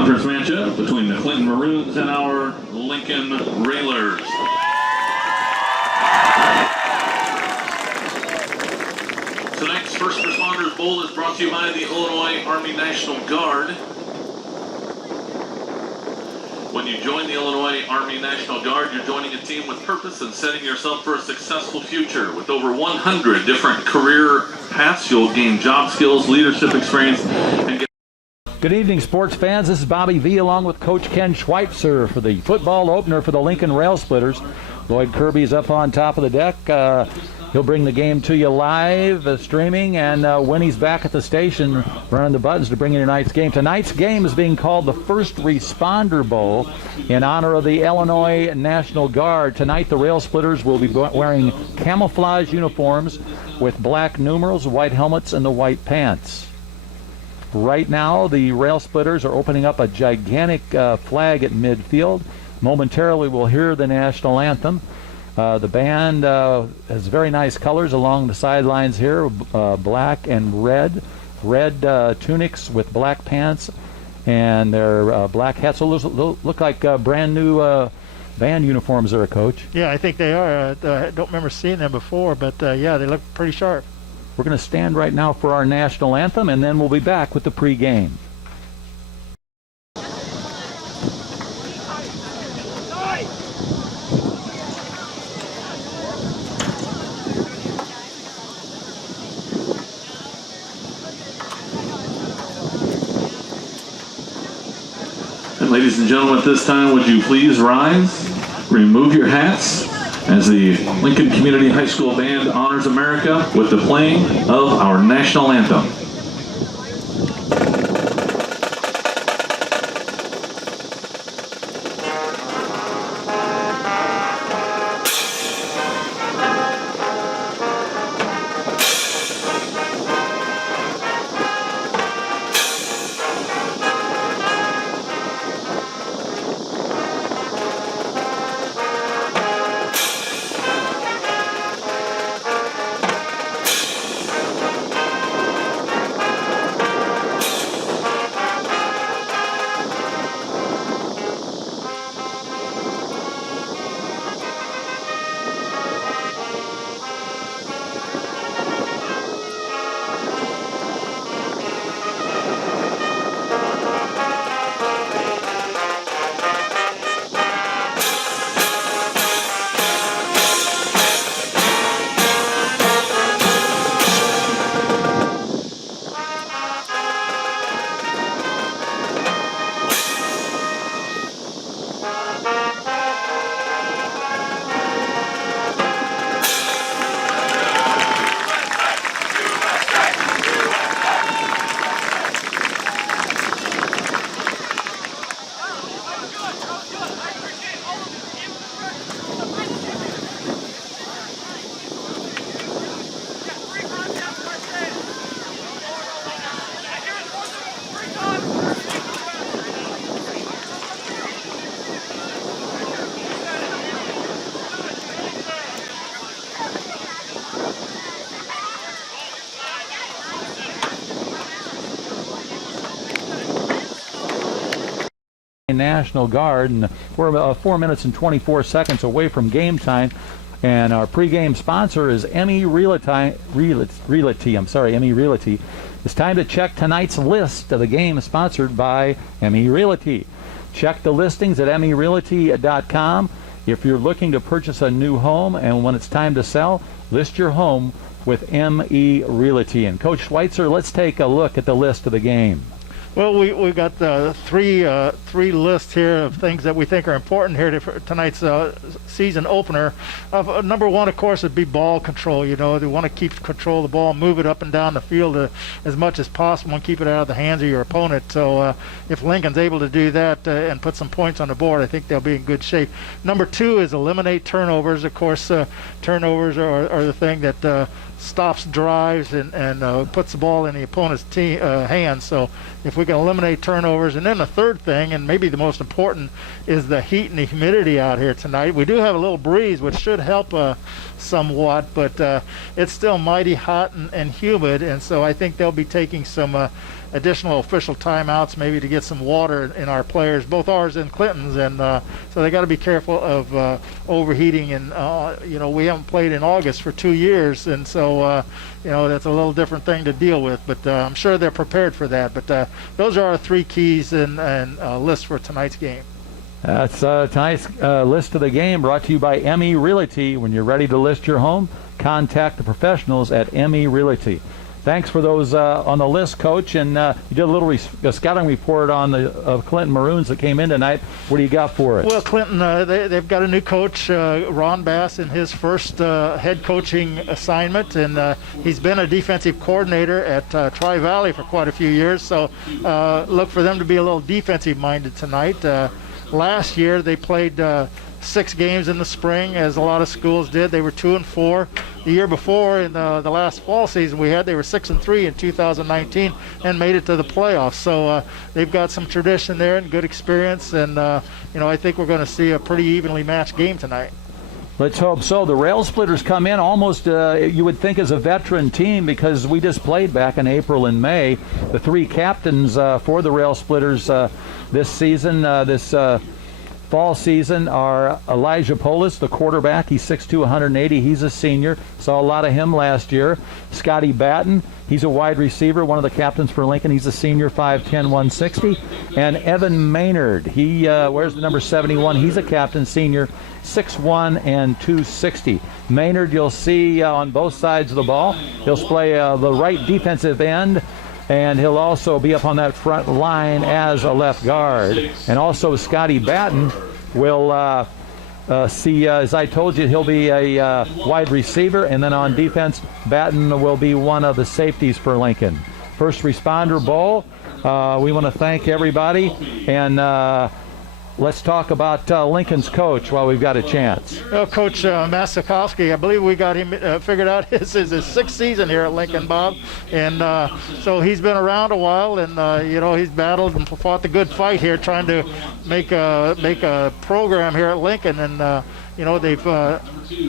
conference matchup between the Clinton Maroons and our Lincoln Railers. Tonight's First Responders Bowl is brought to you by the Illinois Army National Guard. When you join the Illinois Army National Guard, you're joining a team with purpose and setting yourself for a successful future. With over 100 different career paths, you'll gain job skills, leadership experience, and get... Good evening, sports fans. This is Bobby V along with Coach Ken Schweitzer for the football opener for the Lincoln Rail Splitters. Lloyd Kirby's up on top of the deck. He'll bring the game to you live, streaming, and when he's back at the station, running the buttons to bring you tonight's game. Tonight's game is being called the First Responder Bowl in honor of the Illinois National Guard. Tonight, the Rail Splitters will be wearing camouflage uniforms with black numerals, white helmets, and the white pants. Right now, the Rail Splitters are opening up a gigantic flag at midfield. Momentarily, we'll hear the national anthem. The band has very nice colors along the sidelines here, black and red. Red tunics with black pants, and their black hats. So look like brand new band uniforms there, Coach. Yeah, I think they are. I don't remember seeing them before, but yeah, they look pretty sharp. We're going to stand right now for our national anthem, and then we'll be back with the pregame. Ladies and gentlemen, at this time, would you please rise, remove your hats, as the Lincoln Community High School Band honors America with the playing of our national anthem. National Guard, and we're 4 minutes and 24 seconds away from game time, and our pregame sponsor is Emmy Realty. Emmy Realty. It's time to check tonight's list of the game sponsored by Emmy Realty. Check the listings at emmyrealty.com. If you're looking to purchase a new home and when it's time to sell, list your home with ME Realty. And Coach Schweitzer, let's take a look at the list of the game. Well, we've got three lists here of things that we think are important here for tonight's season opener. Number one, of course, would be ball control. You know, they want to keep control of the ball, move it up and down the field as much as possible, and keep it out of the hands of your opponent. So if Lincoln's able to do that and put some points on the board, I think they'll be in good shape. Number two is eliminate turnovers. Of course, turnovers are the thing that stops drives and puts the ball in the opponent's hands. So if we can eliminate turnovers. And then the third thing, and maybe the most important, is the heat and the humidity out here tonight. We do have a little breeze, which should help somewhat, but it's still mighty hot and humid, and so I think they'll be taking some additional official timeouts, maybe to get some water in our players, both ours and Clinton's, and so they got to be careful of overheating. And we haven't played in August for 2 years, and so that's a little different thing to deal with. But I'm sure they're prepared for that. But those are our three keys and list for tonight's game. That's tonight's list of the game, brought to you by ME Realty. When you're ready to list your home, contact the professionals at ME Realty. Thanks for those on the list, Coach. And you did a little scouting report on the Clinton Maroons that came in tonight. What do you got for us? Well, Clinton, they've got a new coach, Ron Bass, in his first head coaching assignment. And he's been a defensive coordinator at Tri-Valley for quite a few years. So look for them to be a little defensive-minded tonight. Last year, they played 6 games in the spring, as a lot of schools did. They were 2-4. The year before, in the last fall season they were 6-3 in 2019 and made it to the playoffs. So they've got some tradition there and good experience, and I think we're going to see a pretty evenly matched game tonight. Let's hope so. The Rail Splitters come in almost, you would think, as a veteran team, because we just played back in April and May. The 3 captains for the Rail Splitters this season, this fall season, are Elijah Polis, the quarterback. He's 6'2", 180. He's a senior. Saw a lot of him last year. Scotty Batten, he's a wide receiver, one of the captains for Lincoln. He's a senior, 5'10", 160. And Evan Maynard, he wears the number 71. He's a captain, senior, 6'1", and 260. Maynard, you'll see on both sides of the ball. He'll play the right defensive end, and he'll also be up on that front line as a left guard. And also Scotty Batten will see, as I told you, he'll be a wide receiver, and then on defense, Batten will be one of the safeties for Lincoln. First Responder Bowl, we want to thank everybody, and let's talk about Lincoln's coach while we've got a chance. Well, Coach Masakowski, I believe we got him figured out. This is his 6th season here at Lincoln, Bob. And so he's been around a while, and, he's battled and fought the good fight here, trying to make a program here at Lincoln. And, they've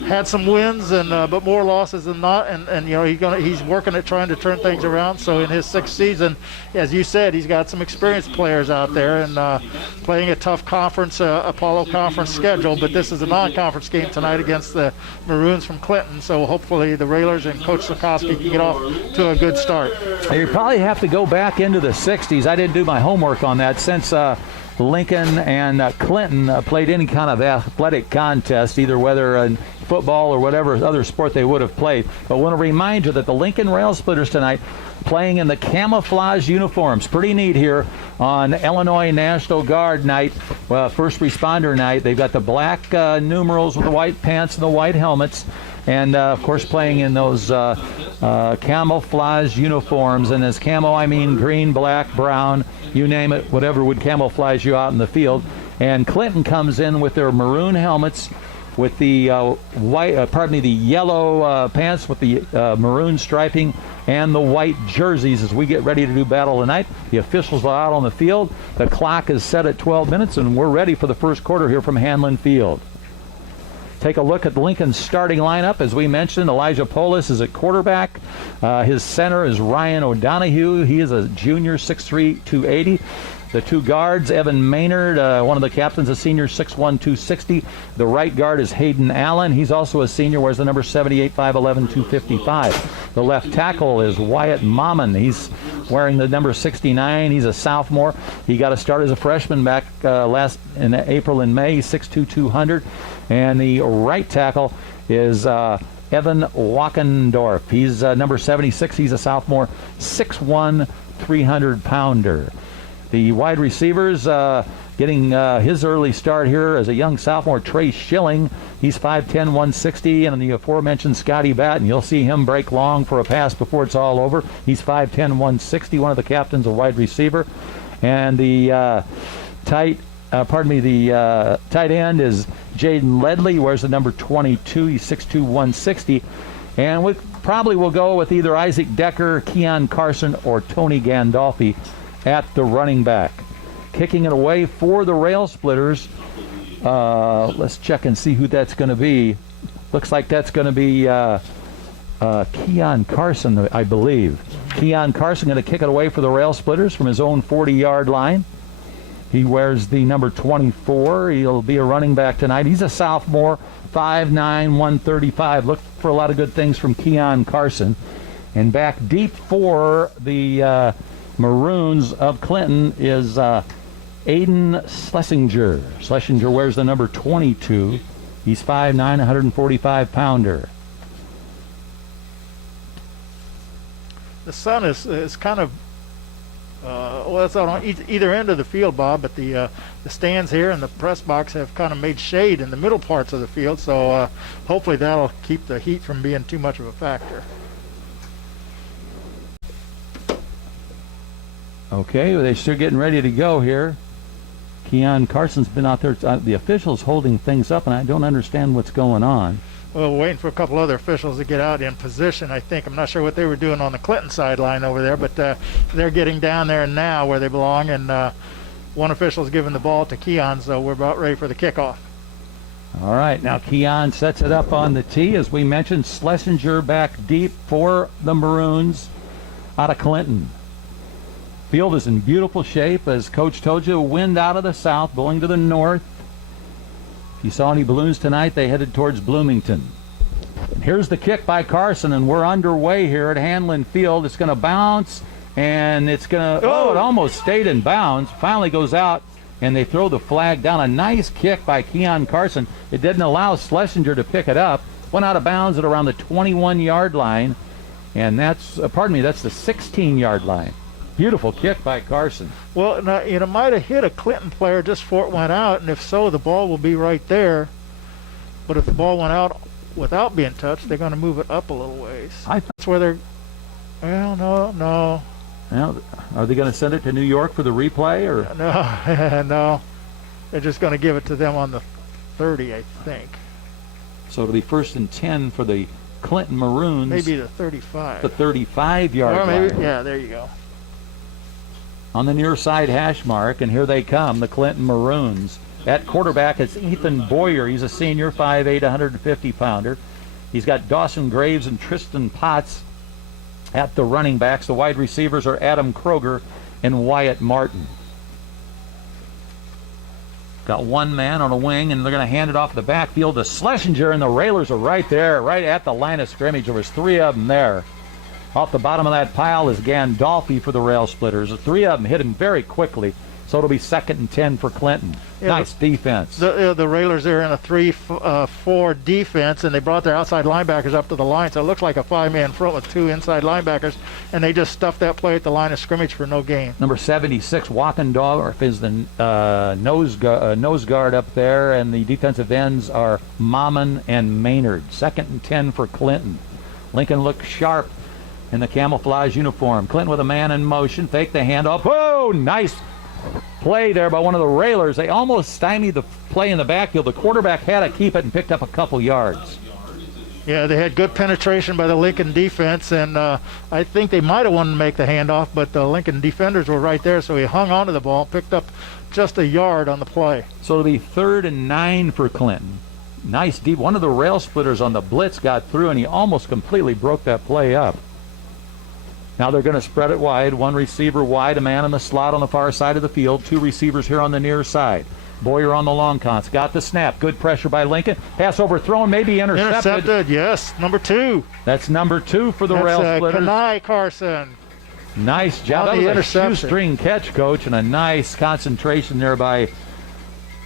had some wins, but more losses than not. And he's working at trying to turn things around. So in his 6th season, as you said, he's got some experienced players out there, and playing a tough conference, Apollo Conference schedule. But this is a non-conference game tonight against the Maroons from Clinton. So hopefully the Railers and Coach Sikowski can get off to a good start. You probably have to go back into the 60s. I didn't do my homework on that. Since Lincoln and Clinton played any kind of athletic contest, either whether in football or whatever other sport they would have played. But I want to remind you that the Lincoln Rail Splitters tonight playing in the camouflage uniforms. Pretty neat here on Illinois National Guard night, First Responder night. They've got the black numerals with the white pants and the white helmets. And, of course, playing in those camouflage uniforms. And as camo, I mean green, black, brown, you name it, whatever would camouflage you out in the field. And Clinton comes in with their maroon helmets, with the the yellow pants with the maroon striping, and the white jerseys as we get ready to do battle tonight. The officials are out on the field. The clock is set at 12 minutes, and we're ready for the first quarter here from Hanlon Field. Take a look at Lincoln's starting lineup. As we mentioned, Elijah Polis is at quarterback. His center is Ryan O'Donohue. He is a junior, 6'3", 280. The 2 guards, Evan Maynard, one of the captains, a senior, 6'1", 260. The right guard is Hayden Allen. He's also a senior, wears the number 78, 5'11", 255. The left tackle is Wyatt Mammon. He's wearing the number 69. He's a sophomore. He got a start as a freshman back last in April and May. He's 6'2", 200. And the right tackle is Evan Wackendorf. He's number 76. He's a sophomore, 6'1", 300-pounder. The wide receivers getting his early start here as a young sophomore, Trey Schilling. He's 5'10", 160, and the aforementioned Scotty Batten. You'll see him break long for a pass before it's all over. He's 5'10", 160, one of the captains, a wide receiver. And the tight end is Jaden Ledley. He wears the number 22. He's 6'2", 160. And with probably will go with either Isaac Decker, Keon Carson, or Tony Gandolfi at the running back. Kicking it away for the Rail Splitters. Let's check and see who that's going to be. Looks like that's going to be Keon Carson, I believe. Keon Carson going to kick it away for the Rail Splitters from his own 40-yard line. He wears the number 24. He'll be a running back tonight. He's a sophomore, 5'9", 135. Look for a lot of good things from Keon Carson. And back deep for the Maroons of Clinton is Aiden Schlesinger. Schlesinger wears the number 22. He's 5'9", 145-pounder. The sun is kind of well, it's on either end of the field, Bob, but the stands here and the press box have kind of made shade in the middle parts of the field, so hopefully that'll keep the heat from being too much of a factor. Okay, well, they're still getting ready to go here. Keon Carson's been out there. The official's holding things up, and I don't understand what's going on. Well, we're waiting for a couple other officials to get out in position, I think. I'm not sure what they were doing on the Clinton sideline over there, but they're getting down there now where they belong, and one official's giving the ball to Keon, so we're about ready for the kickoff. All right, now Keon sets it up on the tee. As we mentioned, Schlesinger back deep for the Maroons out of Clinton. Field is in beautiful shape. As Coach told you, wind out of the south, blowing to the north. If you saw any balloons tonight, they headed towards Bloomington. And here's the kick by Carson, and we're underway here at Hanlon Field. It's going to bounce, and it's going to, it almost stayed in bounds. Finally goes out, and they throw the flag down. A nice kick by Keon Carson. It didn't allow Schlesinger to pick it up. Went out of bounds at around the 21-yard line, and that's, pardon me, that's the 16-yard line. Beautiful kick by Carson. Well, now, it might have hit a Clinton player just before it went out, and if so, the ball will be right there. But if the ball went out without being touched, they're going to move it up a little ways. That's where they're. Well, no. Well, are they going to send it to New York for the replay, or? No, no. They're just going to give it to them on the 30, I think. So it'll be 1st and 10 for the Clinton Maroons. Maybe the 35. The 35-yard line. Maybe, yeah, there you go. On the near side hash mark, and here they come, the Clinton Maroons. At quarterback, it's Ethan Boyer. He's a senior, 5'8", 150-pounder. He's got Dawson Graves and Tristan Potts at the running backs. The wide receivers are Adam Kroger and Wyatt Martin. Got one man on a wing, and they're going to hand it off the backfield to Schlesinger, and the Railers are right there, right at the line of scrimmage. There was 3 of them there. Off the bottom of that pile is Gandolfi for the Rail Splitters. The 3 of them hit him very quickly, so it'll be 2nd and 10 for Clinton. Yeah, nice defense. The Railers are in a 3-4 defense, and they brought their outside linebackers up to the line, so it looks like a 5-man front with 2 inside linebackers, and they just stuffed that play at the line of scrimmage for no gain. Number 76, Walkendorf, is the nose guard up there, and the defensive ends are Mammon and Maynard. 2nd and 10 for Clinton. Lincoln looks sharp in the camouflage uniform. Clinton with a man in motion. Fake the handoff. Whoa! Nice play there by one of the Railers. They almost stymied the play in the backfield. The quarterback had to keep it and picked up a couple yards. Yeah, they had good penetration by the Lincoln defense, and I think they might have wanted to make the handoff, but the Lincoln defenders were right there, so he hung onto the ball, picked up just a yard on the play. So it'll be 3rd and 9 for Clinton. Nice deep. One of the Rail Splitters on the blitz got through, and he almost completely broke that play up. Now they're going to spread it wide. 1 receiver wide, a man in the slot on the far side of the field. 2 receivers here on the near side. Boyer on the long cons. Got the snap. Good pressure by Lincoln. Pass overthrown, maybe intercepted. Intercepted, yes. Number 2. That's number 2 for the Rail Splitters. Kenai Carson. Nice job. That was a shoestring catch, Coach, and a nice concentration there by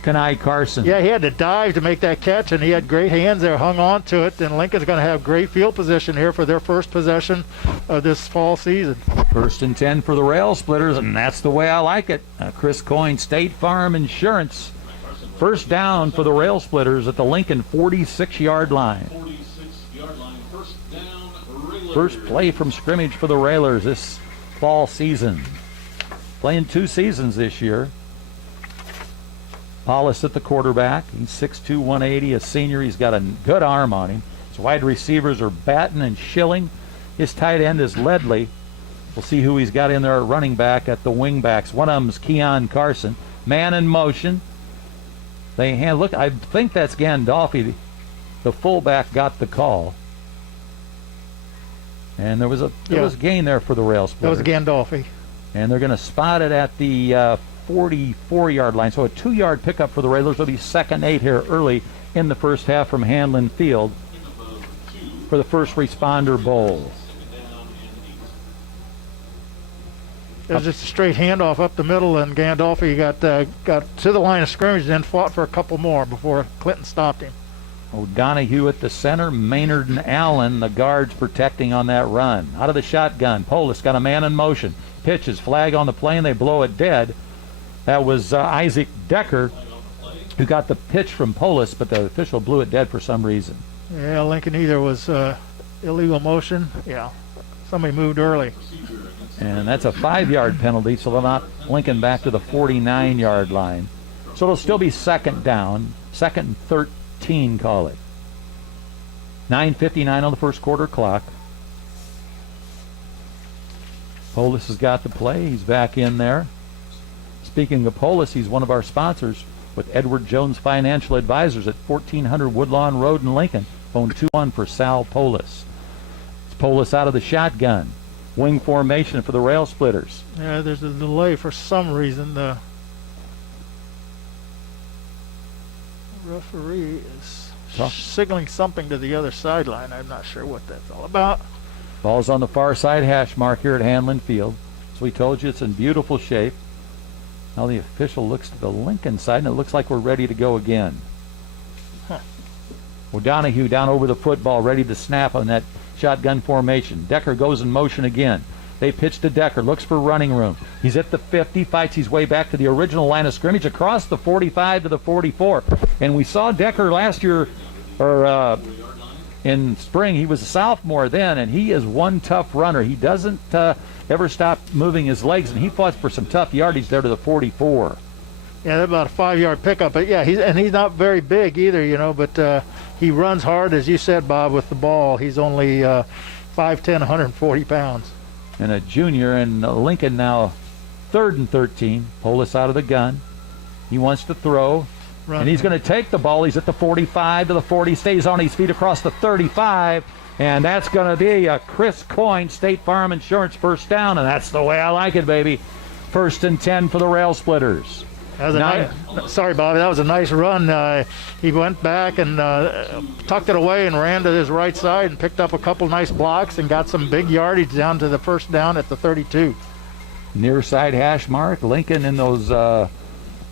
Kenai Carson. Yeah, he had to dive to make that catch, and he had great hands there, hung on to it, and Lincoln's going to have great field position here for their first possession of this fall season. 1st and 10 for the Rail Splitters, and that's the way I like it. Chris Coyne, State Farm Insurance. 1st down for the Rail Splitters at the Lincoln 46-yard line. 46-yard line, 1st down, Railers. First play from scrimmage for the Railers this fall season. Playing 2 seasons this year. Paulus at the quarterback. He's 6'2", 180, a senior. He's got a good arm on him. His wide receivers are Batten and Schilling. His tight end is Ledley. We'll see who he's got in there at running back at the wing backs. One of them is Keon Carson. Man in motion. Look, I think that's Gandolfi. The fullback got the call. And there was a gain there for the Rail Splitters. That was Gandolfi. And they're going to spot it at the 44-yard line. So a 2-yard pickup for the Railers. Will be 2nd 8 here early in the first half from Hanlon Field for the First Responder Bowl. It was just a straight handoff up the middle, and Gandolfi got to the line of scrimmage and then fought for a couple more before Clinton stopped him. O'Donohue at the center, Maynard and Allen, the guards protecting on that run. Out of the shotgun, Polis got a man in motion. Pitches, flag on the play, and they blow it dead. That was Isaac Decker who got the pitch from Polis, but the official blew it dead for some reason. Yeah, Lincoln either was illegal motion. Yeah, somebody moved early. And that's a 5-yard penalty, so they'll knock Lincoln back to the 49-yard line. So it'll still be 2nd down, 2nd and 13, call it. 9:59 on the first quarter clock. Polis has got the play. He's back in there. Speaking of Polis, he's one of our sponsors with Edward Jones Financial Advisors at 1400 Woodlawn Road in Lincoln. Phone 2-1 for Sal Polis. It's Polis out of the shotgun. Wing formation for the Rail Splitters. Yeah, there's a delay for some reason. The referee is signaling something to the other sideline. I'm not sure what that's all about. Ball's on the far side hash mark here at Hanlon Field. As we told you, it's in beautiful shape. Now the official looks to the Lincoln side, and it looks like we're ready to go again. O'Donohue down over the football, ready to snap on that shotgun formation. Decker goes in motion again. They pitch to Decker, looks for running room. He's at the 50, fights his way back to the original line of scrimmage, across the 45 to the 44. And we saw Decker last year, or in spring. He was a sophomore then, and he is one tough runner. He doesn't ever stop moving his legs, and he fought for some tough yardage there to the 44. Yeah, that's about a 5-yard pickup. But yeah, he's not very big either, you know, but he runs hard, as you said, Bob, with the ball. He's only 5'10", 140 pounds. And a junior, and Lincoln now 3rd and 13. Polis out of the gun. He wants to throw. And he's going to take the ball. He's at the 45 to the 40, stays on his feet across the 35, and that's going to be a Chris Coyne State Farm Insurance first down, and that's the way I like it, baby. 1st and 10 for the Rail Splitters. That was sorry, Bobby, that was a nice run. He went back and tucked it away and ran to his right side and picked up a couple nice blocks and got some big yardage down to the first down at the 32. Near side hash mark, Lincoln in those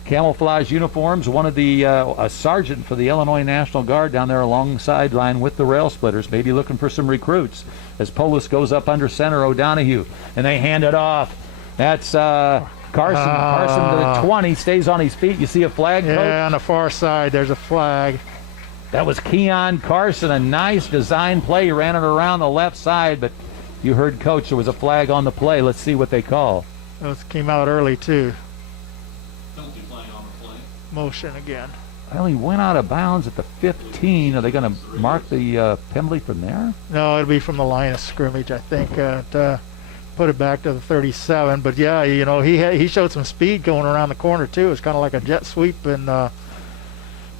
camouflage uniforms, one of the a sergeant for the Illinois National Guard down there along the sideline with the Rail Splitters, maybe looking for some recruits as Polis goes up under center. O'Donohue, and they hand it off. That's Carson to the 20, stays on his feet. You see a flag, Coach? Yeah, on the far side there's a flag. That was Keon Carson, a nice design play. He ran it around the left side, but you heard Coach, there was a flag on the play. Let's see what they call. Those came out early too. Motion again. Well, he went out of bounds at the 15. Are they going to mark the penalty from there? No, it'll be from the line of scrimmage, I think. Put it back to the 37. But yeah, you know, he showed some speed going around the corner too. It's kind of like a jet sweep, and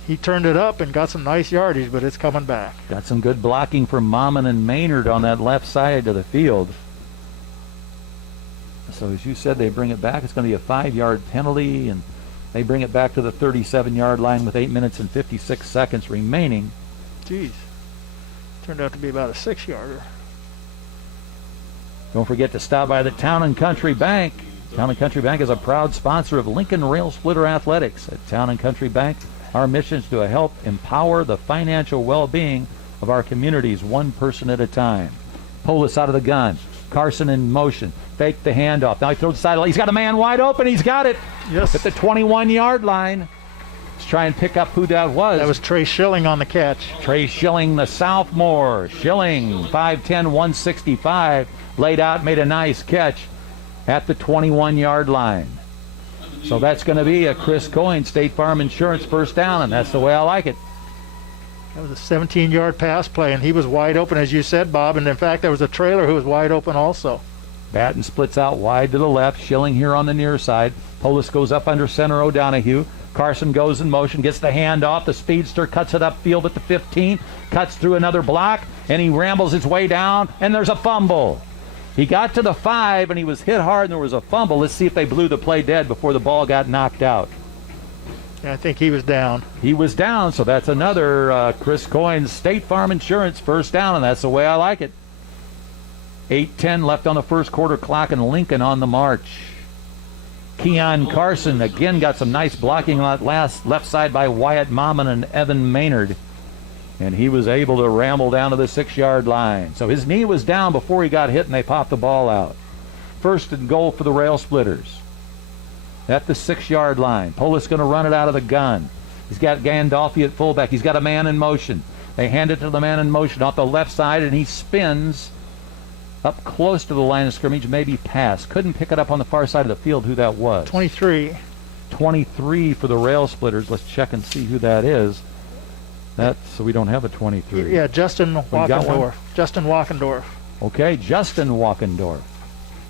he turned it up and got some nice yardage, but it's coming back. Got some good blocking from Mommen and Maynard on that left side of the field. So as you said, they bring it back. It's going to be a 5-yard penalty, and they bring it back to the 37-yard line with 8 minutes and 56 seconds remaining. Jeez. Turned out to be about a 6-yarder. Don't forget to stop by the Town & Country Bank. Town & Country Bank is a proud sponsor of Lincoln Rail Splitter Athletics. At Town & Country Bank, our mission is to help empower the financial well-being of our communities one person at a time. Polis out of the gun. Carson in motion. Fake the handoff. Now he throws the sideline. He's got a man wide open. He's got it. Yes. At the 21-yard line. Let's try and pick up who that was. That was Trey Schilling on the catch. Trey Schilling, the sophomore. Schilling, 5'10", 165. Laid out, made a nice catch at the 21-yard line. So that's going to be a Chris Coyne State Farm Insurance first down, and that's the way I like it. That was a 17-yard pass play, and he was wide open, as you said, Bob. And in fact, there was a trailer who was wide open also. Batten splits out wide to the left. Schilling here on the near side. Polis goes up under center O'Donohue. Carson goes in motion, gets the handoff. The speedster cuts it upfield at the 15, cuts through another block, and he rambles his way down, and there's a fumble. He got to the 5, and he was hit hard, and there was a fumble. Let's see if they blew the play dead before the ball got knocked out. I think he was down. He was down, so that's another Chris Coyne's State Farm Insurance first down, and that's the way I like it. 8:10 left on the first quarter clock, and Lincoln on the march. Keon Carson again got some nice blocking on that left side by Wyatt Mammon and Evan Maynard, and he was able to ramble down to the 6-yard line. So his knee was down before he got hit, and they popped the ball out. First and goal for the Rail Splitters at the 6-yard line. Polis going to run it out of the gun. He's got Gandolfi at fullback. He's got a man in motion. They hand it to the man in motion off the left side, and he spins up close to the line of scrimmage, maybe pass. Couldn't pick it up on the far side of the field who that was. 23. 23 for the Rail Splitters. Let's check and see who that is. So we don't have a 23. Yeah, Justin Walkendorf. Justin Walkendorf. Okay, Justin Walkendorf.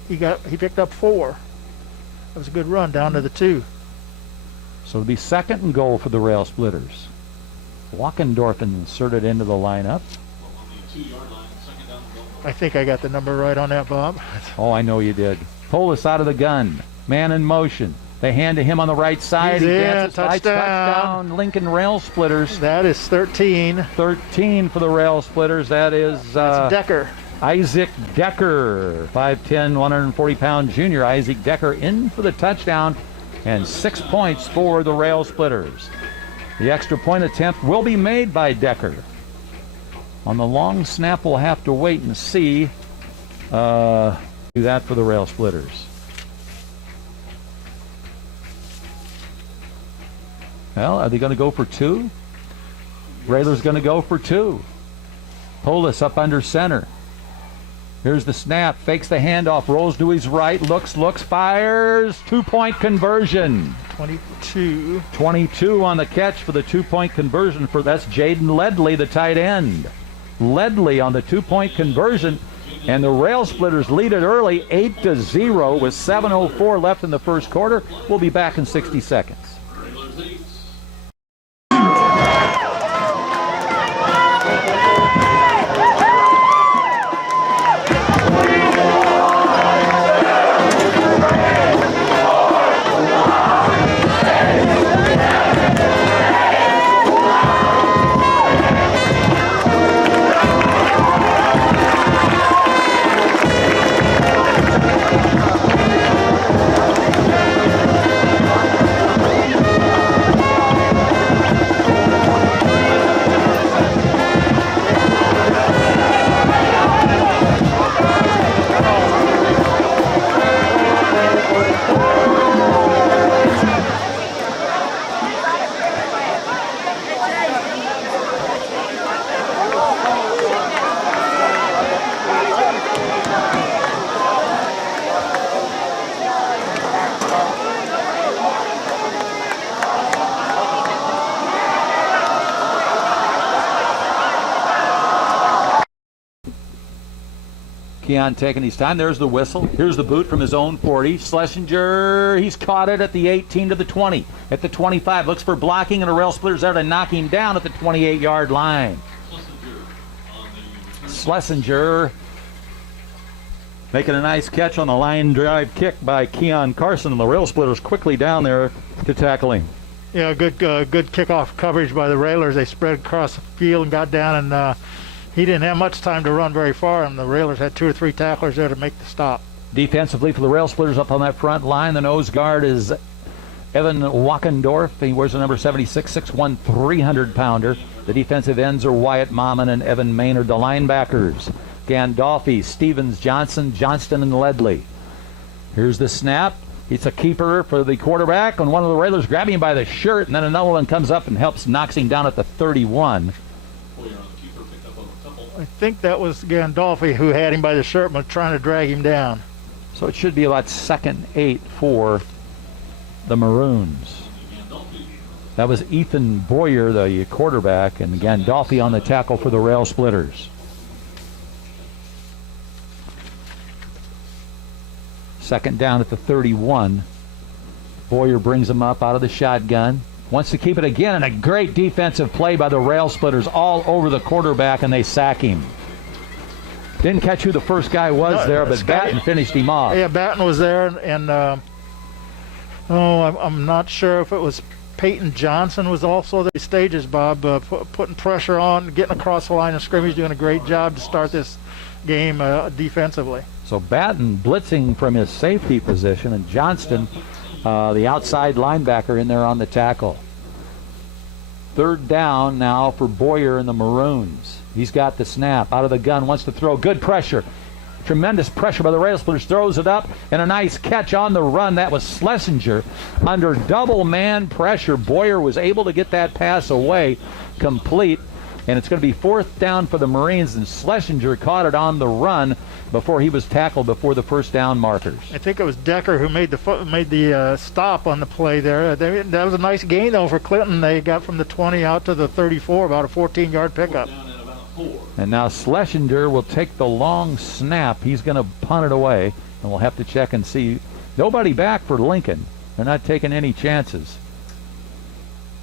He picked up 4. That was a good run down to the 2. So it'll be second and goal for the Rail Splitters. Walkendorf inserted into the lineup. I think I got the number right on that, Bob. Oh, I know you did. Polis out of the gun. Man in motion. They hand to him on the right side. He's he in. dances. Touchdown. Lincoln Rail Splitters. That is 13. 13 for the Rail Splitters. That is That's Decker. Isaac Decker. 5'10", 140-pound junior. Isaac Decker in for the touchdown. And 6 points for the Rail Splitters. The extra point attempt will be made by Decker. On the long snap, we'll have to wait and see. Do that for the Rail Splitters. Well, are they going to go for 2? Rayler's going to go for 2. Polis up under center. Here's the snap. Fakes the handoff. Rolls to his right. Looks, fires. 2-point conversion. 22. 22 on the catch for the 2-point conversion. That's Jaden Ledley, the tight end. Ledley on the 2-point conversion, and the Rail Splitters lead it early, 8-0, with 7:04 left in the first quarter. We'll be back in 60 seconds. Keon taking his time. There's the whistle. Here's the boot from his own 40. Schlesinger, he's caught it at the 18 to the 20. At the 25, looks for blocking, and the Rail Splitters there to knock him down at the 28-yard line. Schlesinger making a nice catch on the line drive kick by Keon Carson, and the Rail Splitters quickly down there to tackle him. Yeah, good kickoff coverage by the Railers. They spread across the field and got down, and he didn't have much time to run very far, and the Railers had 2 or 3 tacklers there to make the stop. Defensively for the Rail Splitters up on that front line, the nose guard is Evan Walkendorf. He wears the number 76, 6'1", 300-pounder. The defensive ends are Wyatt Mammon and Evan Maynard. The linebackers, Gandolfi, Stevens, Johnson, Johnston, and Ledley. Here's the snap. It's a keeper for the quarterback, and one of the Railers grabbing him by the shirt, and then another one comes up and knocks him down at the 31. I think that was Gandolfi who had him by the shirt and was trying to drag him down. So it should be about 2nd 8 for the Maroons. That was Ethan Boyer, the quarterback, and Gandolfi on the tackle for the Rail Splitters. Second down at the 31. Boyer brings him up out of the shotgun. Wants to keep it again, and a great defensive play by the Rail Splitters all over the quarterback, and they sack him. Didn't catch who the first guy was there, but Batten finished him off. Yeah, Batten was there, and I'm not sure if it was Peyton Johnson was also the stages, Bob, putting pressure on, getting across the line of scrimmage, doing a great job to start this game defensively. So Batten blitzing from his safety position, and Johnston, the outside linebacker, in there on the tackle. Third down now for Boyer and the Maroons. He's got the snap out of the gun, wants to throw. Good pressure. Tremendous pressure by the Rail Splitters. Throws it up, and a nice catch on the run. That was Schlesinger. Under double man pressure, Boyer was able to get that pass away complete. And it's going to be fourth down for the Marines, and Schlesinger caught it on the run before he was tackled before the first down markers. I think it was Decker who made the stop on the play there. That was a nice gain, though, for Clinton. They got from the 20 out to the 34, about a 14-yard pickup. And now Schlesinger will take the long snap. He's going to punt it away, and we'll have to check and see. Nobody back for Lincoln. They're not taking any chances.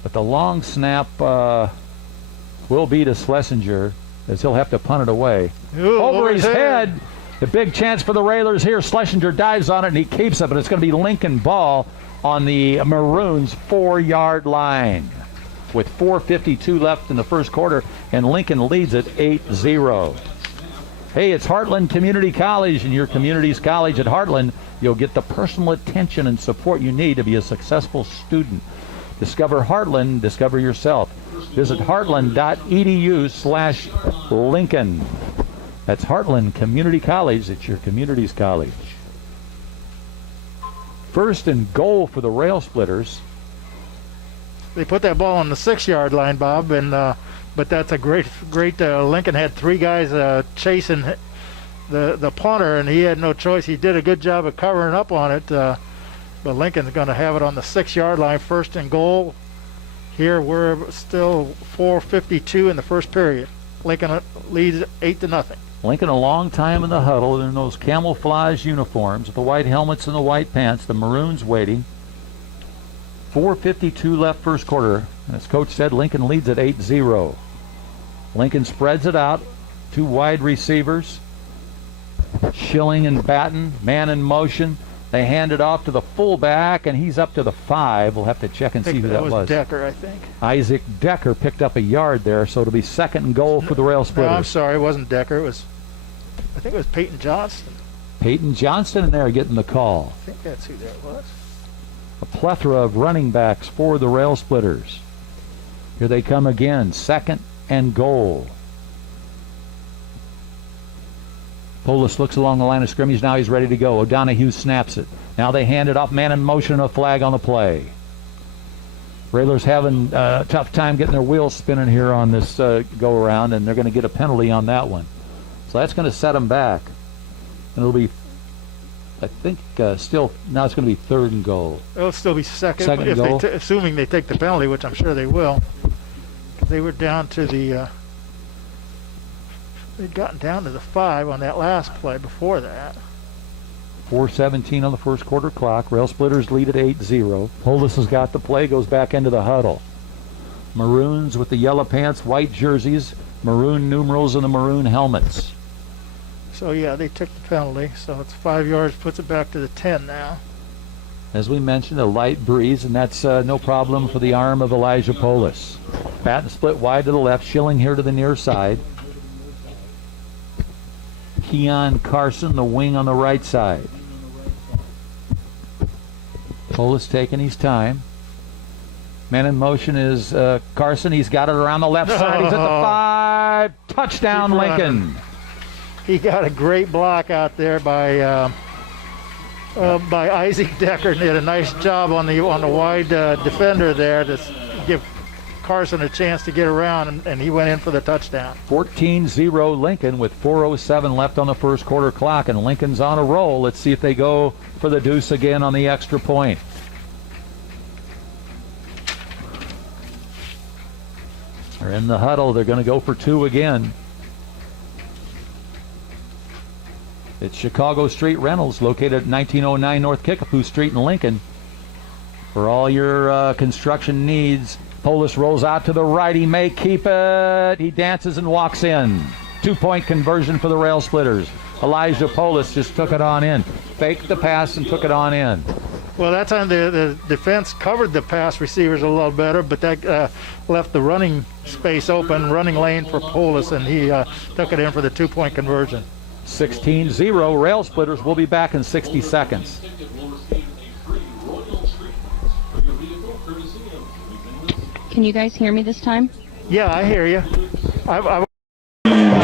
But the long snap will be to Schlesinger, as he'll have to punt it away. Ooh, over his head. The big chance for the Railers here. Schlesinger dives on it, and he keeps it, but it's going to be Lincoln ball on the Maroons' 4-yard line with 4:52 left in the first quarter, and Lincoln leads it 8-0. Hey, it's Heartland Community College, and your community's college at Heartland. You'll get the personal attention and support you need to be a successful student. Discover Heartland, discover yourself. Visit heartland.edu/Lincoln. That's Heartland Community College. It's your community's college. First and goal for the Rail Splitters. They put that ball on the 6-yard line, Bob, and but that's a great. Lincoln had 3 guys chasing the punter, and he had no choice. He did a good job of covering up on it, but Lincoln's going to have it on the 6-yard line, first and goal. Here we're still 4:52 in the first period. Lincoln leads 8-0. Lincoln a long time in the huddle in those camouflage uniforms with the white helmets and the white pants. The Maroons waiting. 4:52 left first quarter. As Coach said, Lincoln leads at 8-0. Lincoln spreads it out. 2 wide receivers. Schilling and Batten, man in motion. They hand it off to the fullback, and he's up to the 5. We'll have to check and see who that was. That was Decker, I think. Isaac Decker picked up a yard there, so it'll be second and goal for the Rail Splitters. No, I'm sorry, it wasn't Decker. I think it was Peyton Johnston. Peyton Johnston in there getting the call. I think that's who that was. A plethora of running backs for the Rail Splitters. Here they come again, second and goal. Polis looks along the line of scrimmage. Now he's ready to go. O'Donohue snaps it. Now they hand it off. Man in motion, a flag on the play. Railers having a tough time getting their wheels spinning here on this go-around, and they're going to get a penalty on that one. So that's going to set them back. And it'll be, I think, still, now it's going to be third and goal. It'll still be second if goal. Assuming they take the penalty, which I'm sure they will. They were down to the... They'd gotten down to the 5 on that last play before that. 4:17 on the first quarter clock. Rail Splitters lead at 8-0. Polis has got the play, goes back into the huddle. Maroons with the yellow pants, white jerseys, maroon numerals, and the maroon helmets. So, yeah, they took the penalty. So it's 5 yards, puts it back to the 10 now. As we mentioned, a light breeze, and that's no problem for the arm of Elijah Polis. Batten split wide to the left, Schilling here to the near side. Keon Carson, the wing on the right side. Polis taking his time. Man in motion is Carson. He's got it around the left side. He's at the 5. Touchdown, Lincoln. He got a great block out there by Isaac Decker, and did a nice job on the wide defender there to give Carson a chance to get around, and he went in for the touchdown. 14-0 Lincoln with 4:07 left on the first quarter clock, and Lincoln's on a roll. Let's see if they go for the deuce again on the extra point. They're in the huddle. They're going to go for 2 again. It's Chicago Street Rentals, located at 1909 North Kickapoo Street in Lincoln. For all your construction needs. Polis rolls out to the right. He may keep it. He dances and walks in. 2-point conversion for the Rail Splitters. Elijah Polis just took it on in. Faked the pass and took it on in. Well, that time the defense covered the pass receivers a little better, but that left the running space open, running lane for Polis, and he took it in for the 2-point conversion. 16-0. Rail Splitters will be back in 60 seconds. Can you guys hear me this time? Yeah, I hear you.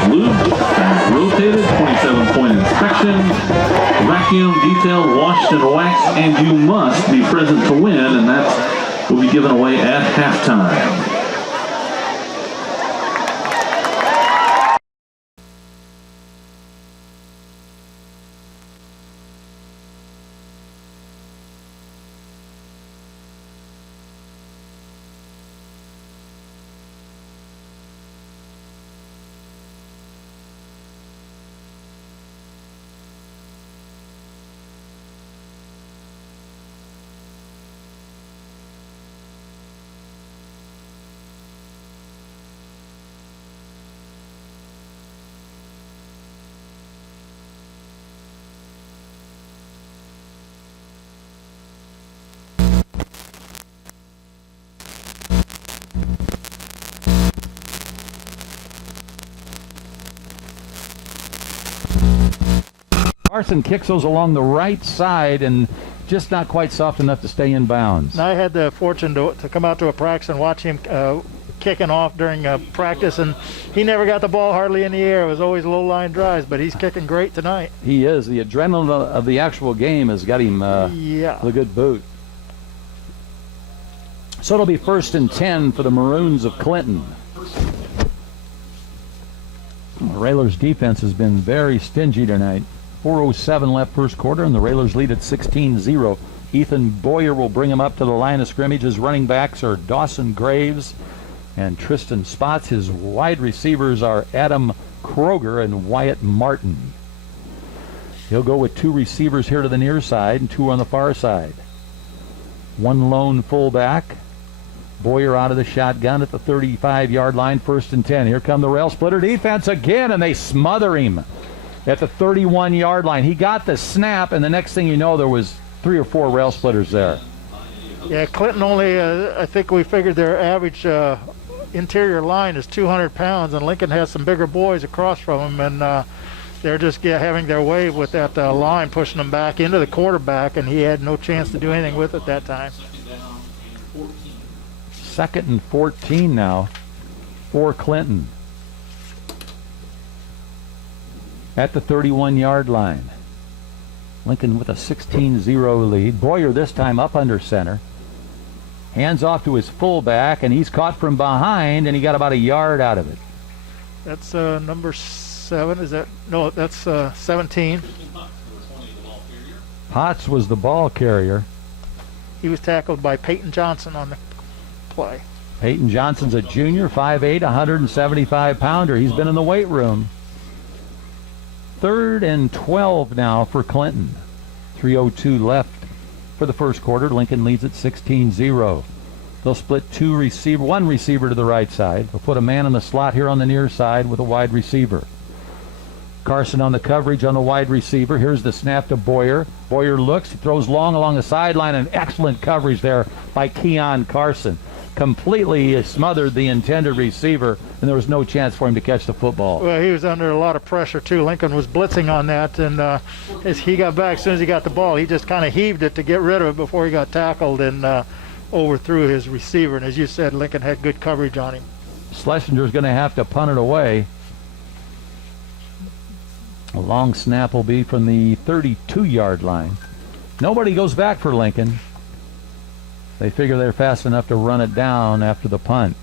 Lubed, back rotated, 27-point inspection, vacuum, detailed, washed, and waxed, and you must be present to win, and that will be given away at halftime. Carson kicks those along the right side and just not quite soft enough to stay in bounds. I had the fortune to come out to a practice and watch him kicking off during practice, and he never got the ball hardly in the air. It was always low line drives, but he's kicking great tonight. He is. The adrenaline of the actual game has got him yeah. a good boot. So it'll be 1st and 10 for the Maroons of Clinton. The Railers' defense has been very stingy tonight. 4:07 left first quarter, and the Railers lead at 16-0. Ethan Boyer will bring him up to the line of scrimmage. His running backs are Dawson Graves and Tristan Spots. His wide receivers are Adam Kroger and Wyatt Martin. He'll go with 2 receivers here to the near side and 2 on the far side. 1 lone fullback. Boyer out of the shotgun at the 35-yard line, 1st and 10. Here come the Rail Splitter defense again, and they smother him at the 31-yard line. He got the snap, and the next thing you know, there was 3 or 4 Rail Splitters there. Yeah, Clinton only, I think we figured their average interior line is 200 pounds, and Lincoln has some bigger boys across from him, and they're just having their way with that line, pushing them back into the quarterback, and he had no chance to do anything with it that time. 2nd and 14 now for Clinton. At the 31-yard line. Lincoln with a 16-0 lead. Boyer this time up under center. Hands off to his fullback, and he's caught from behind, and he got about a yard out of it. That's number 7. Is that? No, that's 17. Potts was the ball carrier. He was tackled by Peyton Johnson on the play. Peyton Johnson's a junior, 5'8", 175-pounder. He's been in the weight room. 3rd and 12 now for Clinton. 3:02 left for the first quarter. Lincoln leads at 16-0. They'll split 1 receiver to the right side. They'll put a man in the slot here on the near side with a wide receiver. Carson on the coverage on the wide receiver. Here's the snap to Boyer. Boyer looks, he throws long along the sideline, and excellent coverage there by Keon Carson. Completely smothered the intended receiver, and there was no chance for him to catch the football. Well, he was under a lot of pressure, too. Lincoln was blitzing on that, and as he got back, as soon as he got the ball, he just kind of heaved it to get rid of it before he got tackled and overthrew his receiver. And as you said, Lincoln had good coverage on him. Schlesinger's going to have to punt it away. A long snap will be from the 32-yard line. Nobody goes back for Lincoln. They figure they're fast enough to run it down after the punt.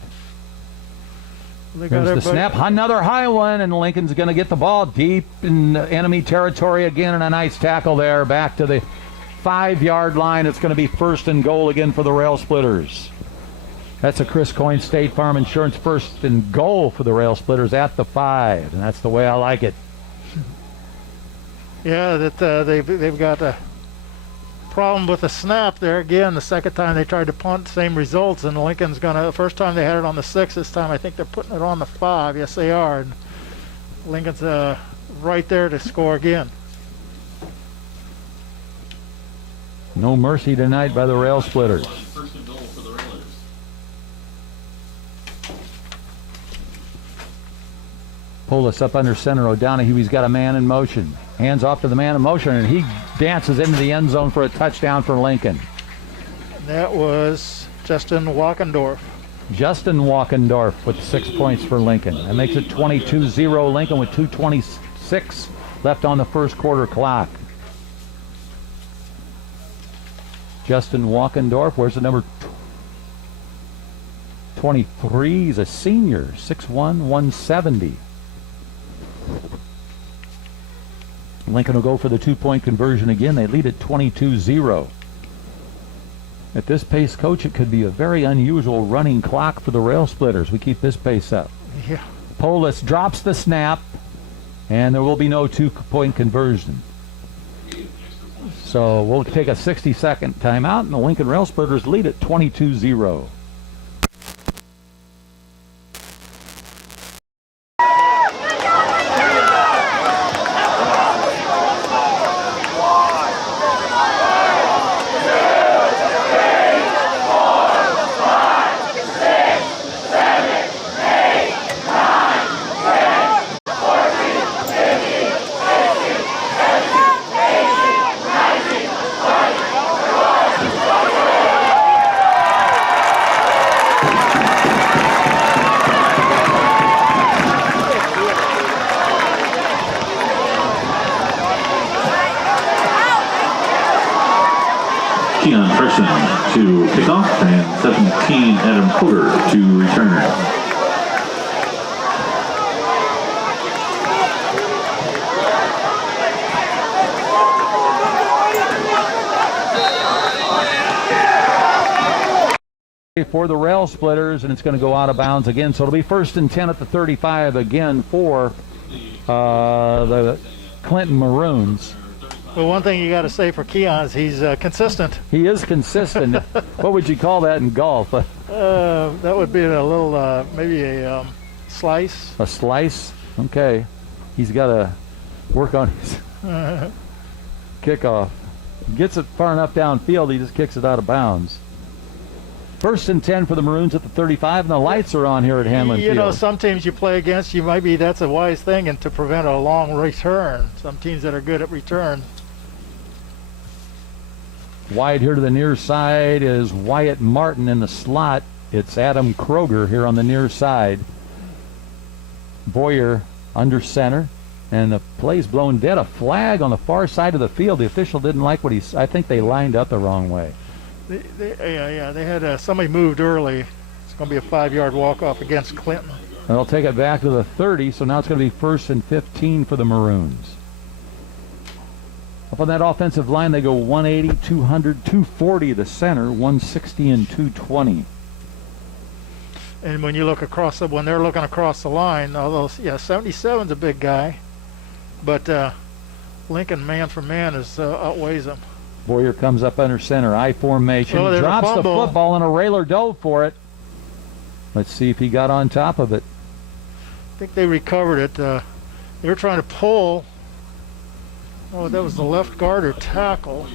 Here's the snap. Another high one, and Lincoln's going to get the ball deep in enemy territory again, and a nice tackle there back to the 5-yard line. It's going to be 1st and goal again for the Rail Splitters. That's a Chris Coyne State Farm Insurance first and goal for the Rail Splitters at the 5, and that's the way I like it. Yeah, that they've got a problem with the snap there again. The second time they tried to punt, same results, and Lincoln's gonna. The first time they had it on the 6, this time I think they're putting it on the 5. Yes, they are. And Lincoln's right there to score again. No mercy tonight by the Rail Splitters. First and goal for the Railers. Pull us up under center. O'Donohue, he's got a man in motion. Hands off to the man in motion, and he dances into the end zone for a touchdown for Lincoln. That was Justin Walkendorf. Justin Walkendorf with 6 points for Lincoln. That makes it 22-0 Lincoln with 2:26 left on the first quarter clock. Justin Walkendorf, where's the number 23? He's a senior, 6'1", 170. Lincoln will go for the 2-point conversion again. They lead at 22-0. At this pace, Coach, it could be a very unusual running clock for the Rail Splitters. We keep this pace up. Yeah. Polis drops the snap, and there will be no 2-point conversion. So we'll take a 60-second timeout, and the Lincoln Rail Splitters lead at 22-0. To kickoff, and 17 Adam Porter to return. For the Rail Splitters, and it's going to go out of bounds again, so it'll be 1st and 10 at the 35 again for the Clinton Maroons. Well, one thing you got to say for Keon is he's consistent. He is consistent. What would you call that in golf? That would be a little, maybe a slice. A slice? Okay. He's got to work on his kickoff. Gets it far enough downfield, he just kicks it out of bounds. 1st and 10 for the Maroons at the 35, and the lights are on here at Hanlon Field. You know, some teams you play against, that's a wise thing, and to prevent a long return. Some teams that are good at return. Wide here to the near side is Wyatt Martin in the slot. It's Adam Kroger here on the near side. Boyer under center, and the play's blown dead. A flag on the far side of the field. The official didn't like what I think they lined up the wrong way. They had somebody moved early. It's going to be a 5-yard walk-off against Clinton. They'll take it back to the 30, so now it's going to be 1st and 15 for the Maroons. Up on that offensive line, they go 180, 200, 240 the center, 160 and 220. And when you look across when they're looking across the line, although 77's a big guy, but Lincoln man for man outweighs them. Boyer comes up under center, I formation, drops the football, and a Railer dove for it. Let's see if he got on top of it. I think they recovered it. They were trying to pull. Oh, that was the left guard or tackle.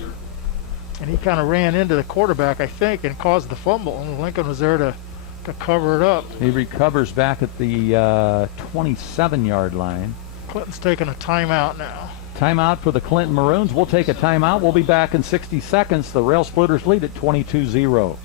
And he kind of ran into the quarterback, I think, and caused the fumble. And Lincoln was there to cover it up. He recovers back at the 27-yard line. Clinton's taking a timeout now. Timeout for the Clinton Maroons. We'll take a timeout. We'll be back in 60 seconds. The Rail Splitters lead at 22-0.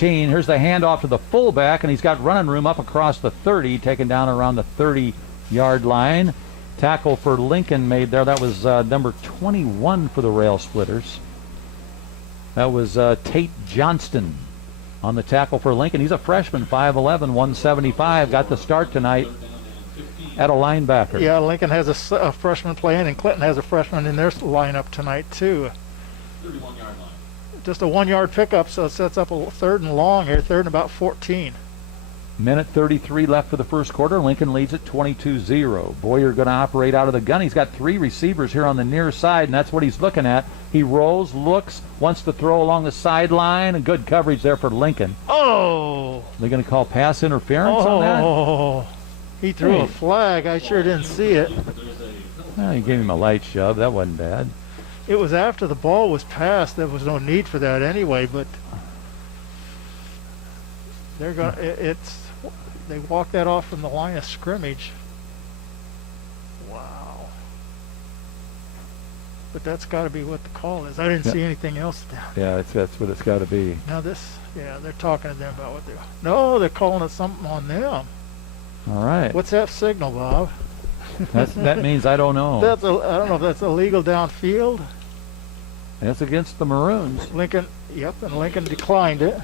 Here's the handoff to the fullback, and he's got running room up across the 30, taken down around the 30-yard line. Tackle for Lincoln made there. That was number 21 for the Rail Splitters. That was Tate Johnston on the tackle for Lincoln. He's a freshman, 5'11", 175. Got the start tonight at a linebacker. Yeah, Lincoln has a freshman playing, and Clinton has a freshman in their lineup tonight, too. 31-yard line. Just a 1-yard pickup, so it sets up a third and long here, third and about 14. Minute 33 left for the first quarter. Lincoln leads at 22-0. Boyer going to operate out of the gun. He's got 3 receivers here on the near side, and that's what he's looking at. He rolls, looks, wants to throw along the sideline, and good coverage there for Lincoln. Oh! They're going to call pass interference on that? Oh! He threw a flag. I sure didn't see it. Well, he gave him a light shove. That wasn't bad. It was after the ball was passed. There was no need for that anyway, but they're going they walked that off from the line of scrimmage. Wow. But that's got to be what the call is. I didn't see anything else down. Yeah, that's what it's got to be. Now they're talking to them about what they're calling it something on them. All right. What's that signal, Bob? That means I don't know. I don't know if that's illegal downfield. That's against the Maroons. Lincoln declined it.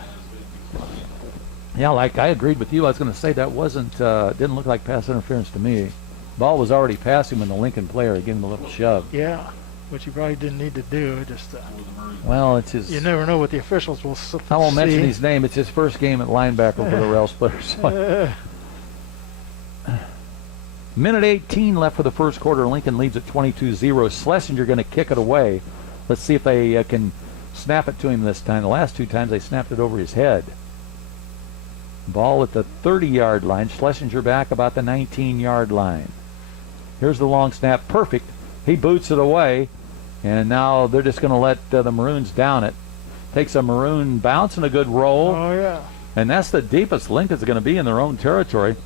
Yeah, like I agreed with you. I was going to say that didn't look like pass interference to me. Ball was already passing when the Lincoln player gave him a little shove. Yeah, which he probably didn't need to do. Well, it's his. You never know what the officials will see. I won't mention his name. It's his first game at linebacker for the Rail Splitters. Minute 18 left for the first quarter. Lincoln leads at 22-0. Schlesinger going to kick it away. Let's see if they can snap it to him this time. The last 2 times they snapped it over his head. Ball at the 30-yard line. Schlesinger back about the 19-yard line. Here's the long snap. Perfect. He boots it away. And now they're just going to let the Maroons down it. Takes a Maroon bounce and a good roll. Oh, yeah. And that's the deepest Lincoln's going to be in their own territory.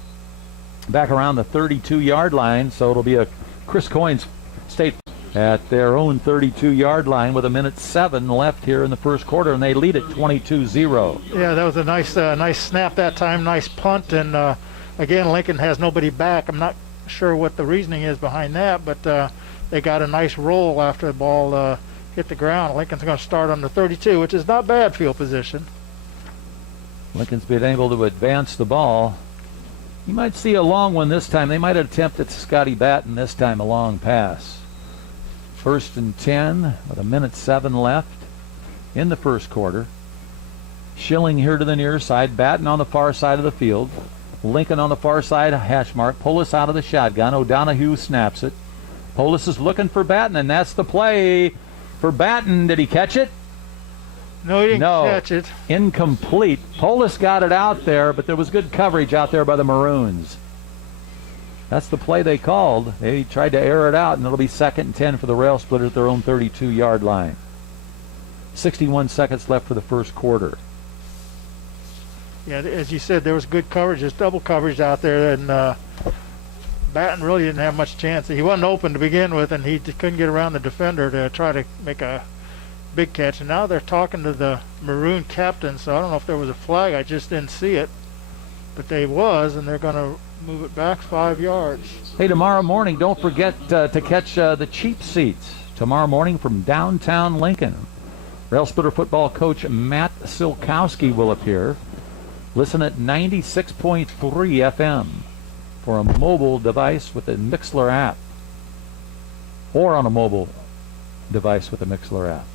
Back around the 32-yard line, so it'll be a Chris Coyne's State at their own 32-yard line with 1:07 left here in the first quarter, and they lead at 22-0. Yeah, that was a nice snap that time, nice punt, and again, Lincoln has nobody back. I'm not sure what the reasoning is behind that, but they got a nice roll after the ball hit the ground. Lincoln's going to start on the 32, which is not bad field position. Lincoln's been able to advance the ball. You might see a long one this time. They might have attempted Scotty Batten this time, a long pass. 1st and 10 with 1:07 left in the first quarter. Schilling here to the near side. Batten on the far side of the field. Lincoln on the far side, hash mark. Polis out of the shotgun. O'Donohue snaps it. Polis is looking for Batten, and that's the play for Batten. Did he catch it? No, he didn't catch it. Incomplete. Polis got it out there, but there was good coverage out there by the Maroons. That's the play they called. They tried to air it out, and it'll be 2nd and 10 for the Rail Splitters at their own 32-yard line. 61 seconds left for the first quarter. Yeah, as you said, there was good coverage. There's double coverage out there, and Batten really didn't have much chance. He wasn't open to begin with, and he couldn't get around the defender to try to make a big catch. And now they're talking to the Maroon captain, so I don't know if there was a flag. I just didn't see it. But they was, and they're going to move it back 5 yards. Hey, tomorrow morning, don't forget to catch the cheap seats. Tomorrow morning from downtown Lincoln. Rail Splitter football coach Matt Silkowski will appear. Listen at 96.3 FM for a mobile device with the Mixler app. Or on a mobile device with the Mixler app.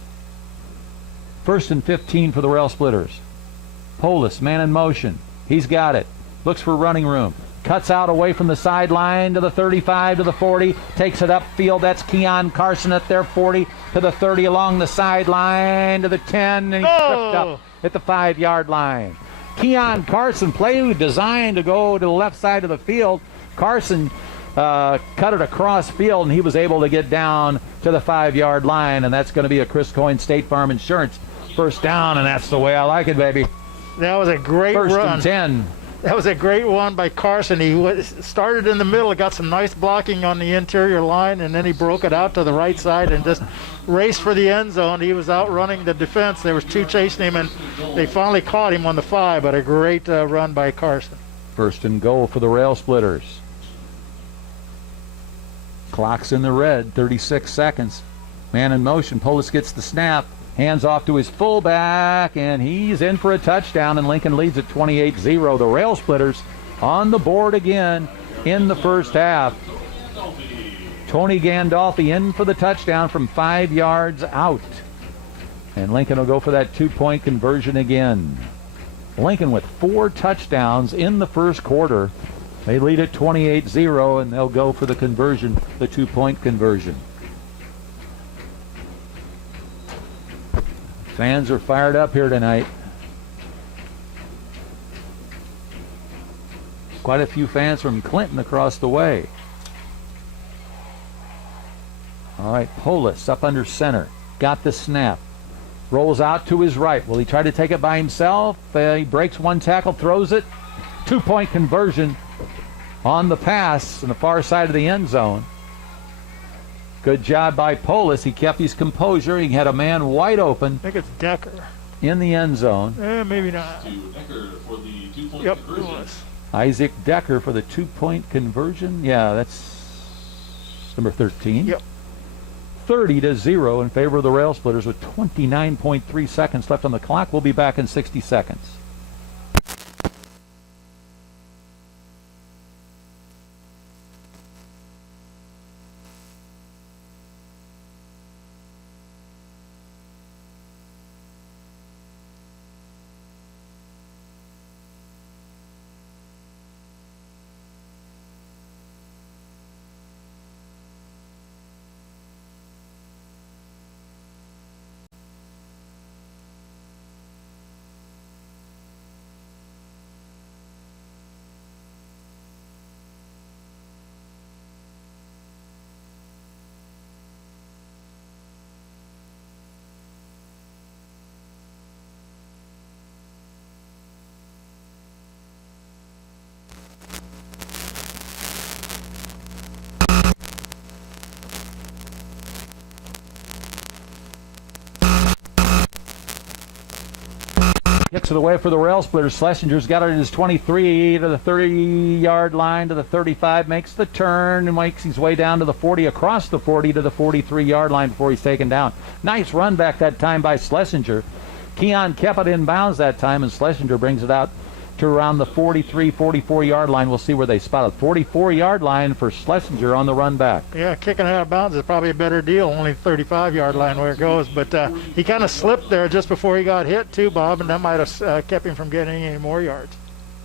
1st and 15 for the Rail Splitters. Polis, man in motion. He's got it. Looks for running room. Cuts out away from the sideline to the 35, to the 40. Takes it upfield. That's Keon Carson at their 40, to the 30 along the sideline, to the 10, and he tripped up at the 5-yard line. Keon Carson, play designed to go to the left side of the field. Carson cut it across field, and he was able to get down to the 5-yard line, and that's going to be a Chris Coyne State Farm Insurance first down, and that's the way I like it, baby. That was a great run. 1st and 10 That was a great one by Carson. He started in the middle, got some nice blocking on the interior line, and then he broke it out to the right side and just raced for the end zone. He was outrunning the defense. There was 2 chasing him, and they finally caught him on the 5, but a great run by Carson. First and goal for the Rail Splitters. Clock's in the red, 36 seconds. Man in motion. Polis gets the snap. Hands off to his fullback, and he's in for a touchdown, and Lincoln leads at 28-0. The Rail Splitters on the board again in the first half. Tony Gandolfi in for the touchdown from 5 yards out. And Lincoln will go for that 2-point conversion again. Lincoln with 4 touchdowns in the first quarter. They lead at 28-0, and they'll go for the conversion, the 2-point conversion. Fans are fired up here tonight. Quite a few fans from Clinton across the way. All right, Polis up under center. Got the snap. Rolls out to his right. Will he try to take it by himself? He breaks 1 tackle, throws it. 2-point conversion on the pass on the far side of the end zone. Good job by Polis. He kept his composure. He had a man wide open. I think it's Decker. In the end zone. Maybe not. Decker for the 2-point Yep, conversion. it was. Isaac Decker for the 2-point conversion. Yeah, that's number 13. Yep. 30-0 in favor of the Rail Splitters with 29.3 seconds left on the clock. We'll be back in 60 seconds. Kicks it away for the Rail Splitters. Schlesinger's got it at his 23 to the 30-yard line to the 35, makes the turn and makes his way down to the 40, across the 40 to the 43-yard line before he's taken down. Nice run back that time by Schlesinger. Keon kept it in bounds that time, and Schlesinger brings it out to around the 43, 44-yard line. We'll see where they spot it. 44-yard line for Schlesinger on the run back. Yeah, kicking it out of bounds is probably a better deal. Only 35-yard line where it goes. But he kind of slipped there just before he got hit, too, Bob, and that might have kept him from getting any more yards.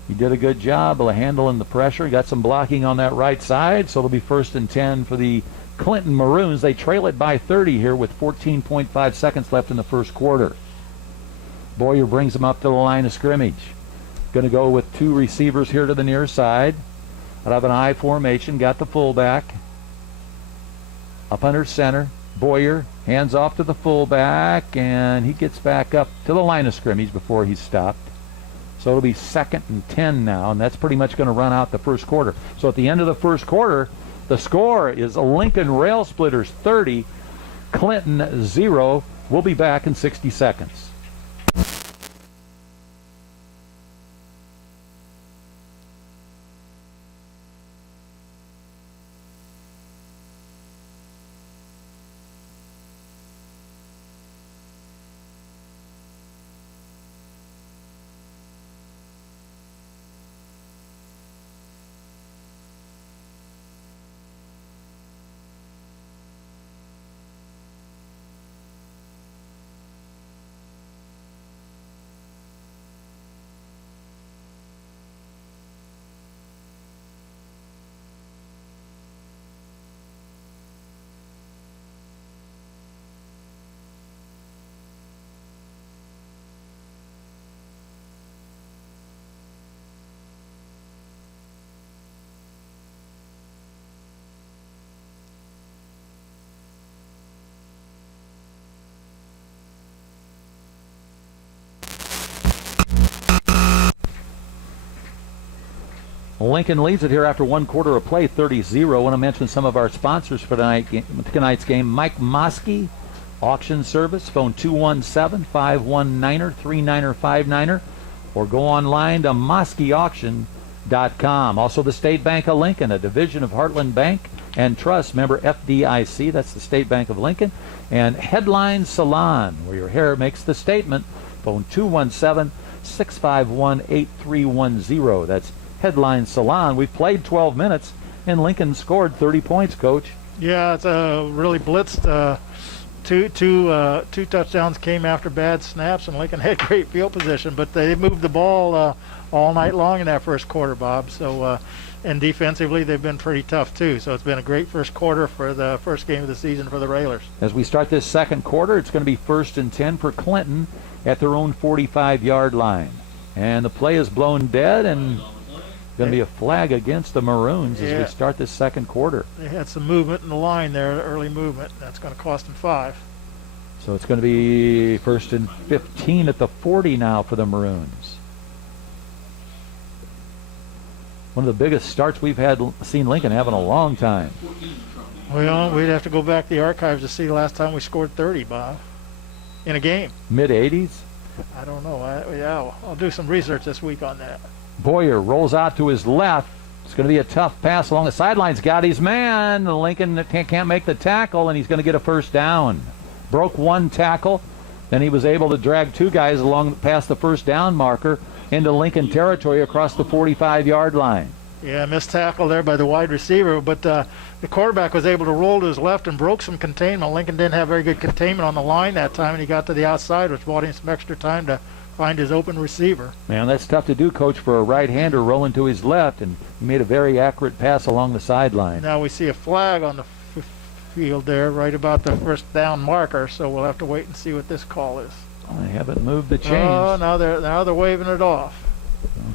He did a good job of handling the pressure. He got some blocking on that right side, so it'll be 1st and 10 for the Clinton Maroons. They trail it by 30 here with 14.5 seconds left in the first quarter. Boyer brings them up to the line of scrimmage. Going to go with 2 receivers here to the near side. Out of an I formation, got the fullback. Up under center. Boyer hands off to the fullback, and he gets back up to the line of scrimmage before he's stopped. So it'll be 2nd and 10 now, and that's pretty much going to run out the first quarter. So at the end of the first quarter, the score is Lincoln Rail Splitters 30, Clinton 0. We'll be back in 60 seconds. Lincoln leads it here after 1 quarter of play, 30-0. I want to mention some of our sponsors for tonight's game. Mike Moskey, Auction Service, phone 217-519-3959, or go online to moskeyauction.com. Also the State Bank of Lincoln, a division of Heartland Bank and Trust, member FDIC, that's the State Bank of Lincoln. And Headline Salon, where your hair makes the statement, phone 217-651-8310. That's Headline Salon. We've played 12 minutes, and Lincoln scored 30 points, Coach. Yeah, it's really blitzed. Two touchdowns came after bad snaps, and Lincoln had great field position, but they moved the ball all night long in that first quarter, Bob. So, and defensively, they've been pretty tough, too. So it's been a great first quarter for the first game of the season for the Railers. As we start this second quarter, it's going to be 1st and 10 for Clinton at their own 45-yard line. And the play is blown dead, and going to be a flag against the Maroons as we start this second quarter. They had some movement in the line there, early movement. That's going to cost them 5. So it's going to be 1st and 15 at the 40 now for the Maroons. One of the biggest starts we've seen Lincoln have in a long time. Well, we'd have to go back to the archives to see the last time we scored 30, Bob, in a game. Mid-80s? I don't know. I'll do some research this week on that. Boyer rolls out to his left. It's going to be a tough pass along the sidelines. Got his man. Lincoln can't make the tackle, and he's going to get a first down. Broke 1 tackle. Then he was able to drag 2 guys along past the first down marker into Lincoln territory across the 45-yard line. Yeah, missed tackle there by the wide receiver, but the quarterback was able to roll to his left and broke some containment. Lincoln didn't have very good containment on the line that time, and he got to the outside, which bought him some extra time to find his open receiver. Man, that's tough to do, Coach, for a right-hander rolling to his left, and he made a very accurate pass along the sideline. Now we see a flag on the field there, right about the first down marker, so we'll have to wait and see what this call is. I haven't moved the chains. Oh, now they're waving it off.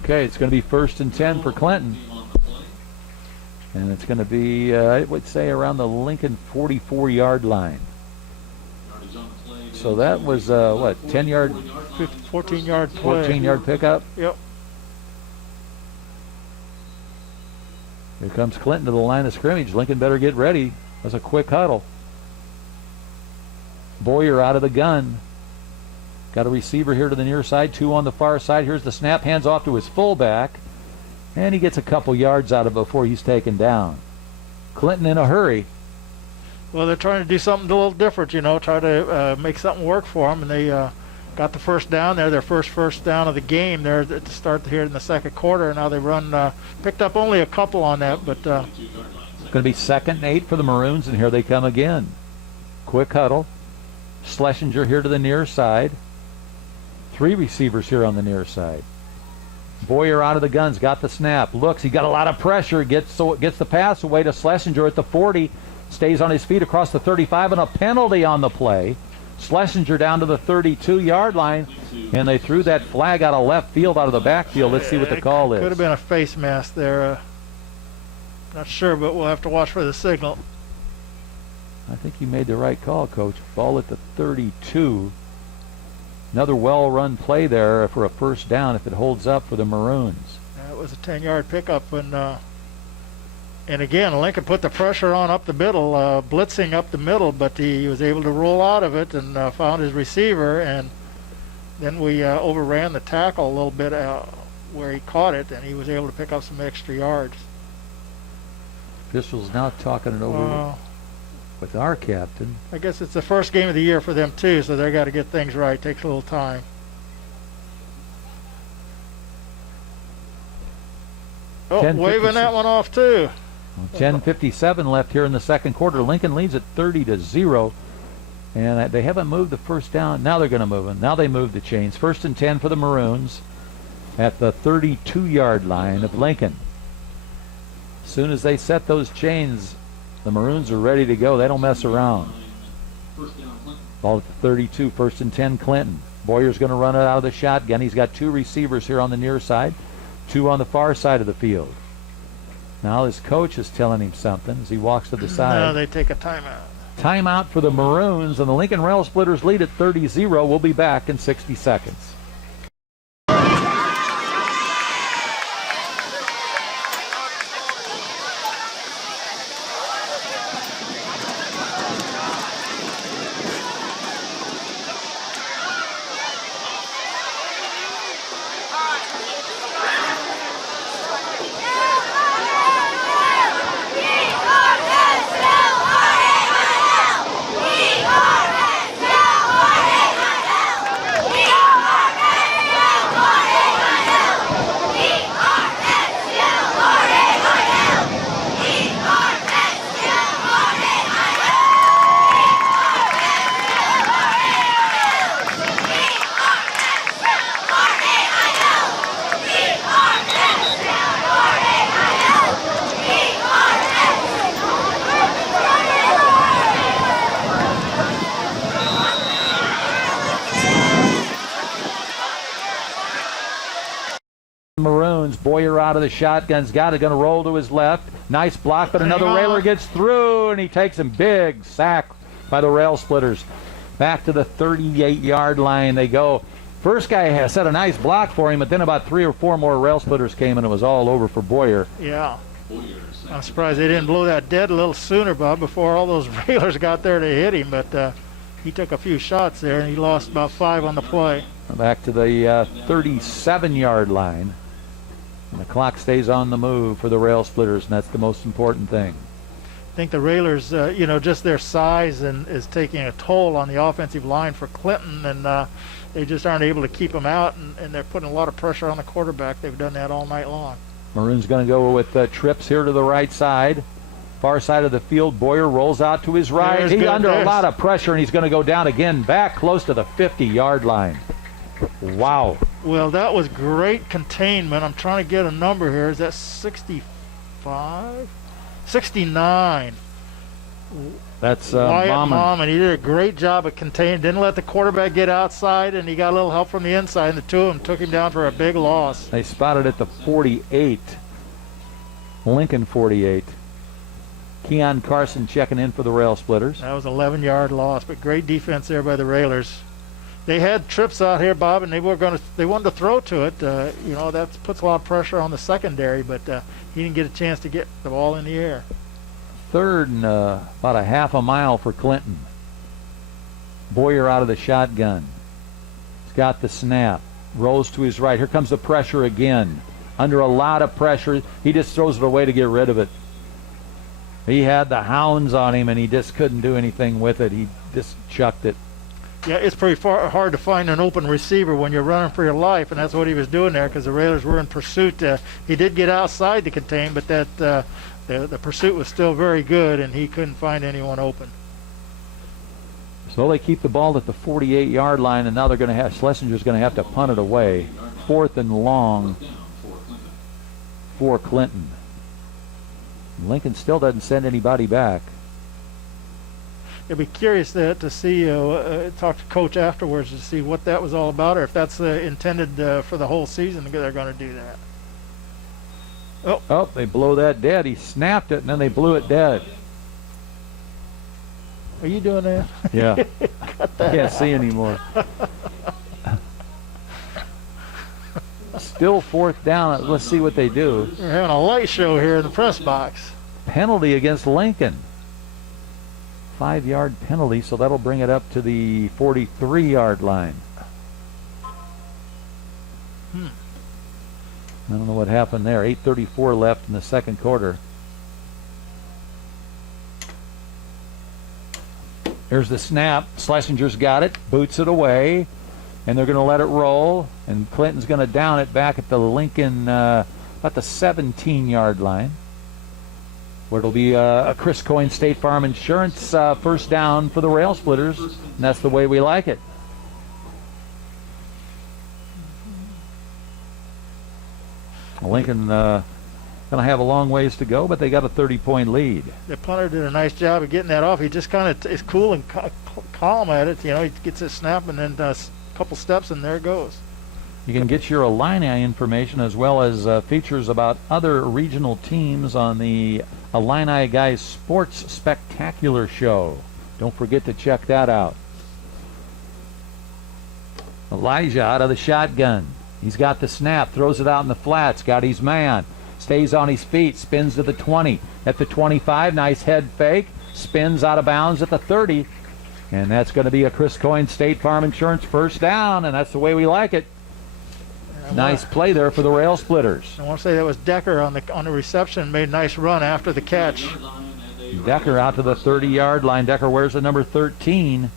Okay, it's going to be 1st and 10 for Clinton. And it's going to be, I would say, around the Lincoln 44-yard line. So that was, 10-yard? 14-yard play. 14-yard pickup? Yep. Here comes Clinton to the line of scrimmage. Lincoln better get ready. That's a quick huddle. Boyer out of the gun. Got a receiver here to the near side, 2 on the far side. Here's the snap, hands off to his fullback. And he gets a couple yards out of it before he's taken down. Clinton in a hurry. Well, they're trying to do something a little different, try to make something work for them. And they got the first down there, their first down of the game there to start here in the second quarter. Now they picked up only a couple on that, but... It's going to be 2nd and 8 for the Maroons, and here they come again. Quick huddle. Schlesinger here to the near side. 3 receivers here on the near side. Boyer out of the guns, got the snap, looks, he got a lot of pressure, gets the pass away to Schlesinger at the 40, stays on his feet across the 35, and a penalty on the play. Schlesinger down to the 32-yard line, and they threw that flag out of left field, out of the backfield. Let's see what the call is. Could have been a face mask there. Not sure, but we'll have to watch for the signal. I think you made the right call, Coach. Ball at the 32. Another well-run play there for a first down if it holds up for the Maroons. That was a 10-yard pickup, and again, Lincoln put the pressure on up the middle, blitzing up the middle, but he was able to roll out of it and found his receiver, and then we overran the tackle a little bit where he caught it, and he was able to pick up some extra yards. Officials now talking it over with our captain. I guess it's the first game of the year for them too, so they got to get things right. Takes a little time. Oh, waving that one off too. 10:57 left here in the second quarter. Lincoln leads at 30-0, and they haven't moved the first down. Now they're going to move it. Now they move the chains. 1st and 10 for the Maroons at the 32-yard line of Lincoln. As soon as they set those chains, the Maroons are ready to go. They don't mess around. Ball at the 32, 1st and 10, Clinton. Boyer's going to run it out of the shotgun. He's got 2 receivers here on the near side, 2 on the far side of the field. Now his coach is telling him something as he walks to the side. No, they take a timeout. Timeout for the Maroons, and the Lincoln Rail Splitters lead at 30-0. We'll be back in 60 seconds. Maroons. Boyer out of the shotgun's got it, going to roll to his left. Nice block, but another Railer gets through, and he takes him. Big sack by the Rail Splitters. Back to the 38-yard line they go. First guy has set a nice block for him, but then about 3 or 4 more Rail Splitters came, and it was all over for Boyer. Yeah. I'm surprised they didn't blow that dead a little sooner, Bob, before all those Railers got there to hit him, but he took a few shots there, and he lost about 5 on the play. Back to the 37-yard line. And the clock stays on the move for the Rail Splitters, and that's the most important thing. I think the Railers, just their size is taking a toll on the offensive line for Clinton, and they just aren't able to keep them out, and they're putting a lot of pressure on the quarterback. They've done that all night long. Maroon's going to go with trips here to the right side. Far side of the field, Boyer rolls out to his right. He's under a lot of pressure, and he's going to go down again, back close to the 50-yard line. Wow. Well, that was great containment. I'm trying to get a number here. Is that 65? 69. That's Wyatt Mom. And he did a great job of containing. Didn't let the quarterback get outside, and he got a little help from the inside, and the two of them took him down for a big loss. They spotted at the 48. Lincoln 48. Keon Carson checking in for the Rail Splitters. That was an 11-yard loss, but great defense there by the Railers. They had trips out here, Bob, and they wanted to throw to it. That puts a lot of pressure on the secondary, but he didn't get a chance to get the ball in the air. Third and about a half a mile for Clinton. Boyer out of the shotgun. He's got the snap. Rolls to his right. Here comes the pressure again. Under a lot of pressure. He just throws it away to get rid of it. He had the hounds on him, and he just couldn't do anything with it. He just chucked it. Yeah, it's pretty hard to find an open receiver when you're running for your life, and that's what he was doing there because the Railers were in pursuit. He did get outside to contain, but the pursuit was still very good, and he couldn't find anyone open. So they keep the ball at the 48-yard line, and now they're going to have Schlesinger's going to have to punt it away. 4th and long for Clinton. Lincoln still doesn't send anybody back. I'd be curious to see, talk to Coach afterwards to see what that was all about, or if that's intended for the whole season. They're going to do that. Oh, they blow that dead. He snapped it, and then they blew it dead. Are you doing that? Yeah. I can't see anymore. Still 4th down. Let's see what they do. We're having a light show here in the press box. Penalty against Lincoln. 5-yard penalty, so that'll bring it up to the 43-yard line. I don't know what happened there. 8:34 left in the second quarter. Here's the snap. Schlesinger's got it, boots it away, and they're going to let it roll, and Clinton's going to down it back at the Lincoln, about the 17-yard line, where it'll be a Chris Coyne State Farm Insurance first down for the Rail Splitters, and that's the way we like it. Lincoln going to have a long ways to go, but they got a 30-point lead. The punter did a nice job of getting that off. He just kind of is cool and calm at it. He gets his snap and then a couple steps, and there it goes. You can get your Illini information as well as features about other regional teams on the Illini Guys Sports Spectacular Show. Don't forget to check that out. Elijah out of the shotgun. He's got the snap, throws it out in the flats, got his man, stays on his feet, spins to the 20. At the 25, nice head fake, spins out of bounds at the 30. And that's going to be a Chris Coyne State Farm Insurance first down, and that's the way we like it. Nice play there for the Rail Splitters. I want to say that was Decker on the reception, made a nice run after the catch. Decker out to the 30-yard line. Decker wears the number 13.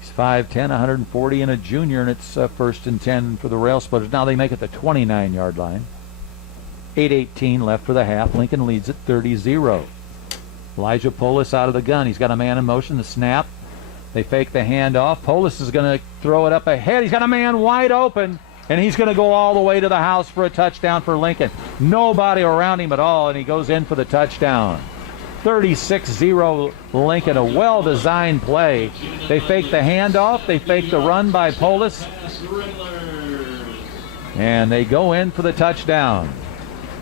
He's 5'10", 140, and a junior, and it's 1st and 10 for the Rail Splitters. Now they make it the 29-yard line. 8:18 left for the half. Lincoln leads at 30-0. Elijah Polis out of the gun. He's got a man in motion. The snap. They fake the handoff. Polis is going to throw it up ahead. He's got a man wide open, and he's going to go all the way to the house for a touchdown for Lincoln. Nobody around him at all, and he goes in for the touchdown. 36-0 Lincoln, a well-designed play. They fake the handoff. They fake the run by Polis. And they go in for the touchdown.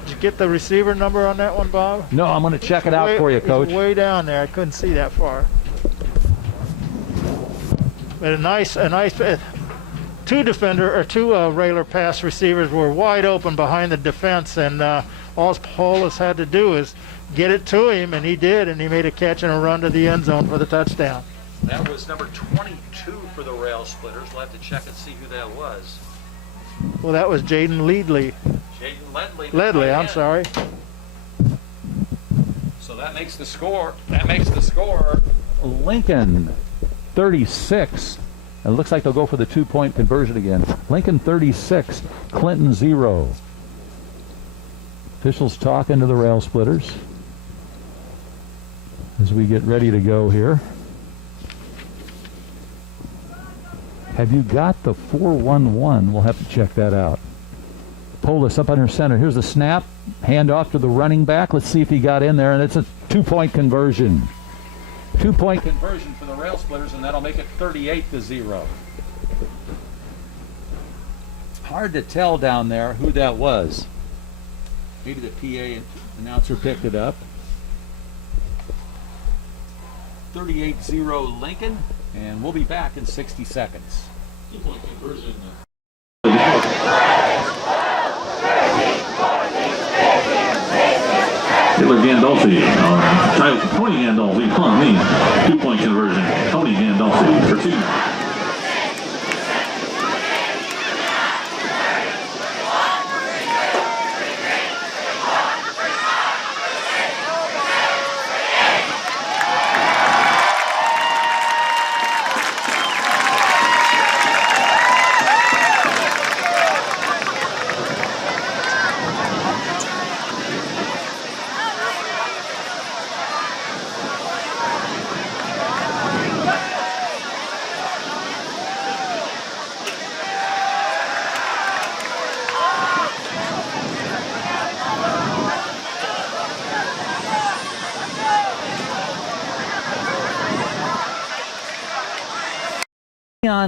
Did you get the receiver number on that one, Bob? No, I'm going to check it out for you, Coach. It's way down there. I couldn't see that far. But a nice two Railer pass receivers were wide open behind the defense, and all Paulus had to do is get it to him, and he did, and he made a catch and a run to the end zone for the touchdown. That was number 22 for the Rail Splitters. We'll have to check and see who that was. Well, that was Jaden Ledley. Jaden Ledley. Ledley, I'm sorry. So that makes the score. Lincoln 36. It looks like they'll go for the 2-point conversion again. Lincoln 36, Clinton 0. Officials talking to the Rail Splitters as we get ready to go here. Have you got the 4-1-1? We'll have to check that out. Polis up under center. Here's the snap. Hand off to the running back. Let's see if he got in there, and it's a 2-point conversion. 2-point conversion for the Rail Splitters, and that'll make it 38-0. Hard to tell down there who that was. Maybe the PA announcer picked it up. 38-0 Lincoln, and we'll be back in 60 seconds. 2-point conversion. Taylor Gandolfi, Tony Gandolfi, come on me. 2-point conversion. Tony Gandolfi for 2.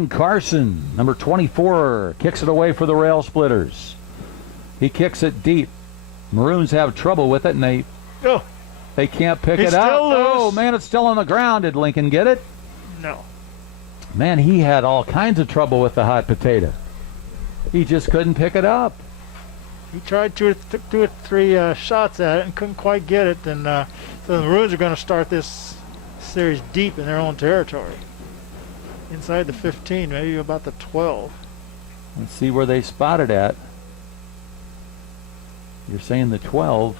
Carson, number 24, kicks it away for the Rail Splitters. He kicks it deep. Maroons have trouble with it, and they can't pick it up. Oh, man, it's still on the ground. Did Lincoln get it? No. Man, he had all kinds of trouble with the hot potato. He just couldn't pick it up. He tried two or three shots at it and couldn't quite get it, and so the Maroons are going to start this series deep in their own territory. Inside the 15, maybe about the 12. Let's see where they spot it at. You're saying the 12.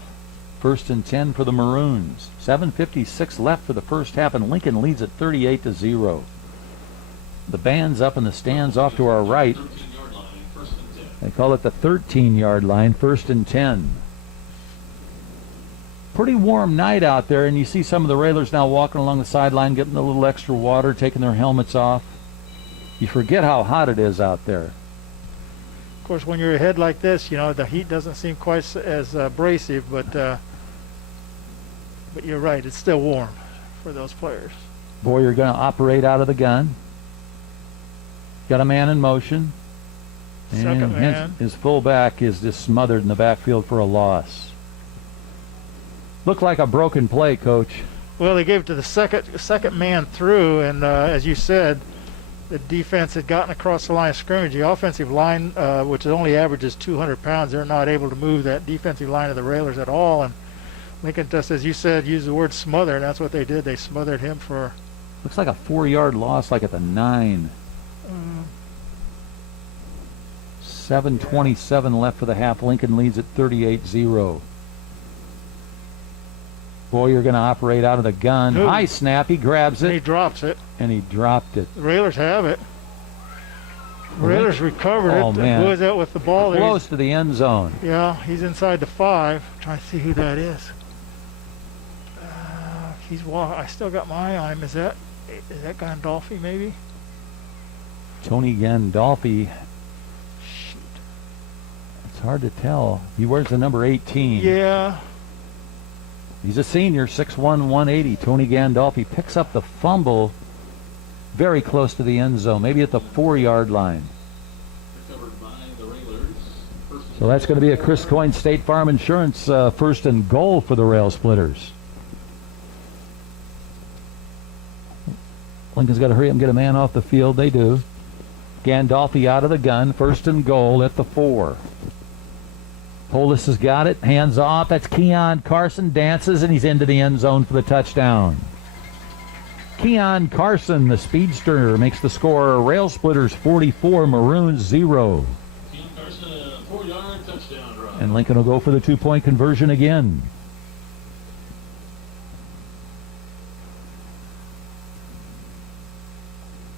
1st and 10 for the Maroons. 7:56 left for the first half, and Lincoln leads at 38-0. The band's up in the stands off to our right. They call it the 13-yard line, 1st and 10. Pretty warm night out there, and you see some of the Railers now walking along the sideline, getting a little extra water, taking their helmets off. You forget how hot it is out there. Of course, when you're ahead like this, you know, the heat doesn't seem quite as abrasive, but you're right, it's still warm for those players. Boyer going to operate out of the gun. Got a man in motion. Second man. His fullback is just smothered in the backfield for a loss. Looked like a broken play, Coach. Well, they gave it to the second man through, and as you said, the defense had gotten across the line of scrimmage. The offensive line, which only averages 200 pounds, they're not able to move that defensive line of the Railers at all. And Lincoln, just as you said, used the word smother, and that's what they did. They smothered him for... Looks like a 4-yard loss, like at the 9. 7:27 left for the half. Lincoln leads at 38-0. Boyer going to operate out of the gun. High snap. He grabs it. And he drops it. And he dropped it. The Railers have it. The Railers recovered it. Man. Who is that with the ball? Close to the end zone. Yeah, he's inside the 5. I'm trying to see who that is. I still got my eye on him. Is that Gandolfi maybe? Tony Gandolfi. Shoot. It's hard to tell. He wears the number 18. Yeah. He's a senior, 6'1", 180. Tony Gandolfi picks up the fumble very close to the end zone, maybe at the 4-yard line. Recovered by the Railers. So that's going to be a Chris Coyne State Farm Insurance first and goal for the Rail Splitters. Lincoln's got to hurry up and get a man off the field. They do. Gandolfi out of the gun. First and goal at the 4. Polis has got it. Hands off. That's Keon Carson. Dances, and he's into the end zone for the touchdown. Keon Carson, the speedster, makes the score Rail Splitters 44, Maroons 0. Keon Carson, a 4-yard touchdown run. And Lincoln will go for the 2-point conversion again.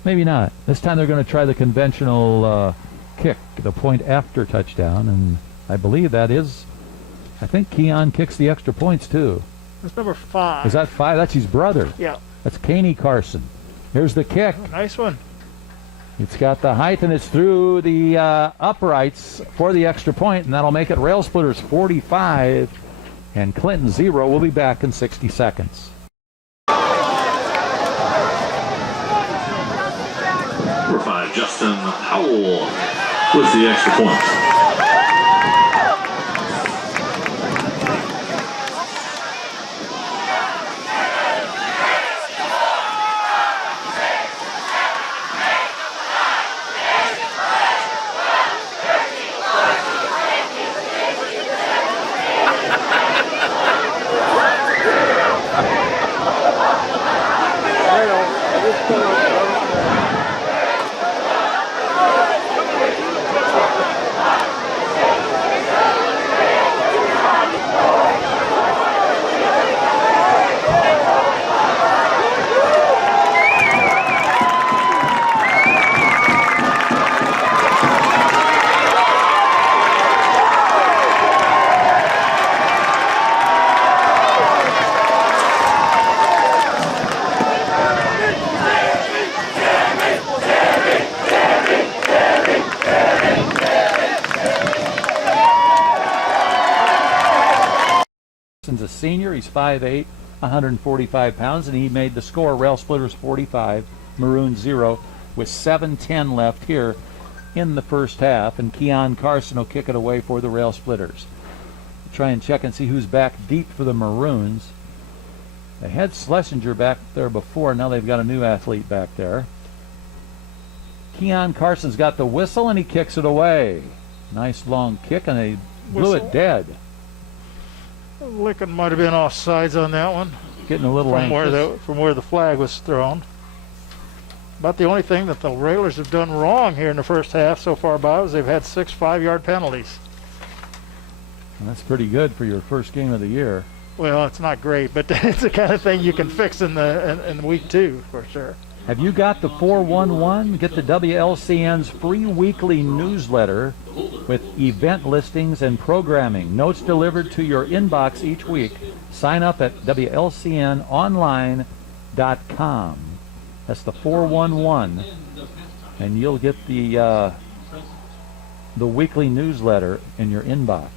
Maybe not. This time they're going to try the conventional kick, the point after touchdown, and I believe that is, I think Keon kicks the extra points too. That's number 5. Is that 5? That's his brother. Yeah. That's Caney Carson. Here's the kick. Oh, nice one. It's got the height, and it's through the uprights for the extra point, and that'll make it Rail Splitters 45 and Clinton 0. We'll be back in 60 seconds. Number 5, Justin Howell with the extra point. A senior, he's 5'8", 145 pounds, and he made the score Rail Splitters 45, Maroons 0, with 7:10 left here in the first half, and Keon Carson will kick it away for the Rail Splitters. Try and check and see who's back deep for the Maroons. They had Schlesinger back there before, now they've got a new athlete back there. Keon Carson's got the whistle, and he kicks it away. Nice long kick, and they blew it dead. Lincoln might have been offsides on that one. Getting a little anxious. From where the flag was thrown. About the only thing that the Railers have done wrong here in the first half so far, Bob, is they've had 6 5-yard penalties. And that's pretty good for your first game of the year. Well, it's not great, but it's the kind of thing you can fix in week 2 for sure. Have you got the 411? Get the WLCN's free weekly newsletter with event listings and programming. Notes delivered to your inbox each week. Sign up at WLCNonline.com. That's the 411, and you'll get the weekly newsletter in your inbox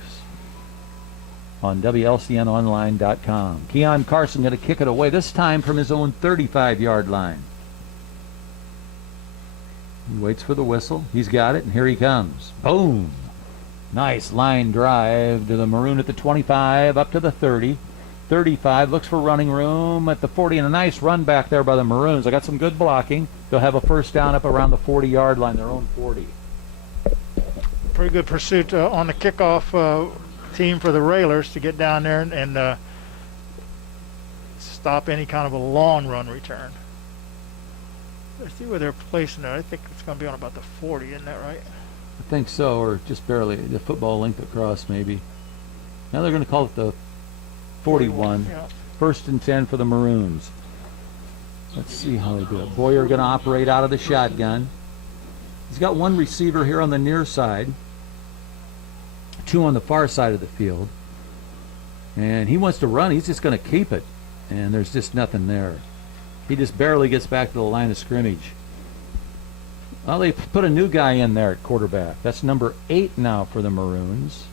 on WLCNonline.com. Keon Carson going to kick it away, this time from his own 35-yard line. He waits for the whistle. He's got it, and here he comes. Boom! Nice line drive to the Maroon at the 25, up to the 30. 35, looks for running room at the 40, and a nice run back there by the Maroons. I got some good blocking. They'll have a first down up around the 40-yard line, their own 40. Pretty good pursuit on the kickoff team for the Railers to get down there and stop any kind of a long run return. Let's see where they're placing it. I think it's going to be on about the 40, isn't that right? I think so, or just barely. The football length across, maybe. Now they're going to call it the 41. Yeah. First and 10 for the Maroons. Let's see how they do it. Boyer going to operate out of the shotgun. He's got one receiver here on the near side, 2 on the far side of the field. And he wants to run. He's just going to keep it. And there's just nothing there. He just barely gets back to the line of scrimmage. Well, they put a new guy in there at quarterback. That's number 8 now for the Maroons.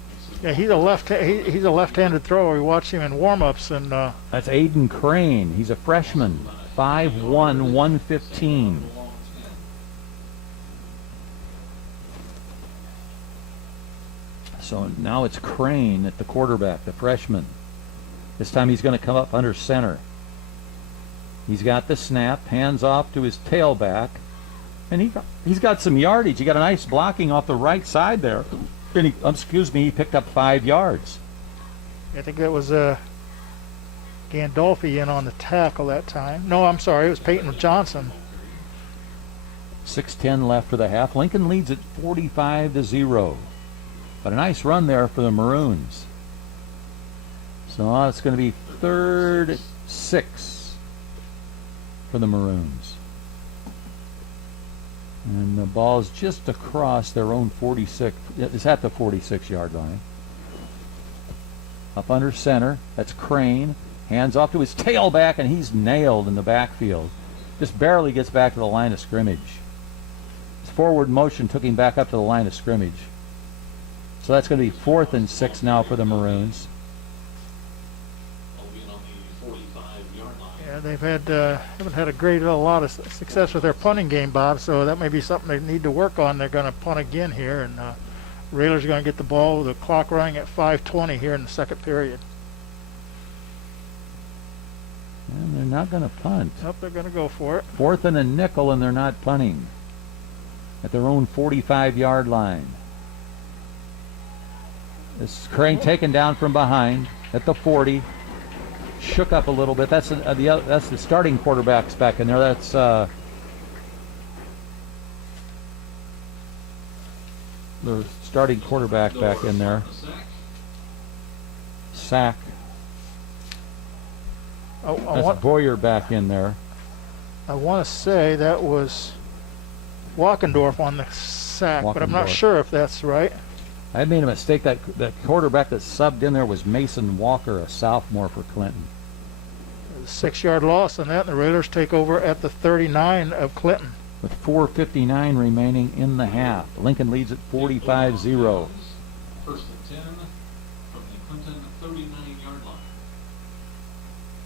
Yeah, he's a left-handed thrower. We watched him in warm-ups, and that's Aiden Crane. He's a freshman, 5'1", 115. So now it's Crane at the quarterback, the freshman. This time he's going to come up under center. He's got the snap, hands off to his tailback, and he's got some yardage. He got a nice blocking off the right side there. And he picked up 5 yards. I think that was Gandolfi in on the tackle that time. No, I'm sorry, it was Peyton Johnson. 6:10 left for the half. Lincoln leads at 45-0. But a nice run there for the Maroons. So it's going to be 3rd and 6 for the Maroons. And the ball's just across their own 46. It's at the 46-yard line. Up under center. That's Crane. Hands off to his tailback, and he's nailed in the backfield. Just barely gets back to the line of scrimmage. His forward motion took him back up to the line of scrimmage. So that's going to be 4th and 6 now for the Maroons. Yeah, they've haven't had a lot of success with their punting game, Bob. So that may be something they need to work on. They're going to punt again here, and Railers are going to get the ball with the clock running at 5:20 here in the second period. And they're not going to punt. Nope, they're going to go for it. 4th and a nickel, and they're not punting at their own 45-yard line. This is Crane taken down from behind at the 40. Shook up a little bit. That's the starting quarterback's back in there. That's the starting quarterback back in there. Sack. That's Boyer back in there. I want to say that was Walkendorf on the sack, but I'm not sure if that's right. I made a mistake. That quarterback that subbed in there was Mason Walker, a sophomore for Clinton. 6-yard loss on that, and the Raiders take over at the 39 of Clinton. With 4:59 remaining in the half. Lincoln leads at 45-0. 1st and 10 from the Clinton 39-yard line.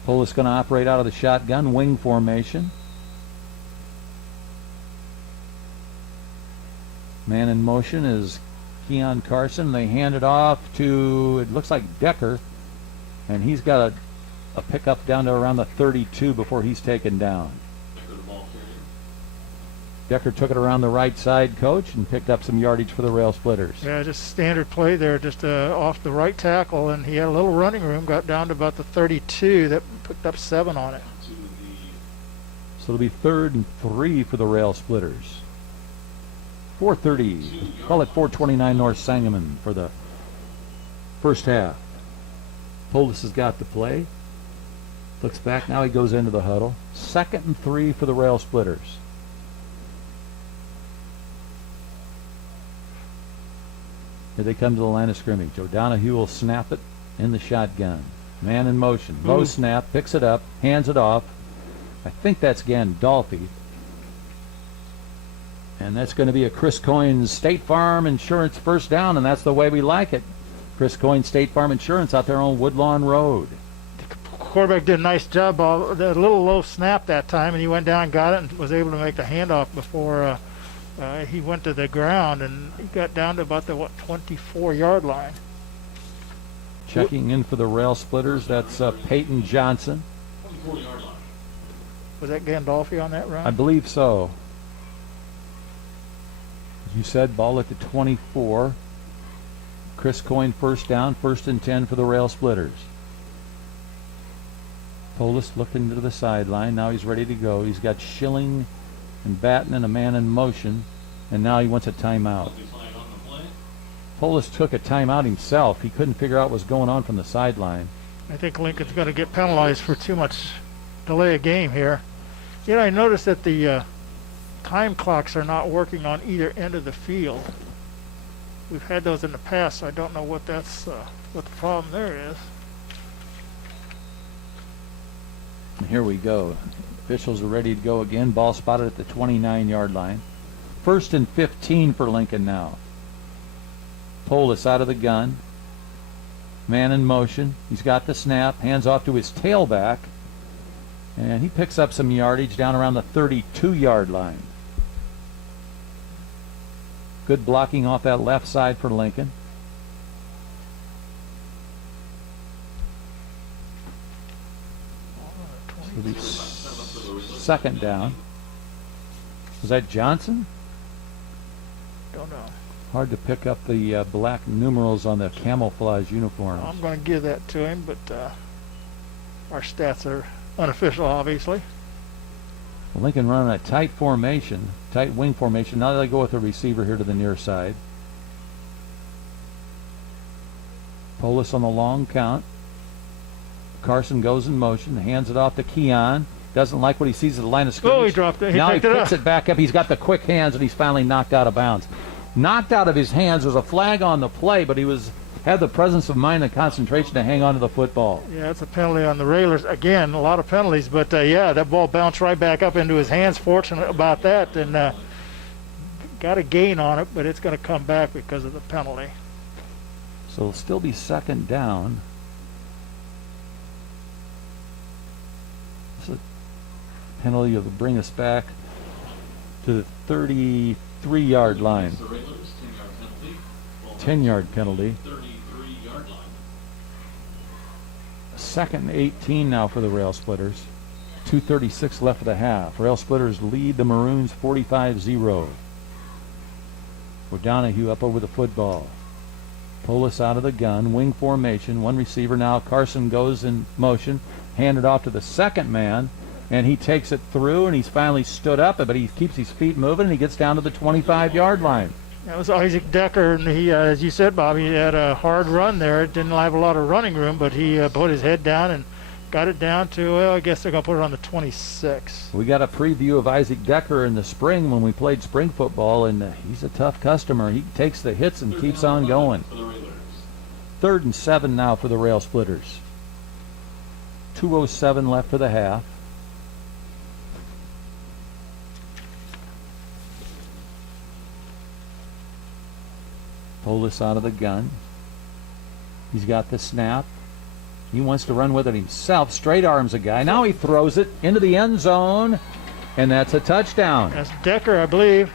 Polis going to operate out of the shotgun, wing formation. Man in motion is Keon Carson. They hand it off to, it looks like Decker, and he's got a pickup down to around the 32 before he's taken down. Decker took it around the right side, Coach, and picked up some yardage for the Rail Splitters. Yeah, just standard play there, just off the right tackle, and he had a little running room, got down to about the 32, that picked up 7 on it. So it'll be 3rd and 3 for the Rail Splitters. 4:30, call it 429 North Sangamon for the first half. Polis has got the play. Looks back, now he goes into the huddle. 2nd and 3 for the Rail Splitters. Here they come to the line of scrimmage. O'Donohue will snap it in the shotgun. Man in motion. Low snap, picks it up, hands it off. I think that's Gandolfi. And that's going to be a Chris Coyne's State Farm Insurance first down, and that's the way we like it. Chris Coyne State Farm Insurance out there on Woodlawn Road. The quarterback did a nice job. A little low snap that time, and he went down, got it, and was able to make the handoff before he went to the ground, and he got down to about the 24-yard line. Checking in for the Rail Splitters, that's Peyton Johnson. 24-yard line. Was that Gandolfi on that run? I believe so. As you said, ball at the 24. Chris Coyne first down, 1st and 10 for the Rail Splitters. Polis looking to the sideline. Now he's ready to go. He's got Schilling and Batten and a man in motion, and now he wants a timeout. Polis took a timeout himself. He couldn't figure out what was going on from the sideline. I think Lincoln's going to get penalized for too much delay of game here. You know, I noticed that the time clocks are not working on either end of the field. We've had those in the past, so I don't know what what the problem there is. And here we go. Officials are ready to go again. Ball spotted at the 29-yard line. 1st and 15 for Lincoln now. Polis out of the gun. Man in motion. He's got the snap. Hands off to his tailback. And he picks up some yardage down around the 32-yard line. Good blocking off that left side for Lincoln. second down. Was that Johnson? Don't know. Hard to pick up the black numerals on the camouflage uniforms. I'm going to give that to him, but our stats are unofficial, obviously. Lincoln running a tight formation, tight wing formation. Now they go with the receiver here to the near side. Polis on the long count. Carson goes in motion, hands it off to Keon. Doesn't like what he sees at the line of scrimmage. Oh, he dropped it. Now he picked picks it back up. He's got the quick hands, and he's finally knocked out of bounds. Knocked out of his hands. There was a flag on the play, but he had the presence of mind and concentration to hang on to the football. Yeah, it's a penalty on the Railers. Again, a lot of penalties, but yeah, that ball bounced right back up into his hands. Fortunate about that, and got a gain on it, but it's going to come back because of the penalty. So it'll still be second down. It's a penalty will bring us back to the 33-yard line. 10-yard penalty. 33-yard line. Second and 18 now for the Rail Splitters. 2:36 left of the half. Rail Splitters lead the Maroons 45-0. O'Donohue up over the football. Polis out of the gun. Wing formation. One receiver now. Carson goes in motion. Handed off to the second man. And he takes it through, and he's finally stood up, but he keeps his feet moving, and he gets down to the 25-yard line. That was Isaac Decker, and he, as you said, Bob, he had a hard run there. It didn't have a lot of running room, but he put his head down and got it down to, well, I guess they're going to put it on the 26. We got a preview of Isaac Decker in the spring when we played spring football, and he's a tough customer. He takes the hits and keeps on going. 3rd and 7 now for the Rail Splitters. 2:07 left for the half. Polis out of the gun. He's got the snap. He wants to run with it himself. Straight arms a guy. Now he throws it into the end zone, and that's a touchdown. That's Decker, I believe.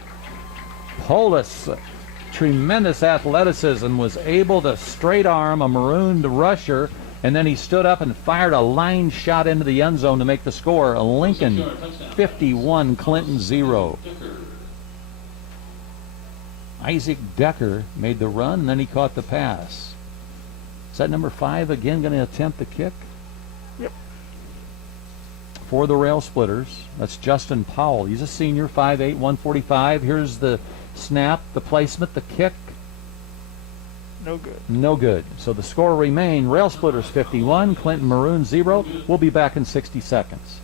Polis, tremendous athleticism, was able to straight arm a marooned rusher, and then he stood up and fired a line shot into the end zone to make the score. Lincoln 51, Clinton 0. Isaac Decker made the run, and then he caught the pass. Is that number 5 again going to attempt the kick? Yep. For the Rail Splitters, that's Justin Powell. He's a senior, 5'8", 145. Here's the snap, the placement, the kick. No good. No good. So the score remain Rail Splitters 51, Clinton Maroon 0. We'll be back in 60 seconds.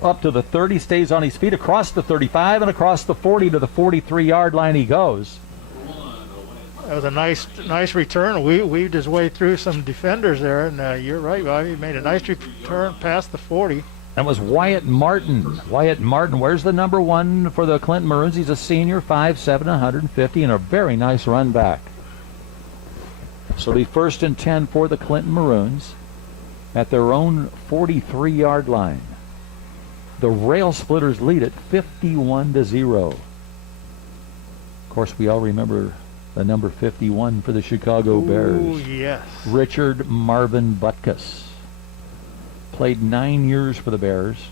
Up to the 30, stays on his feet, across the 35, and across the 40 to the 43-yard line he goes. That was a nice return. Weaved his way through some defenders there, and you're right, Bob. He made a nice return past the 40. That was Wyatt Martin. Wyatt Martin, where's the number 1 for the Clinton Maroons? He's a senior, 5'7", 150, and a very nice run back. So it'll be 1st and 10 for the Clinton Maroons at their own 43-yard line. The Rail Splitters lead it 51-0. Of course, we all remember the number 51 for the Chicago Bears. Oh, yes. Richard Marvin Butkus. Played 9 years for the Bears.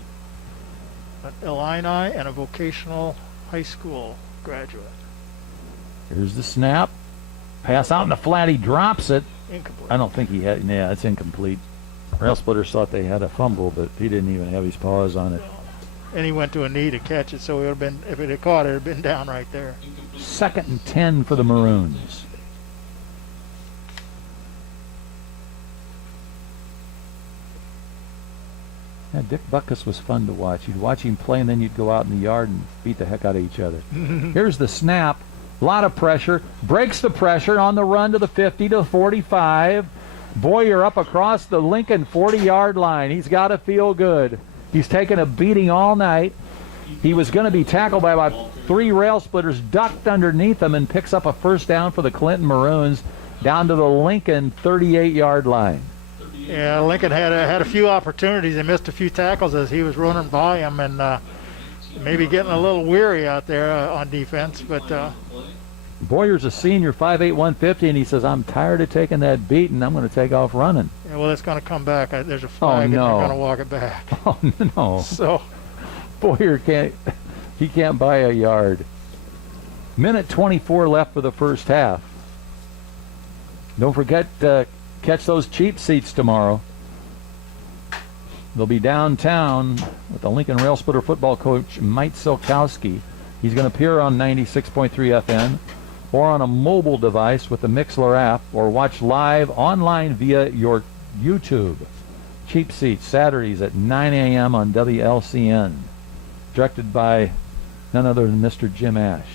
An Illini and a vocational high school graduate. Here's the snap. Pass out in the flat. He drops it. Incomplete. I don't think he had. Yeah, it's incomplete. Rail Splitters thought they had a fumble, but he didn't even have his paws on it. And he went to a knee to catch it, so it would have been, if it had caught it, it would have been down right there. 2nd and 10 for the Maroons. Yeah, Dick Butkus was fun to watch. You'd watch him play, and then you'd go out in the yard and beat the heck out of each other. Here's the snap. A lot of pressure. Breaks the pressure on the run to the 50 to 45. Boyer up across the Lincoln 40-yard line. He's got to feel good. He's taken a beating all night. He was going to be tackled by about 3 Rail Splitters, ducked underneath him, and picks up a first down for the Clinton Maroons down to the Lincoln 38-yard line. Yeah, Lincoln had a few opportunities. They missed a few tackles as he was running by him, and maybe getting a little weary out there on defense. But Boyer's a senior, 5'8", 150, and he says, I'm tired of taking that beating. I'm going to take off running. yeah, well, it's going to come back. There's a flag, and they're no. going to walk it back. Oh, no. So Boyer can't buy a yard. Minute 24 left for the first half. Don't forget to catch those cheap seats tomorrow. They'll be downtown with the Lincoln Rail Splitter football coach, Mike Silkowski. He's going to appear on 96.3 FM or on a mobile device with the Mixler app, or watch live online via your YouTube. Cheap seats, Saturdays at 9 a.m. on WLCN. Directed by none other than Mr. Jim Ash.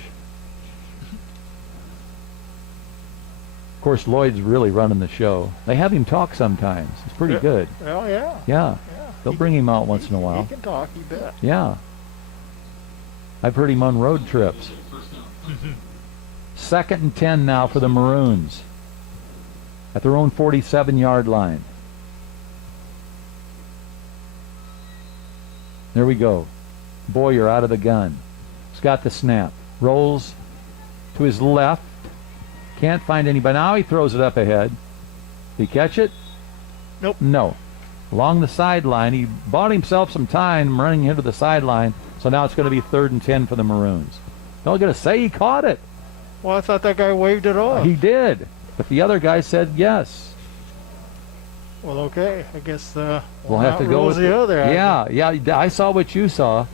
Of course, Lloyd's really running the show. They have him talk sometimes. It's pretty good. Oh, yeah. Yeah. Yeah. They'll bring him out once in a while. He can talk, you bet. Yeah. I've heard him on road trips. 2nd and 10 now for the Maroons at their own 47-yard line. There we go. Boyer out of the gun. He's got the snap. Rolls to his left. Can't find anybody. Now he throws it up ahead. Did he catch it? Nope. No. Along the sideline. He bought himself some time running into the sideline. So now it's going to be 3rd and 10 for the Maroons. They're going to say he caught it. Well, I thought that guy waved it off. He did. But the other guy said yes. Well, okay. I guess We'll have to go with the other. Yeah. I saw what you saw.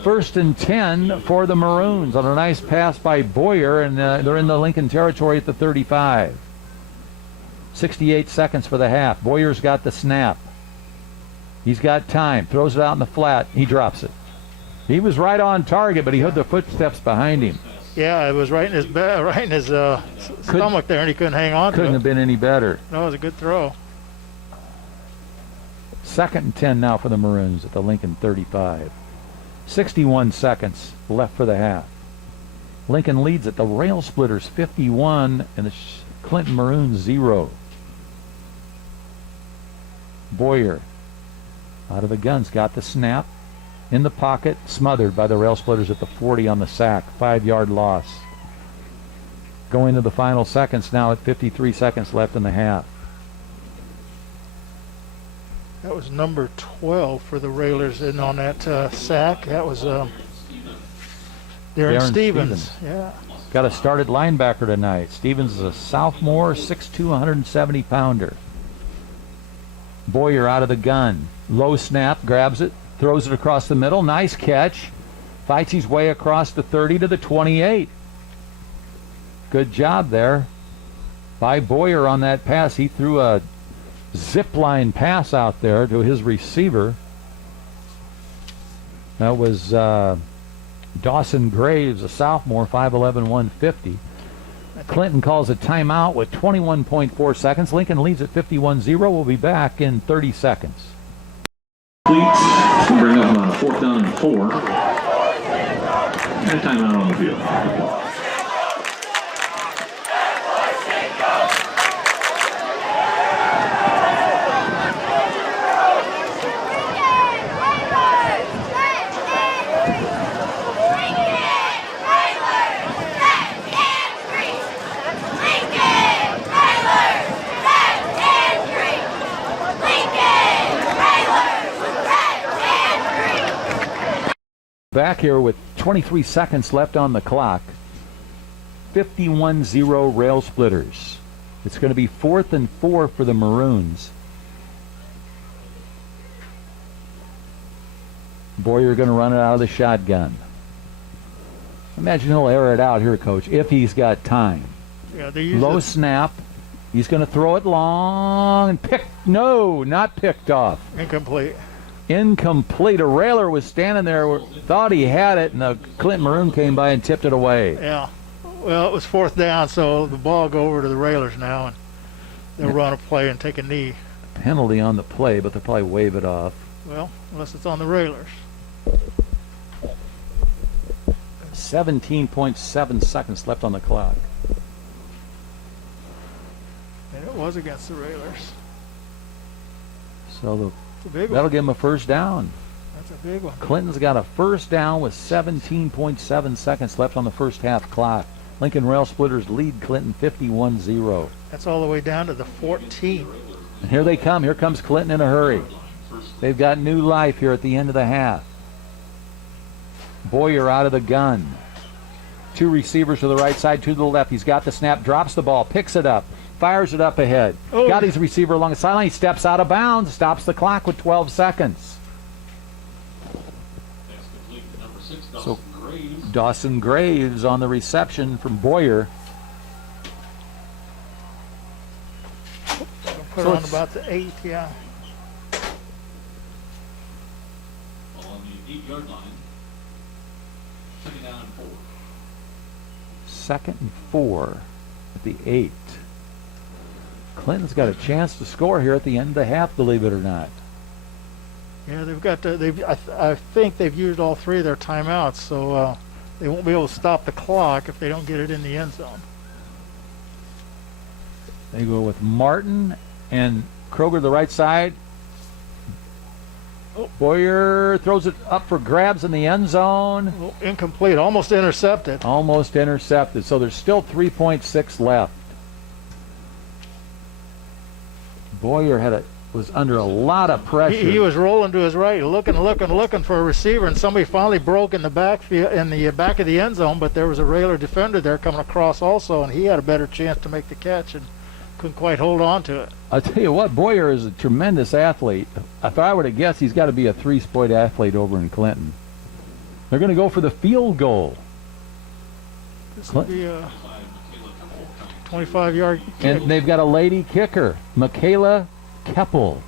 1st and 10 for the Maroons on a nice pass by Boyer, and they're in the Lincoln territory at the 35. 68 seconds for the half. Boyer's got the snap. He's got time. Throws it out in the flat. He drops it. He was right on target, but he heard the footsteps behind him. Yeah, it was right in his stomach there, and he couldn't hang on to it. Couldn't have been any better. No, it was a good throw. 2nd and 10 now for the Maroons at the Lincoln 35. 61 seconds left for the half. Lincoln leads at the Rail Splitters 51 and the Clinton Maroons 0. Boyer out of the guns, got the snap. In the pocket, smothered by the Rail Splitters at the 40 on the sack. 5-yard loss. Going to the final seconds now at 53 seconds left in the half. That was number 12 for the Railers in on that sack. That was Darren Stevens. Yeah. Got a started linebacker tonight. Stevens is a sophomore, 6'2", 170-pounder. Boyer out of the gun. Low snap, grabs it, throws it across the middle. Nice catch. Fights his way across the 30 to the 28. Good job there by Boyer on that pass. He threw a zip line pass out there to his receiver. That was Dawson Graves, a sophomore, 5'11", 150. Clinton calls a timeout with 21.4 seconds. Lincoln leads at 51-0. We'll be back in 30 seconds. We'll bring up on a 4th down and 4. And timeout on the field. Back here with 23 seconds left on the clock. 51-0 Rail Splitters. It's going to be 4th and 4 for the Maroons. Boyer going to run it out of the shotgun. Imagine he'll air it out here, Coach, if he's got time. Yeah, they use Low snap. He's going to throw it long and no, not picked off. incomplete. Incomplete. A railer was standing there, thought he had it, and the Clinton Maroon came by and tipped it away. Yeah. Well, it was 4th down, so the ball will go over to the Railers now, and they'll run a play and take a knee. Penalty on the play, but they'll probably wave it off. Well, unless it's on the Railers. 17.7 seconds left on the clock. And it was against the Railers. So It's a big that'll one. give him a first down. That's a big one. Clinton's got a first down with 17.7 seconds left on the first half clock. Lincoln Rail Splitters lead Clinton 51-0. That's all the way down to the 14. And here they come. Here comes Clinton in a hurry. They've got new life here at the end of the half. Boyer out of the gun. 2 receivers to the right side, 2 to the left. He's got the snap, drops the ball, picks it up, fires it up ahead. Oh. Got his receiver along the sideline. He steps out of bounds, stops the clock with 12 seconds. So Dawson Graves on the reception from Boyer. Put So on it's- about the 8, yeah. On the 8-yard line. Second down and 4. 2nd and 4 at the 8. Clinton's got a chance to score here at the end of the half, believe it or not. Yeah, they've got I think they've used all 3 of their timeouts, so they won't be able to stop the clock if they don't get it in the end zone. They go with Martin and Kroger to the right side. Boyer throws it up for grabs in the end zone. Oh, incomplete, almost intercepted. Almost intercepted. So there's still 3.6 left. Boyer was under a lot of pressure. He was rolling to his right, looking for a receiver, and somebody finally broke in the backfield, in the back of the end zone. But there was a Railer defender there coming across also, and he had a better chance to make the catch and couldn't quite hold on to it. I'll tell you what, Boyer is a tremendous athlete. If I were to guess, he's got to be a 3-sport athlete over in Clinton. They're going to go for the field goal. This will be a 25-yard kick. And they've got a lady kicker, Michaela Keppel.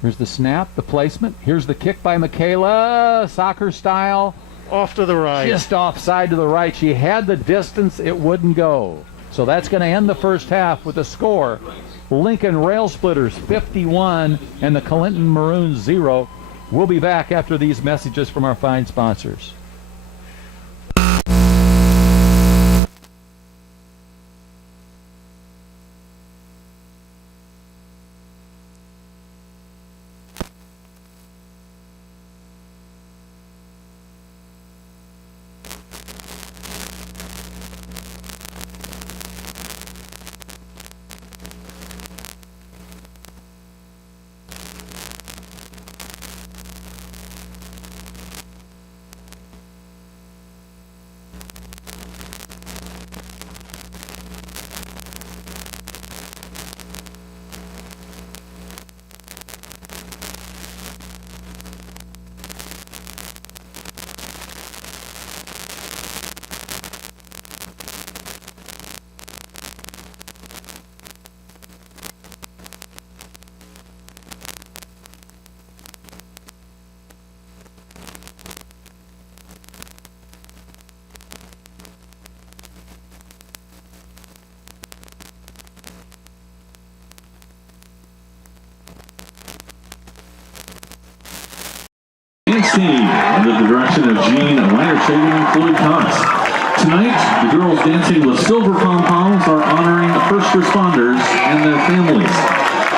Here's the snap, the placement. Here's the kick by Michaela, soccer style. Off to the right. Just offside to the right. She had the distance, it wouldn't go. So that's going to end the first half with a score. Lincoln Rail Splitters 51 and the Clinton Maroons 0. We'll be back after these messages from our fine sponsors. Under the direction of Gene Weiner-Shagan and Floyd Cox. Tonight, the girls dancing with silver pom-poms are honoring first responders and their families.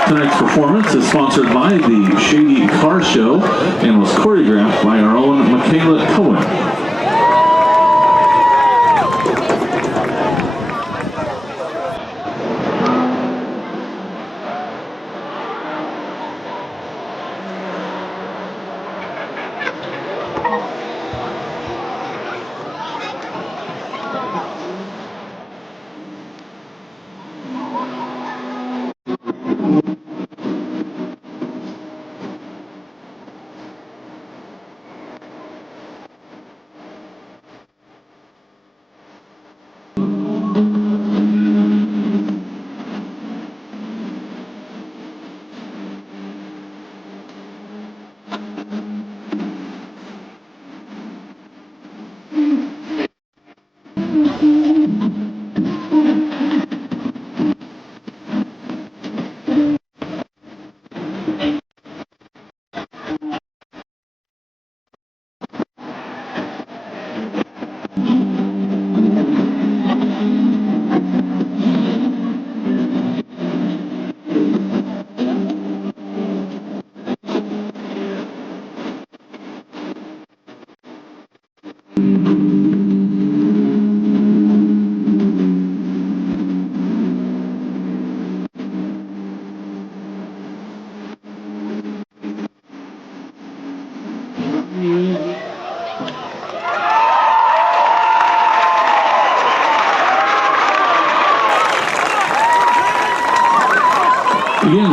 Tonight's performance is sponsored by the Shady Car Show and was choreographed by our own Michaela Cohen.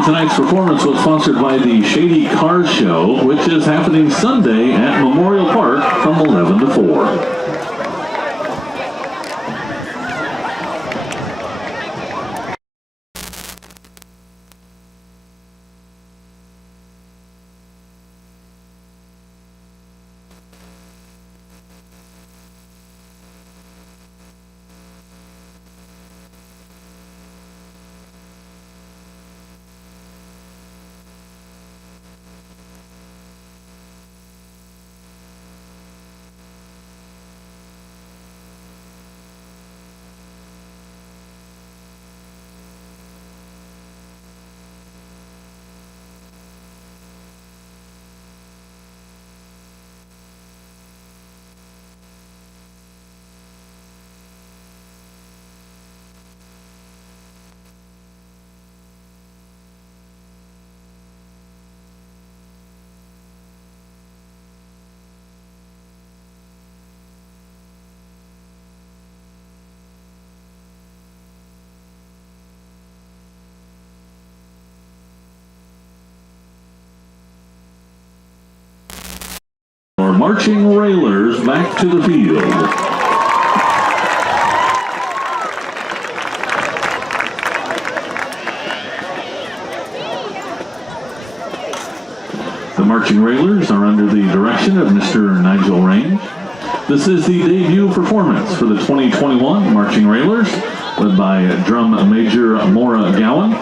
tonight's performance was sponsored by the Shady Cars Show, which is happening Sunday at Memorial Park from 11 to 4. Our marching railers back to the field. The marching railers are under the direction of Mr. Nigel Range. This is the debut performance for the 2021 marching railers, led by Drum Major Maura Gowan.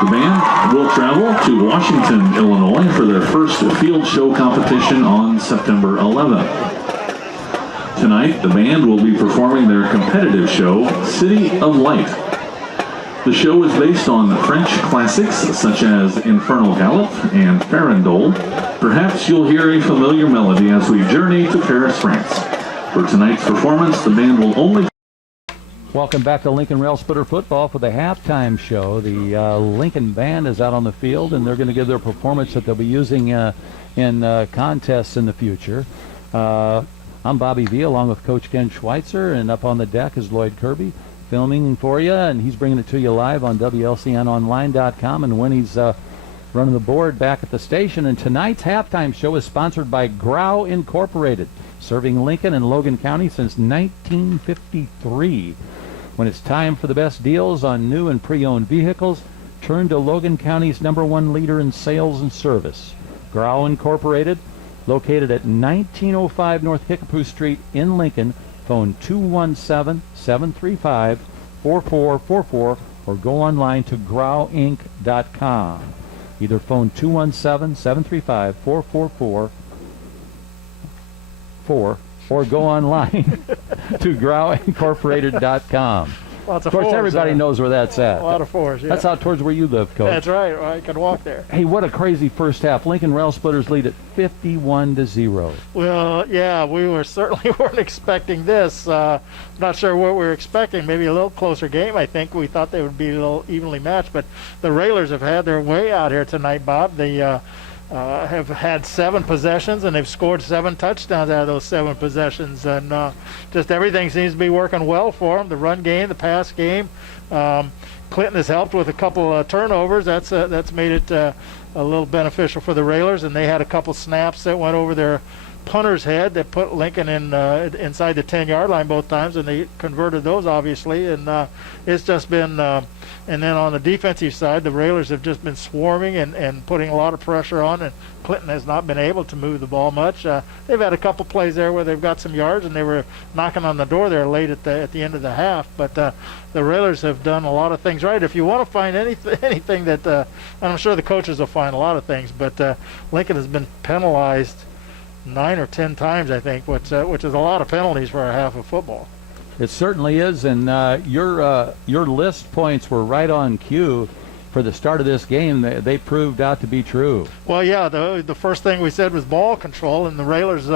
The band will travel to Washington, Illinois for their first field show competition on September 11th. Tonight, the band will be performing their competitive show, City of Light. The show is based on French classics such as Infernal Galop and Farandole. Perhaps you'll hear a familiar melody as we journey to Paris, France. For tonight's performance, the band will only... Welcome back to Lincoln Rail Splitter Football for the halftime show. The Lincoln Band is out on the field, and they're going to give their performance that they'll be using in contests in the future. I'm Bobby V, along with Coach Ken Schweitzer, and up on the deck is Lloyd Kirby, filming for you, and he's bringing it to you live on WLCNonline.com, and when he's running the board back at the station. And tonight's halftime show is sponsored by Grau Incorporated, serving Lincoln and Logan County since 1953. When it's time for the best deals on new and pre-owned vehicles, turn to Logan County's #1 leader in sales and service. Grau Incorporated, located at 1905 North Hickapoo Street in Lincoln. Phone 217-735-4444 or go online to grauinc.com. Either phone 217-735-4444 or go online to grauincorporated.com. Lots of course, everybody knows where that's at. A lot of fours, yeah. That's out towards where you live, Coach. That's right. I can walk there. Hey, what a crazy first half. Lincoln Rail Splitters lead at 51-0. Well, yeah, we certainly weren't expecting this. Not sure what we were expecting. Maybe a little closer game, I think. We thought they would be a little evenly matched. But the Railers have had their way out here tonight, Bob. They have had 7 possessions, and they've scored 7 touchdowns out of those 7 possessions. And just everything seems to be working well for them. The run game, the pass game. Clinton has helped with a couple turnovers. That's made it a little beneficial for the Railers. And they had a couple snaps that went over their punter's head that put Lincoln in inside the 10-yard line both times, and they converted those, obviously. And it's just been and then on the defensive side, the Railers have just been swarming and putting a lot of pressure on, and Clinton has not been able to move the ball much. They've had a couple plays there where they've got some yards, and they were knocking on the door there late at the end of the half. But the Railers have done a lot of things right. If you want to find anything that, and I'm sure the coaches will find a lot of things, but Lincoln has been penalized 9 or 10 times, I think, which is a lot of penalties for a half of football. It certainly is, and your list points were right on cue for the start of this game. They proved out to be true. Well, yeah, the first thing we said was ball control, and the Railers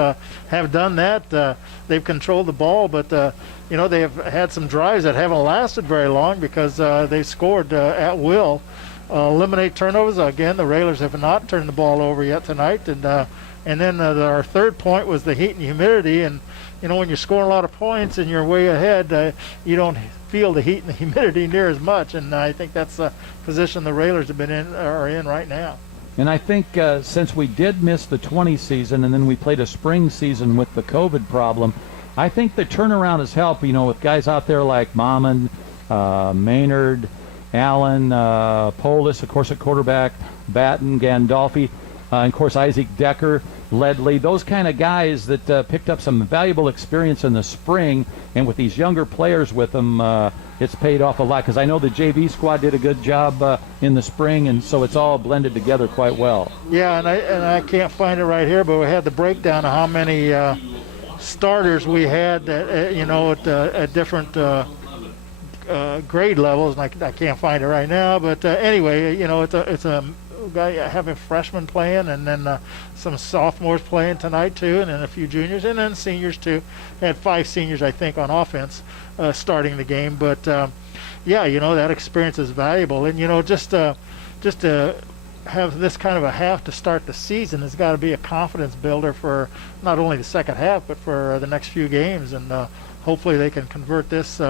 have done that. They've controlled the ball, but they have had some drives that haven't lasted very long because they've scored at will. eliminate turnovers. Again, the Railers have not turned the ball over yet tonight. And then our third point was the heat and humidity. And, when you're scoring a lot of points and you're way ahead, you don't feel the heat and the humidity near as much. And I think that's the position the Railers are in right now. And I think since we did miss the 20 season and then we played a spring season with the COVID problem, I think the turnaround has helped, with guys out there like Maumon, Maynard, Allen, Polis, of course, at quarterback, Batten, Gandolfi, and, of course, Isaac Decker, Ledley, those kind of guys that picked up some valuable experience in the spring, and with these younger players with them, it's paid off a lot, because I know the JV squad did a good job in the spring, and so it's all blended together quite well. Yeah, and I can't find it right here, but we had the breakdown of how many starters we had at different grade levels, and I can't find it right now, but anyway, it's a guy having freshmen playing, and then some sophomores playing tonight too, and then a few juniors, and then seniors too. Had 5 seniors, I think, on offense starting the game. But that experience is valuable, and just to have this kind of a half to start the season has got to be a confidence builder for not only the second half, but for the next few games, and hopefully they can convert this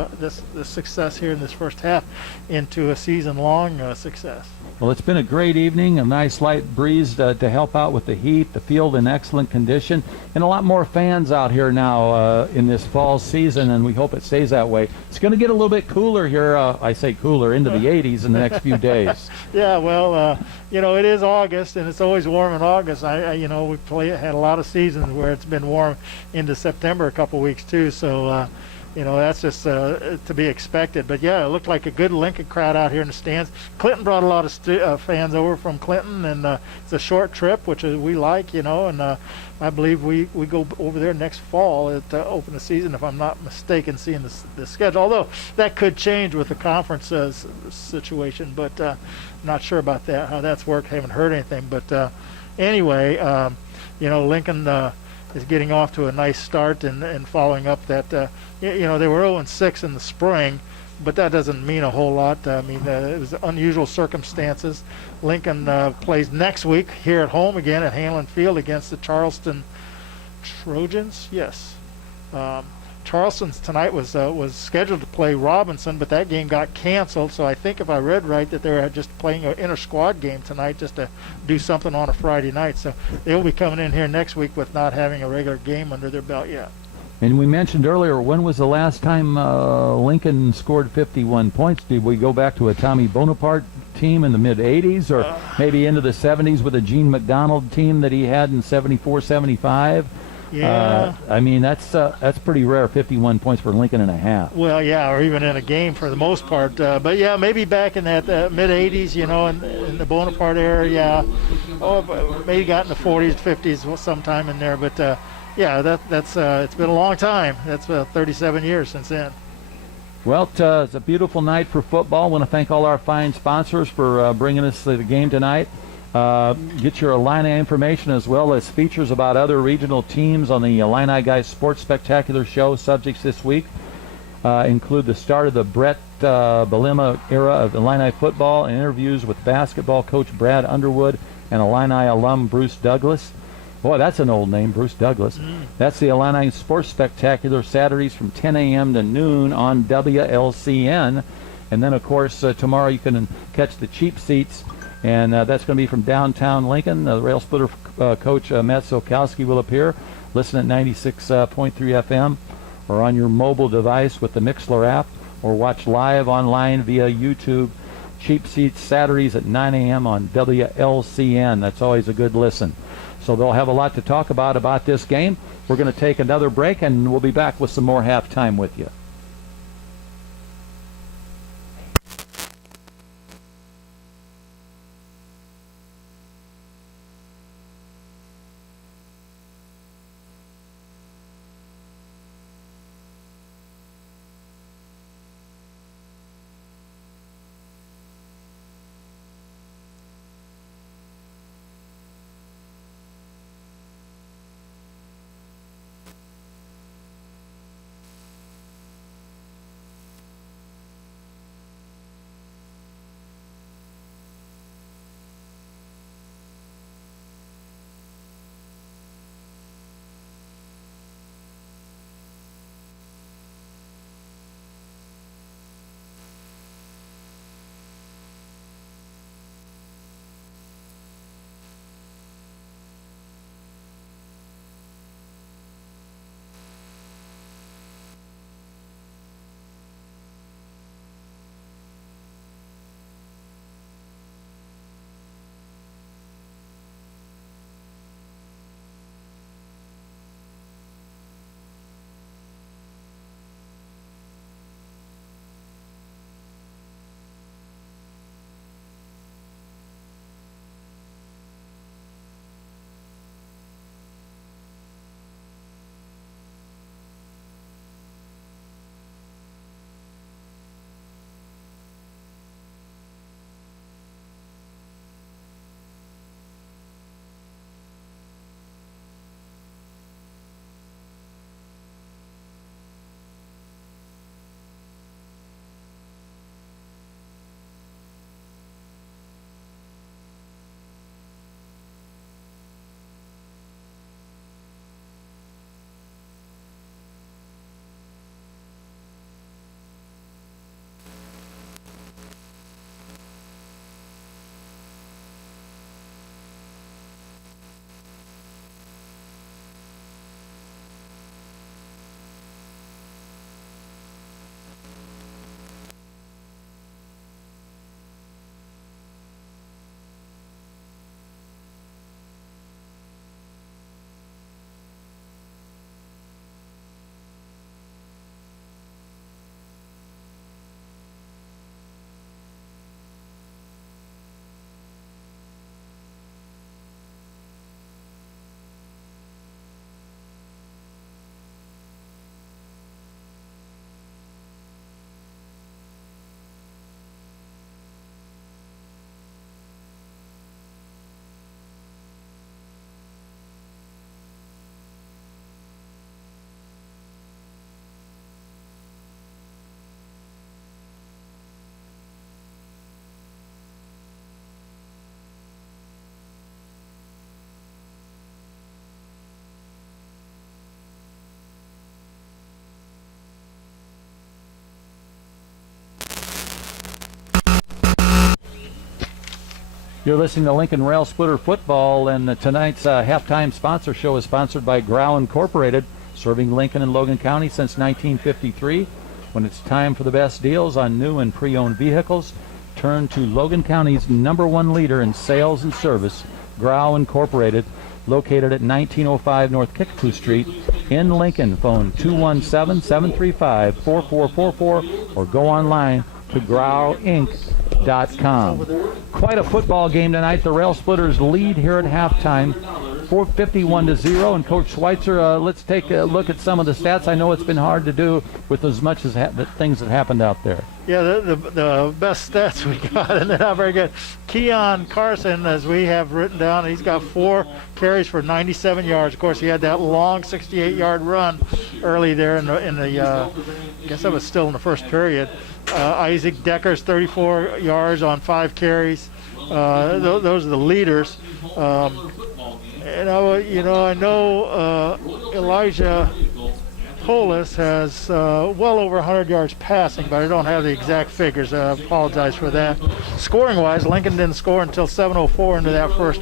success here in this first half into a season-long success. Well, it's been a great evening, a nice light breeze to help out with the heat, the field in excellent condition, and a lot more fans out here now in this fall season, and we hope it stays that way. It's going to get a little bit cooler here, I say cooler, into the 80s in the next few days. Yeah, well, it is August, and it's always warm in August. We had a lot of seasons where it's been warm into September a couple weeks too, so that's just to be expected. But yeah, it looked like a good Lincoln crowd out here in the stands. Clinton brought a lot of fans over from Clinton, and it's a short trip, which we like, and I believe we go over there next fall to open the season, if I'm not mistaken, seeing the schedule. Although that could change with the conference situation, but not sure about that, how that's worked. Haven't heard anything. But anyway, Lincoln is getting off to a nice start and following up that, they were 0-6 in the spring, but that doesn't mean a whole lot. I mean, it was unusual circumstances. Lincoln plays next week here at home again at Hanlon Field against the Charleston Trojans. Yes. Charleston's tonight was scheduled to play Robinson, but that game got canceled. So I think, if I read right, that they were just playing an inter-squad game tonight just to do something on a Friday night. So they'll be coming in here next week with not having a regular game under their belt yet. And we mentioned earlier, when was the last time Lincoln scored 51 points? Did we go back to a Tommy Bonaparte team in the mid-'80s, or maybe into the 70s with a Gene McDonald team that he had in 74, 75? Yeah. I mean, that's pretty rare, 51 points for Lincoln and a half. Well, yeah, or even in a game for the most part. But, yeah, maybe back in that mid-'80s, in the Bonaparte era, yeah. Oh, maybe got in the 40s, 50s sometime in there. But, yeah, that's it's been a long time. That's 37 years since then. Well, it's a beautiful night for football. I want to thank all our fine sponsors for bringing us to the game tonight. Get your Illini information as well as features about other regional teams on the Illini Guys Sports Spectacular show. Subjects this week include the start of the Brett Belima era of Illini football and interviews with basketball coach Brad Underwood and Illini alum Bruce Douglas. Boy, that's an old name, Bruce Douglas. That's the Illini Sports Spectacular, Saturdays from 10 a.m. to noon on WLCN. And then, of course, tomorrow you can catch the cheap seats, and that's going to be from downtown Lincoln. The Rail Splitter coach Matt Sokowski will appear. Listen at 96.3 FM or on your mobile device with the Mixler app, or watch live online via YouTube. Cheap seats Saturdays at 9 a.m. on WLCN. That's always a good listen. So they'll have a lot to talk about this game. We're going to take another break, and we'll be back with some more halftime with you. You're listening to Lincoln Rail Splitter Football, and tonight's halftime sponsor show is sponsored by Grau Incorporated, serving Lincoln and Logan County since 1953. When it's time for the best deals on new and pre-owned vehicles, turn to Logan County's #1 leader in sales and service, Grau Incorporated, located at 1905 North Kickapoo Street in Lincoln. Phone 217-735-4444 or go online to grauinc.com. Quite a football game tonight. The Rail Splitters lead here at halftime, 51-0. And Coach Schweitzer, let's take a look at some of the stats. I know it's been hard to do with as much as the things that happened out there. Yeah, the best stats we got, and they're not very good. Keon Carson, as we have written down, he's got 4 carries for 97 yards. Of course, he had that long 68-yard run early there in the I guess that was still in the first period. Isaac Decker's 34 yards on 5 carries. Those are the leaders. And I know Elijah Polis has well over 100 yards passing, but I don't have the exact figures. I apologize for that. Scoring-wise, Lincoln didn't score until 7:04 into that first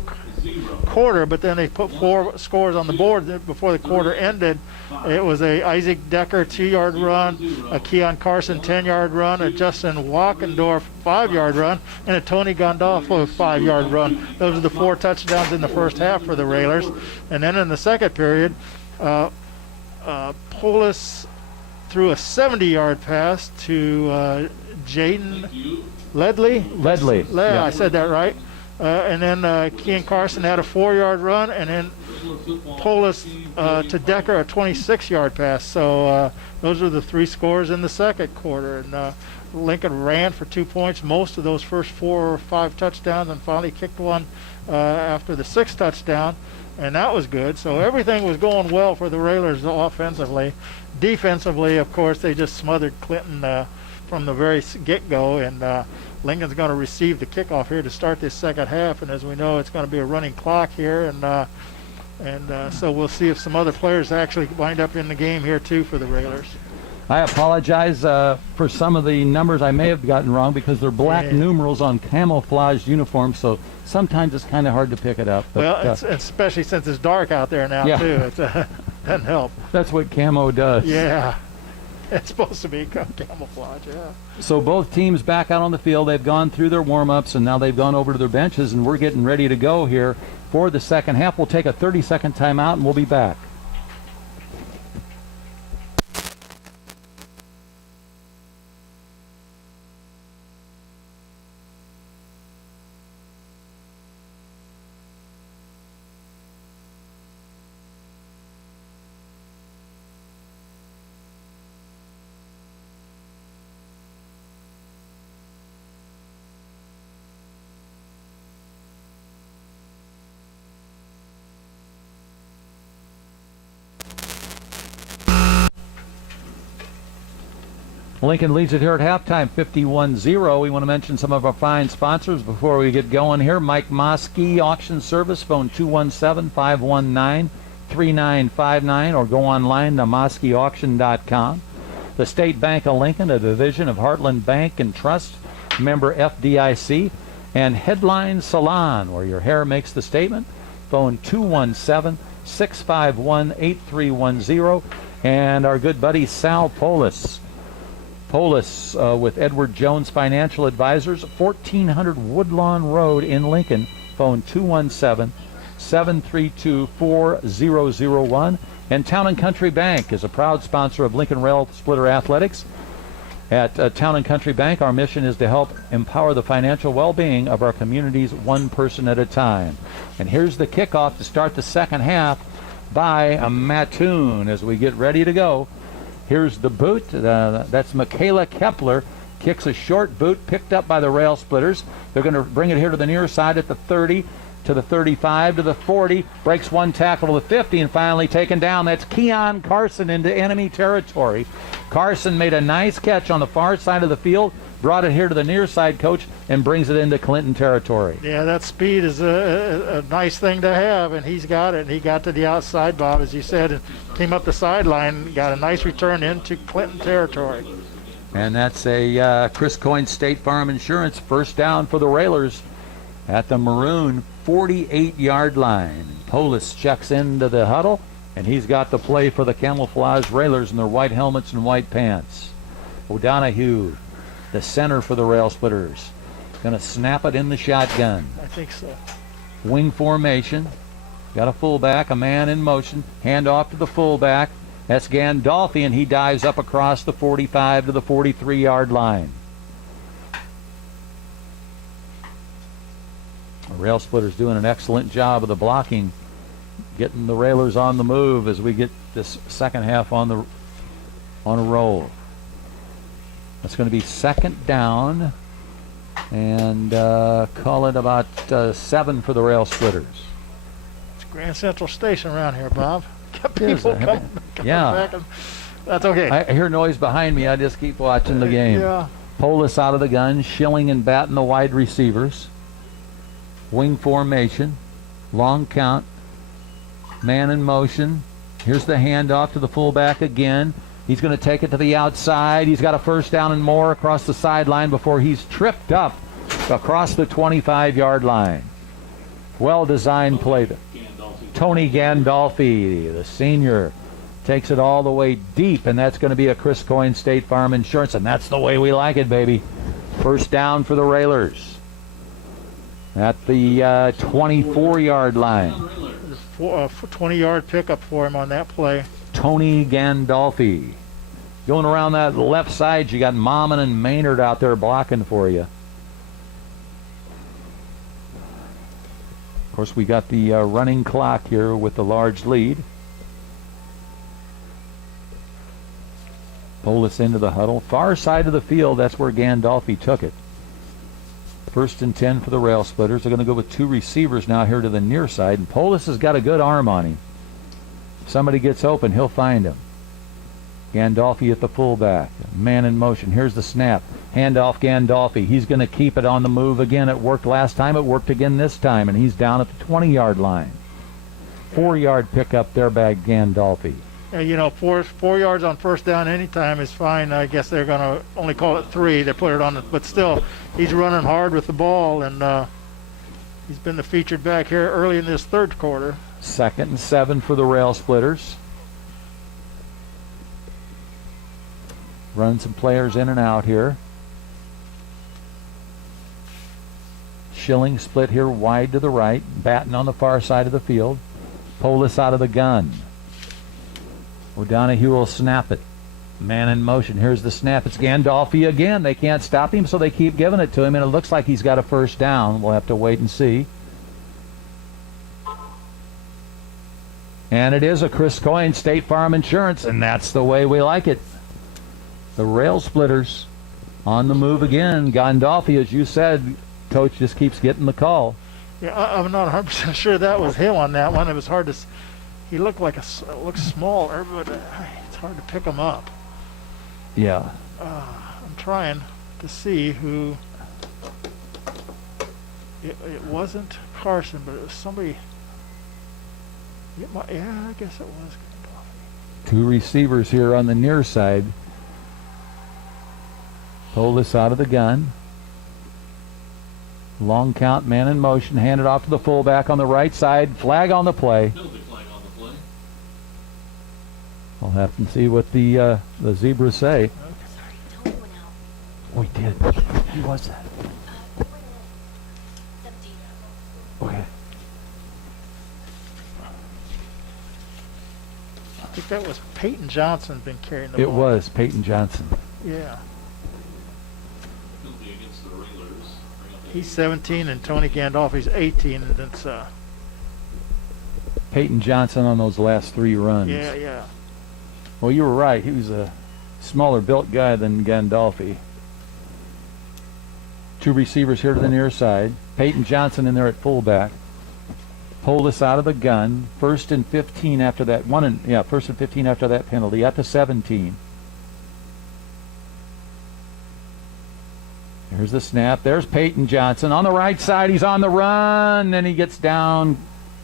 quarter, but then they put 4 scores on the board before the quarter ended. It was a Isaac Decker 2-yard run, a Keon Carson 10-yard run, a Justin Walkendorf 5-yard run, and a Tony Gandolfo 5-yard run. Those are the 4 touchdowns in the first half for the Railers. And then in the second period, Polis threw a 70-yard pass to Jaden Ledley. Yeah. I said that right. And then Keon Carson had a 4-yard run, and then Polis to Decker a 26-yard pass. So those are the 3 scores in the second quarter. And Lincoln ran for 2 points most of those first 4 or 5 touchdowns, and finally kicked one after the 6th touchdown, and that was good. So everything was going well for the Railers offensively. Defensively, of course, they just smothered Clinton from the very get-go, and Lincoln's going to receive the kickoff here to start this second half, and as we know, it's going to be a running clock here, and so we'll see if some other players actually wind up in the game here too for the Railers. I apologize for some of the numbers I may have gotten wrong because they're black numerals on camouflaged uniforms, so sometimes it's kind of hard to pick it up. But, well, especially since it's dark out there now too. It doesn't help. That's what camo does. Yeah. It's supposed to be camouflage, yeah. So both teams back out on the field. They've gone through their warm-ups, and now they've gone over to their benches, and we're getting ready to go here for the second half. We'll take a 30-second timeout, and we'll be back. Lincoln leads it here at halftime, 51-0. We want to mention some of our fine sponsors before we get going here. Mike Moskey Auction Service, phone 217-519-3959, or go online to moskeyauction.com. The State Bank of Lincoln, a division of Heartland Bank and Trust, member FDIC. And Headline Salon, where your hair makes the statement, phone 217-651-8310. And our good buddy Sal Polis with Edward Jones Financial Advisors, 1400 Woodlawn Road in Lincoln, phone 217-732-4001. And Town & Country Bank is a proud sponsor of Lincoln Rail Splitter Athletics. At Town & Country Bank, our mission is to help empower the financial well-being of our communities one person at a time. And here's the kickoff to start the second half by Mattoon as we get ready to go. Here's the boot. That's Michaela Kepler. Kicks a short boot picked up by the Rail Splitters. They're going to bring it here to the near side at the 30, to the 35, to the 40. Breaks one tackle to the 50 and finally taken down. That's Keon Carson into enemy territory. Carson made a nice catch on the far side of the field, brought it here to the near side, Coach, and brings it into Clinton territory. Yeah, that speed is a nice thing to have, and he's got it. And he got to the outside, Bob, as you said, and came up the sideline, got a nice return into Clinton territory. And that's a Chris Coyne State Farm Insurance first down for the Railers at the Maroon 48-yard line. Polis checks into the huddle, and he's got the play for the Camouflage Railers in their white helmets and white pants. O'Donohue, the center for the Rail Splitters, going to snap it in the shotgun. I think so. Wing formation. Got a fullback, a man in motion. Hand off to the fullback. That's Gandolfi, and he dives up across the 45 to the 43-yard line. The Rail Splitters doing an excellent job of the blocking, getting the Railers on the move as we get this second half on a roll. That's going to be second down, and call it about 7 for the Rail Splitters. It's Grand Central Station around here, Bob. Got It is. people coming Yeah. back. And that's okay. I hear noise behind me. I just keep watching the game. Yeah. Polis out of the gun, Schilling and Batten the wide receivers. Wing formation, long count, man in motion. Here's the handoff to the fullback again. He's going to take it to the outside. He's got a first down and more across the sideline before he's tripped up across the 25-yard line. Well-designed play. Tony Gandolfi, the senior, takes it all the way deep, and that's going to be a Chris Coyne State Farm Insurance, and that's the way we like it, baby. First down for the Railers at the 24-yard line. 20-yard pickup for him on that play. Tony Gandolfi. Going around that left side, you got Mommen and Maynard out there blocking for you. Of course, we got the running clock here with the large lead. Polis into the huddle. Far side of the field, that's where Gandolfi took it. First and 10 for the Rail Splitters. They're going to go with 2 receivers now here to the near side, and Polis has got a good arm on him. If somebody gets open, he'll find him. Gandolfi at the fullback. Man in motion. Here's the snap. Handoff Gandolfi. He's going to keep it on the move again. It worked last time. It worked again this time, and he's down at the 20-yard line. 4-yard pickup there by Gandolfi. You know, 4 yards on first down anytime is fine. I guess they're going to only call it 3. They put it on, but still, he's running hard with the ball, and he's been the featured back here early in this third quarter. Second and 7 for the Rail Splitters. Run some players in and out here. Schilling split here wide to the right. Batten on the far side of the field. Polis out of the gun. O'Donohue will snap it. Man in motion. Here's the snap. It's Gandolfi again. They can't stop him, so they keep giving it to him, and it looks like he's got a first down. We'll have to wait and see. And it is a Chris Coyne State Farm Insurance, and that's the way we like it. The Rail Splitters on the move again. Gandolfi, as you said, Coach just keeps getting the call. Yeah, I'm not 100% sure that was him on that one. It was hard to. He looked like looks smaller, but it's hard to pick him up. Yeah. I'm trying to see who. It wasn't Carson, but it was somebody. Yeah, I guess it was Gandolfi. 2 receivers here on the near side. Polis out of the gun. Long count, man in motion, handed off to the fullback on the right side. Flag on the play. I'll have to see what the Zebras say. We did. Who was that? Okay. I think that was Peyton Johnson been carrying the ball. It was Peyton Johnson. Yeah. He's 17 and Tony Gandolfi's 18, and it's Peyton Johnson on those last 3 runs. yeah. Well, you were right. He was a smaller built guy than Gandolfi. 2 receivers here to the near side. Peyton Johnson in there at fullback. Polis out of the gun. First and 15 after that. First and 15 after that penalty at the 17. Here's the snap. There's Peyton Johnson. On the right side, he's on the run, and he gets down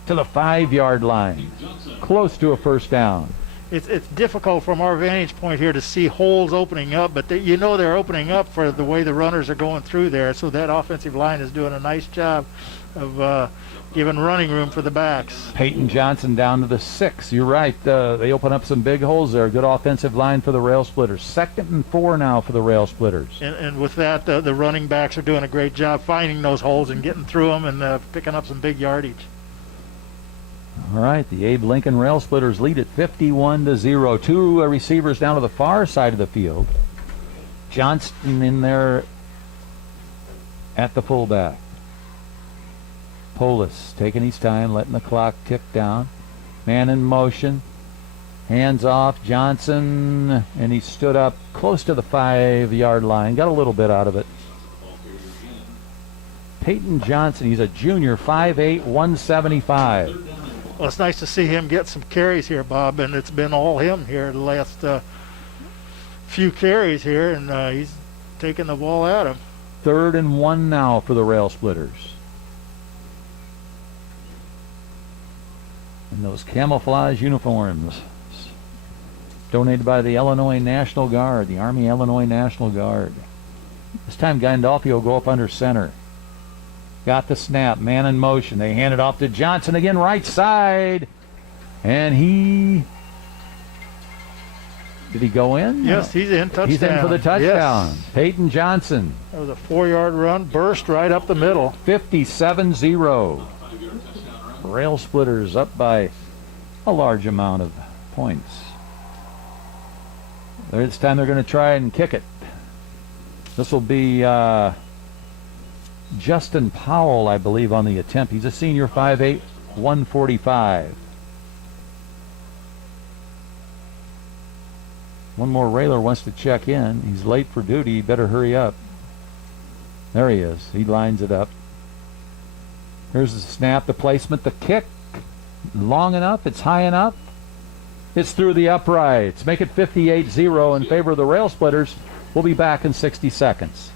to the 5-yard line. Close to a first down. it's difficult from our vantage point here to see holes opening up, but they're opening up for the way the runners are going through there. So that offensive line is doing a nice job of giving running room for the backs. Peyton Johnson down to the 6. You're right. They open up some big holes there. Good offensive line for the Rail Splitters. 2nd and 4 now for the Rail Splitters. And with that, the running backs are doing a great job finding those holes and getting through them and picking up some big yardage. All right, the Abe Lincoln Rail Splitters lead at 51-0. 2 receivers down to the far side of the field. Johnston in there at the fullback. Polis taking his time, letting the clock tick down. Man in motion. Hands off Johnson, and he stood up close to the 5-yard line. Got a little bit out of it. Peyton Johnson, he's a junior, 5'8", 175. Well, it's nice to see him get some carries here, Bob, and it's been all him here the last few carries here, and he's taking the ball at him. 3rd and 1 now for the Rail Splitters. And those camouflage uniforms donated by the Illinois National Guard, the Army Illinois National Guard. This time Gandolfi will go up under center. Got the snap, man in motion. They hand it off to Johnson again, right side. And did he go in? Yes, he's in. Touchdown. He's in for the touchdown. Yes. Peyton Johnson. That was a 4-yard run, burst right up the middle. 57-0. Rail Splitters up by a large amount of points. This time they're going to try and kick it. This will be Justin Powell, I believe, on the attempt. He's a senior, 5'8", 145. One more railer wants to check in. He's late for duty. He better hurry up. There he is. He lines it up. Here's the snap, the placement, the kick. Long enough. It's high enough. It's through the uprights. Make it 58-0 in favor of the Rail Splitters. We'll be back in 60 seconds.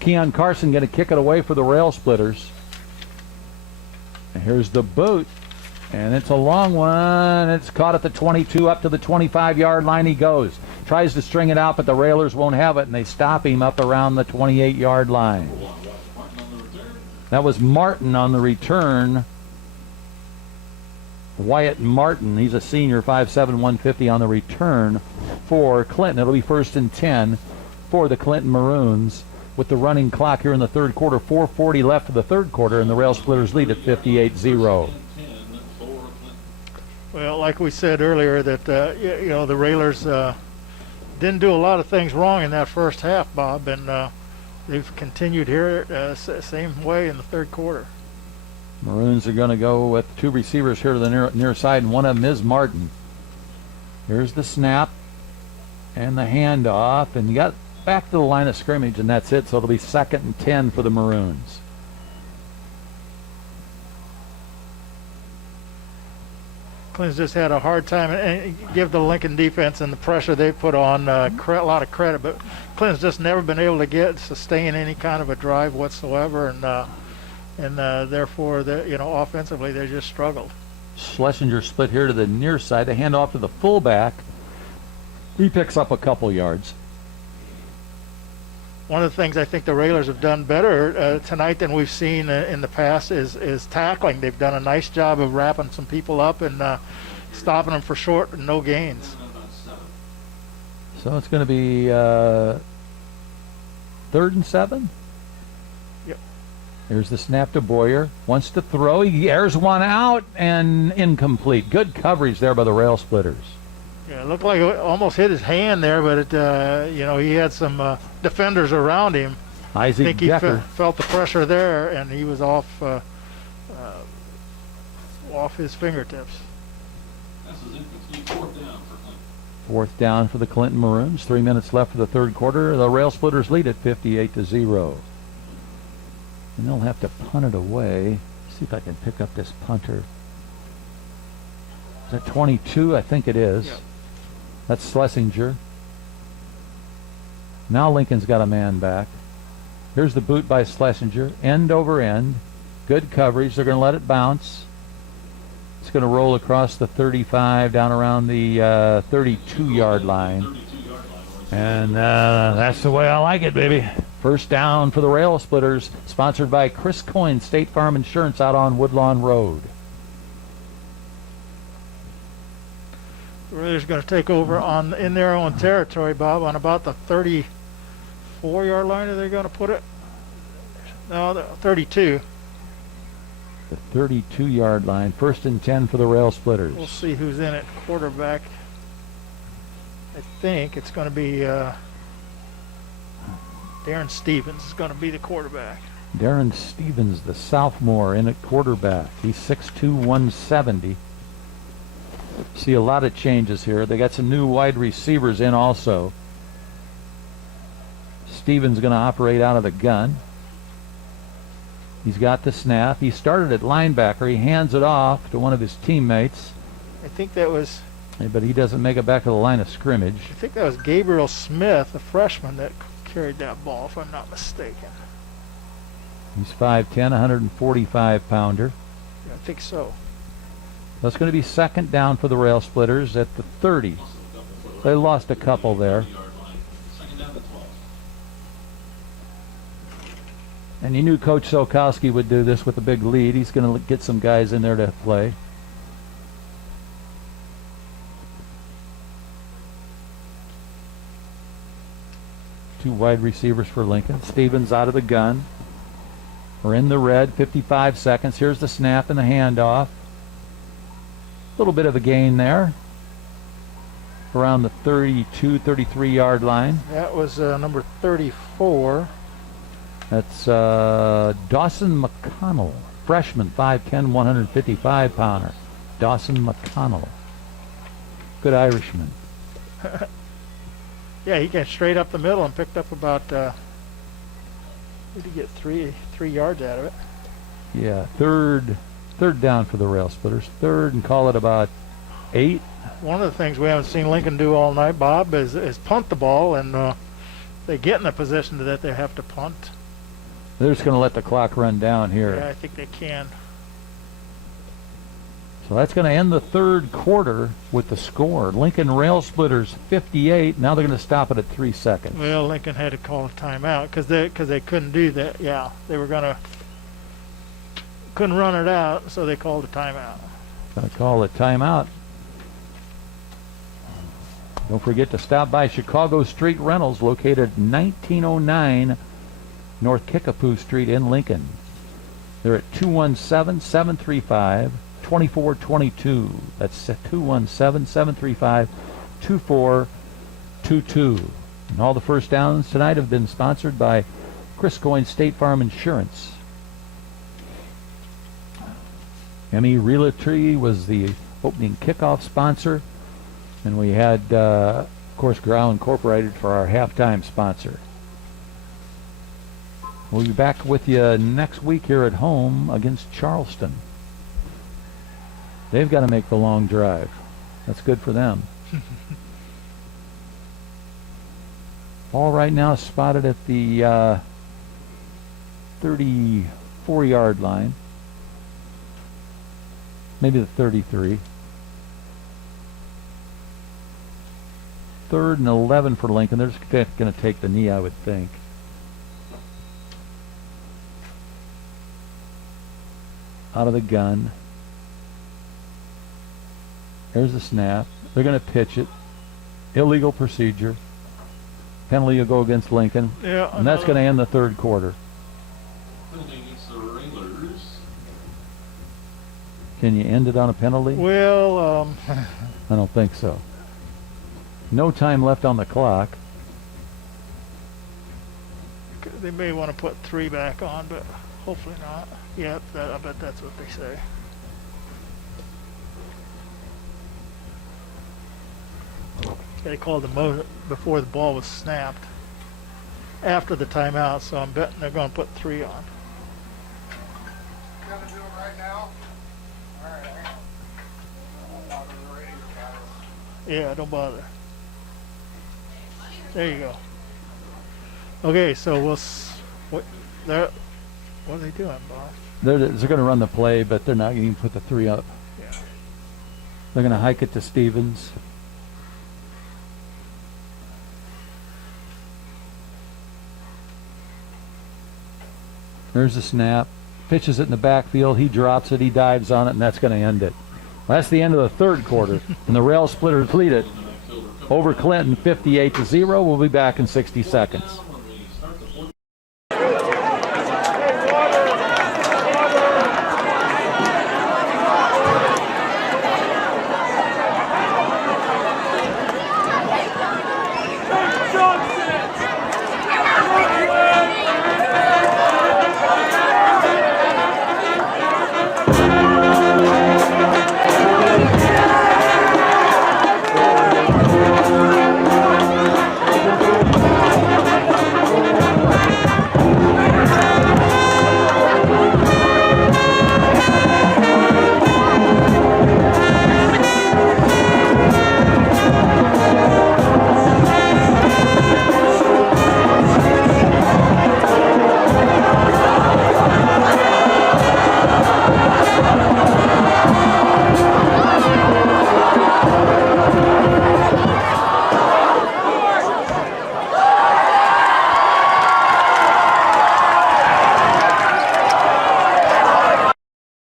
Keon Carson going to kick it away for the Rail Splitters. And here's the boot. And it's a long one. It's caught at the 22, up to the 25-yard line he goes. Tries to string it out, but the Railers won't have it, and they stop him up around the 28-yard line. That was Martin on the return. Wyatt Martin, he's a senior, 5'7", 150 on the return for Clinton. It'll be 1st and 10 for the Clinton Maroons with the running clock here in the third quarter. 4:40 left of the third quarter, and the Rail Splitters lead at 58-0. Well, like we said earlier, that the Railers didn't do a lot of things wrong in that first half, Bob, and they've continued here same way in the third quarter. Maroons are going to go with 2 receivers here to the near side, and one of them is Martin. Here's the snap and the handoff, and you got back to the line of scrimmage, and that's it. So it'll be 2nd and 10 for the Maroons. Clinton's just had a hard time, and give the Lincoln defense and the pressure they put on a lot of credit, but Clinton's just never been able to sustain any kind of a drive whatsoever, and therefore, offensively they just struggled. Schlesinger split here to the near side. They hand off to the fullback. He picks up a couple yards. one of the things I think the Railers have done better tonight than we've seen in the past is tackling. They've done a nice job of wrapping some people up and stopping them for short and no gains. So it's going to be 3rd and 7. Yep. Here's the snap to Boyer. Wants to throw. He airs one out and incomplete. Good coverage there by the Rail Splitters. Yeah, it looked like it almost hit his hand there, but it, he had some defenders around him. Isaac I think he Decker. felt the pressure there, and he was off his fingertips. Fourth down for the Clinton Maroons. 3 minutes left for the third quarter. The Rail Splitters lead at 58-0. And they'll have to punt it away. See if I can pick up this punter. Is that 22? I think it is. Yep. That's Schlesinger. Now Lincoln's got a man back. Here's the boot by Schlesinger. End over end. Good coverage. They're going to let it bounce. It's going to roll across the 35 down around the 32-yard line. And that's the way I like it, baby. First down for the Rail Splitters, sponsored by Chris Coyne State Farm Insurance out on Woodlawn Road. The Raiders going to take over in their own territory, Bob, on about the 34-yard line. Are they going to put it? No, the 32. The 32-yard line. 1st and 10 for the Rail Splitters. We'll see who's in it. Quarterback. I think it's going to be Darren Stevens is going to be the quarterback. Darren Stevens, the sophomore, in at quarterback. He's 6'2", 170. See a lot of changes here. They got some new wide receivers in also. Stevens going to operate out of the gun. He's got the snap. He started at linebacker. He hands it off to one of his teammates. I think that was... But he doesn't make it back to the line of scrimmage. I think that was Gabriel Smith, the freshman, that carried that ball, if I'm not mistaken. He's 5'10", 145-pounder. Yeah, I think so. That's going to be second down for the Rail Splitters at the 30. They lost a couple there. And you knew Coach Solkowski would do this with a big lead. He's going to get some guys in there to play. Two wide receivers for Lincoln. Stevens out of the gun. We're in the red, 55 seconds. Here's the snap and the handoff. A little bit of a gain there. Around the 32, 33-yard line. That was number 34. That's Dawson McConnell, freshman, 5'10", 155-pounder. Dawson McConnell. Good Irishman. Yeah, he got straight up the middle and picked up about, did he get three yards out of it? Yeah, third down for the Rail Splitters. Third and call it about 8. One of the things we haven't seen Lincoln do all night, Bob, is punt the ball, and they get in a position that they have to punt. They're just going to let the clock run down here. Yeah, I think they can. So that's going to end the third quarter with the score. Lincoln Rail Splitters 58. Now they're going to stop it at 3 seconds. Well, Lincoln had to call a timeout because they couldn't do that. Yeah, they were couldn't run it out, so they called a timeout. Going to call a timeout. Don't forget to stop by Chicago Street Rentals, located at 1909 North Kickapoo Street in Lincoln. They're at 217-735-2422. That's 217-735-2422. And all the first downs tonight have been sponsored by Chris Coyne State Farm Insurance. ME Realty was the opening kickoff sponsor. And we had, of course, Grau Incorporated for our halftime sponsor. We'll be back with you next week here at home against Charleston. They've got to make the long drive. That's good for them. Ball right now spotted at the 34-yard line. Maybe the 33. 3rd and 11 for Lincoln. They're just going to take the knee, I would think. out of the gun. There's the snap. They're going to pitch it. Illegal procedure. Penalty will go against Lincoln. Yeah, and that's going to end the third quarter. Can you end it on a penalty? Well, I don't think so. No time left on the clock. they may want to put 3 back on, but hopefully not. Yeah, I bet that's what they say. They called the before the ball was snapped after the timeout, so I'm betting they're going to put 3 on. Gonna do it right now? All right, hang on. Yeah, don't bother. There you go. Okay, so what are they doing, boss? They're going to run the play, but they're not going to put the 3 up. Yeah. They're going to hike it to Stevens. There's the snap. Pitches it in the backfield. He drops it. He dives on it, and that's going to end it. Well, that's the end of the third quarter, and the Rail Splitters lead it over Clinton 58-0. We'll be back in 60 seconds.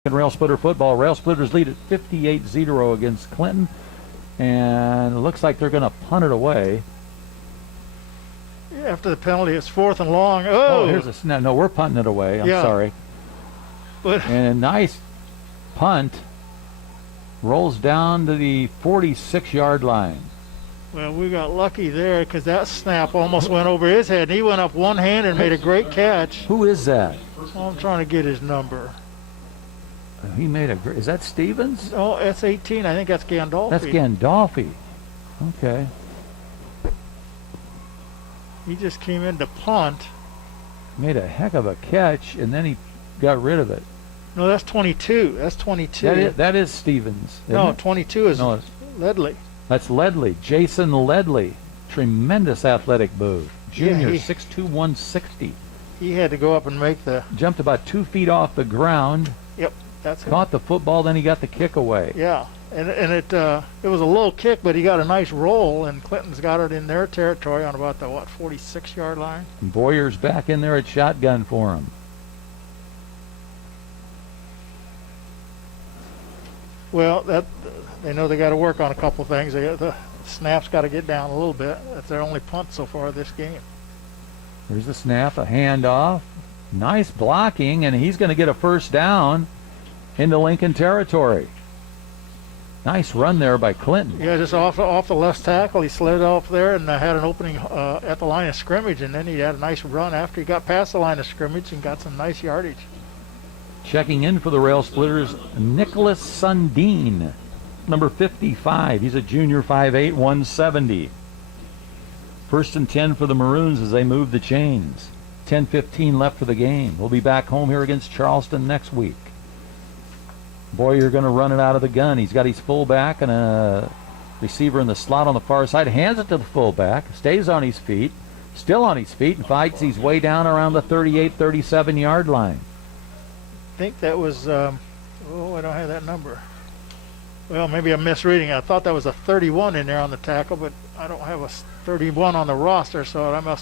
Rail Splitter football. Rail Splitters lead at 58-0 against Clinton, and it looks like they're going to punt it away. Yeah, after the penalty, it's 4th and long. Oh, here's a snap. No, we're punting it away. I'm Yeah. sorry. But And a nice punt rolls down to the 46-yard line. well, we got lucky there because that snap almost went over his head, and he went up one hand and made a great catch. Who is that? Well, I'm trying to get his number. He made a great. Is that Stevens? Oh, that's 18. I think that's Gandolfi. That's Gandolfi. Okay. He just came in to punt. Made a heck of a catch, and then he got rid of it. No, that's 22. That's 22. That is Stevens. isn't No, it? 22 is No, it's- Ledley. That's Ledley. Jason Ledley. Tremendous athletic move. Junior, Yeah, 6'2", 160. He had to go up and make the. Jumped about 2 feet off the ground. Yep, that's him. Caught the football, then he got the kick away. Yeah, and it was a low kick, but he got a nice roll, and Clinton's got it in their territory on about the 46-yard line. And Boyer's back in there at shotgun for him. Well, they know they got to work on a couple things. The snap's got to get down a little bit. That's their only punt so far this game. There's the snap, a handoff. Nice blocking, and he's going to get a first down into Lincoln territory. Nice run there by Clinton. Yeah, just off the left tackle. He slid off there and had an opening at the line of scrimmage, and then he had a nice run after he got past the line of scrimmage and got some nice yardage. Checking in for the Rail Splitters, Nicholas Sundin, number 55. He's a junior, 5'8", 170. 1st and 10 for the Maroons as they move the chains. 10:15 left for the game. We'll be back home here against Charleston next week. Boyer going to run it out of the gun. He's got his fullback and a receiver in the slot on the far side. Hands it to the fullback. Stays on his feet. Still on his feet and fights his way down around the 38, 37-yard line. I think that was, I don't have that number. Well, maybe I'm misreading. I thought that was a 31 in there on the tackle, but I don't have a 31 on the roster, so I might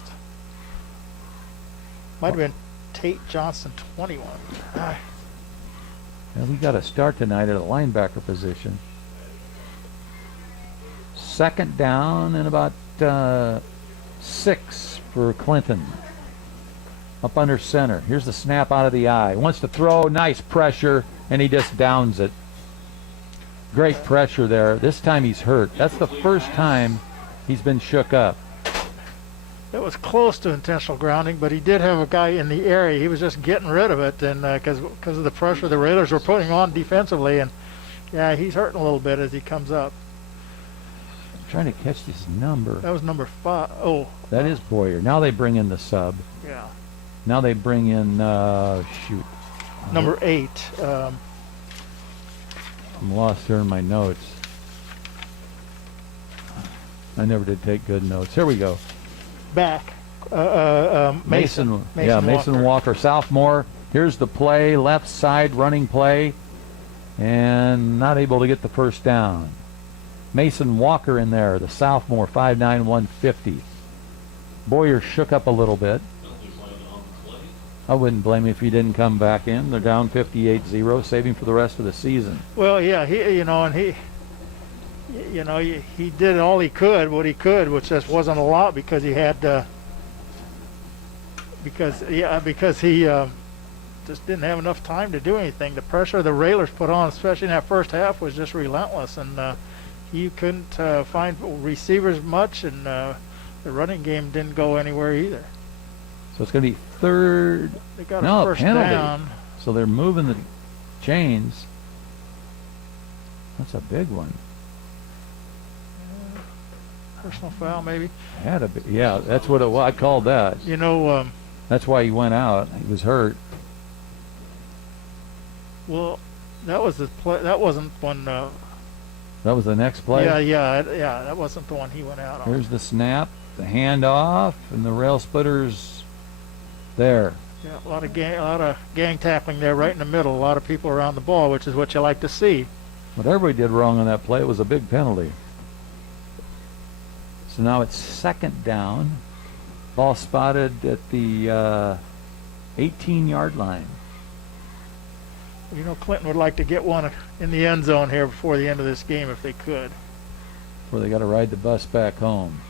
have been Tate Johnson, 21. Well, we got a start tonight at a linebacker position. Second down and about 6 for Clinton. Up under center. Here's the snap out of the eye. Wants to throw. Nice pressure, and he just downs it. Great pressure there. This time he's hurt. That's the first time he's been shook up. It was close to intentional grounding, but he did have a guy in the area. He was just getting rid of it, and because of the pressure the Raiders were putting on defensively, and yeah, he's hurting a little bit as he comes up. I'm trying to catch this number. That was number 5. Oh, that is Boyer. Now they bring in the sub. yeah. Now they bring in Number 8. I'm lost here in my notes. I never did take good notes. Here we go. Back. Mason. Mason Walker, sophomore. Here's the play, left side running play, and not able to get the first down. Mason Walker in there, the sophomore, 5'9", 150. Boyer shook up a little bit. I wouldn't blame him if he didn't come back in. They're down 58-0, saving for the rest of the season. Well, yeah, he did all he could, which just wasn't a lot because he had, because he just didn't have enough time to do anything. The pressure the Raiders put on, especially in that first half, was just relentless, and he couldn't find receivers much, and the running game didn't go anywhere either. So it's going to be third. They got a first penalty. down. So they're moving the chains. That's a big one. Personal foul, maybe. Had a yeah, that's what it was. I called that. That's why he went out. He was hurt. Well, that was the play. That wasn't one. That was the next play. Yeah. That wasn't the one he went out on. Here's the snap, the handoff, and the rail splitters. There. Yeah, a lot of gang tackling there, right in the middle. A lot of people around the ball, which is what you like to see. What everybody did wrong on that play, it was a big penalty. So now it's second down. Ball spotted at the 18-yard line. Clinton would like to get one in the end zone here before the end of this game if they could. Where they got to ride the bus back home.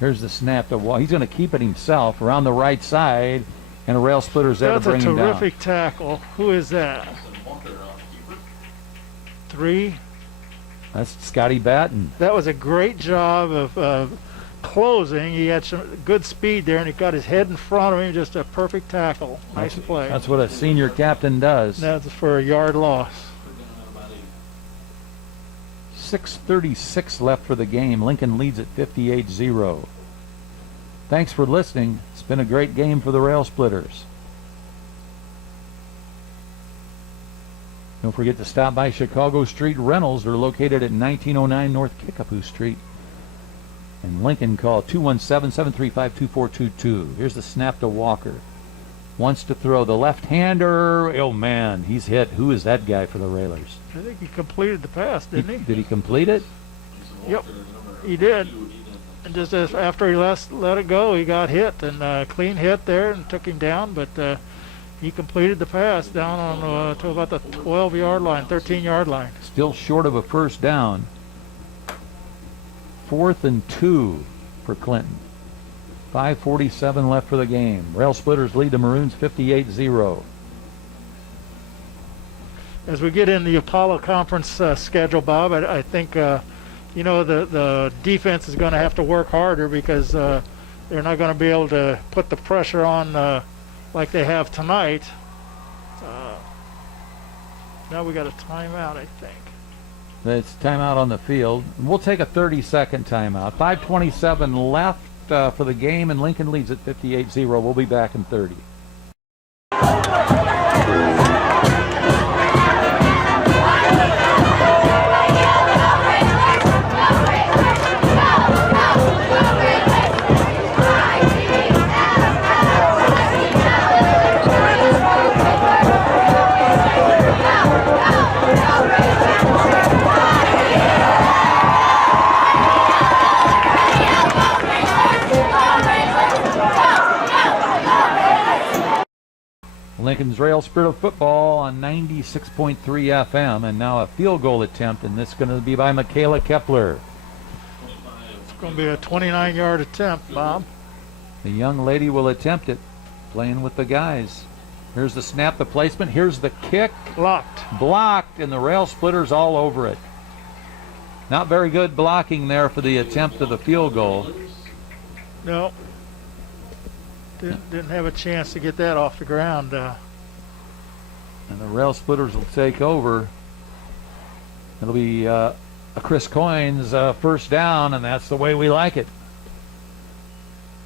Here's the snap to Wall. He's going to keep it himself around the right side, and a rail splitter's there to bring him down. That's a terrific tackle. Who is that? 3. That's Scotty Batten. That was a great job of closing. He had some good speed there, and he got his head in front of him. Just a perfect tackle. Nice play. That's what a senior captain does. That's for a yard loss. 6:36 left for the game. Lincoln leads at 58-0. Thanks for listening. It's been a great game for the Rail Splitters. Don't forget to stop by Chicago Street Rentals. They're located at 1909 North Kickapoo Street. And Lincoln, call 217-735-2422. Here's the snap to Walker. Wants to throw the left-hander. Oh, man, he's hit. Who is that guy for the Railers? I think he completed the pass, didn't he? Did he complete it? Yep, he did. And just after he let it go, he got hit, and clean hit there and took him down, but he completed the pass down on to about the 12-yard line, 13-yard line. Still short of a first down. 4th and 2 for Clinton. 5:47 left for the game. Rail Splitters lead the Maroons 58-0. As we get in the Apollo Conference schedule, Bob, I think the defense is going to have to work harder because they're not going to be able to put the pressure on like they have tonight. Now we got a timeout, I think. It's timeout on the field. We'll take a 30-second timeout. 5:27 left for the game, and Lincoln leads at 58-0. We'll be back in 30. Lincoln's Rail Spirit of Football on 96.3 FM, and now a field goal attempt, and this is going to be by Michaela Kepler. It's going to be a 29-yard attempt, Bob. The young lady will attempt it, playing with the guys. Here's the snap, the placement. Here's the kick. Blocked, and the Rail Splitters all over it. Not very good blocking there for the attempt of the field goal. No. Didn't have a chance to get that off the ground. And the Rail Splitters will take over. It'll be a Chris Coyne's first down, and that's the way we like it.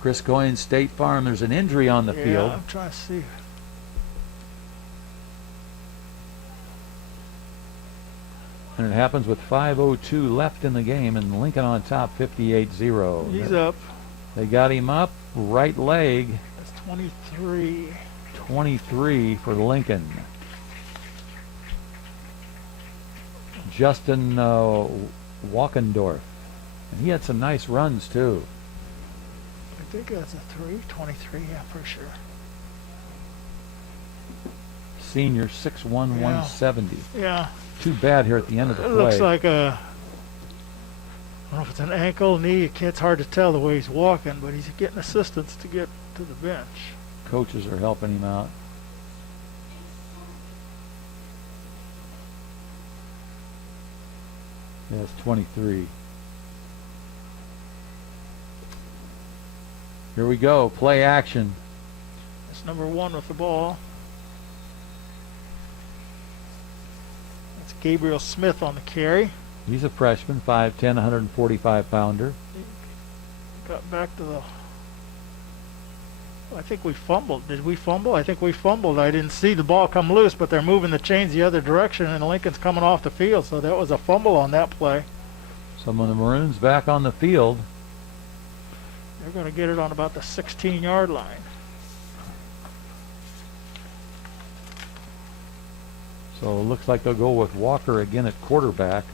Chris Coyne, State Farm. There's an injury on the field. I'm trying to see. And it happens with 5:02 left in the game, and Lincoln on top 58-0. He's up. They got him up, right leg. That's 23. 23 for Lincoln. Justin Walkendorf. And he had some nice runs, too. I think that's a 23, yeah, for sure. Senior, 6'1", 170. Yeah. Too bad here at the end of the play. It looks like a, I don't know if it's an ankle, knee. It's hard to tell the way he's walking, but he's getting assistance to get to the bench. Coaches are helping him out. Yeah, it's 23. Here we go. Play action. That's number 1 with the ball. That's Gabriel Smith on the carry. He's a freshman, 5'10", 145-pounder. Got back to the... I think we fumbled. Did we fumble? I think we fumbled. I didn't see the ball come loose, but they're moving the chains the other direction, and Lincoln's coming off the field, so that was a fumble on that play. Some of the Maroons back on the field. They're going to get it on about the 16-yard line. So it looks like they'll go with Walker again at quarterback.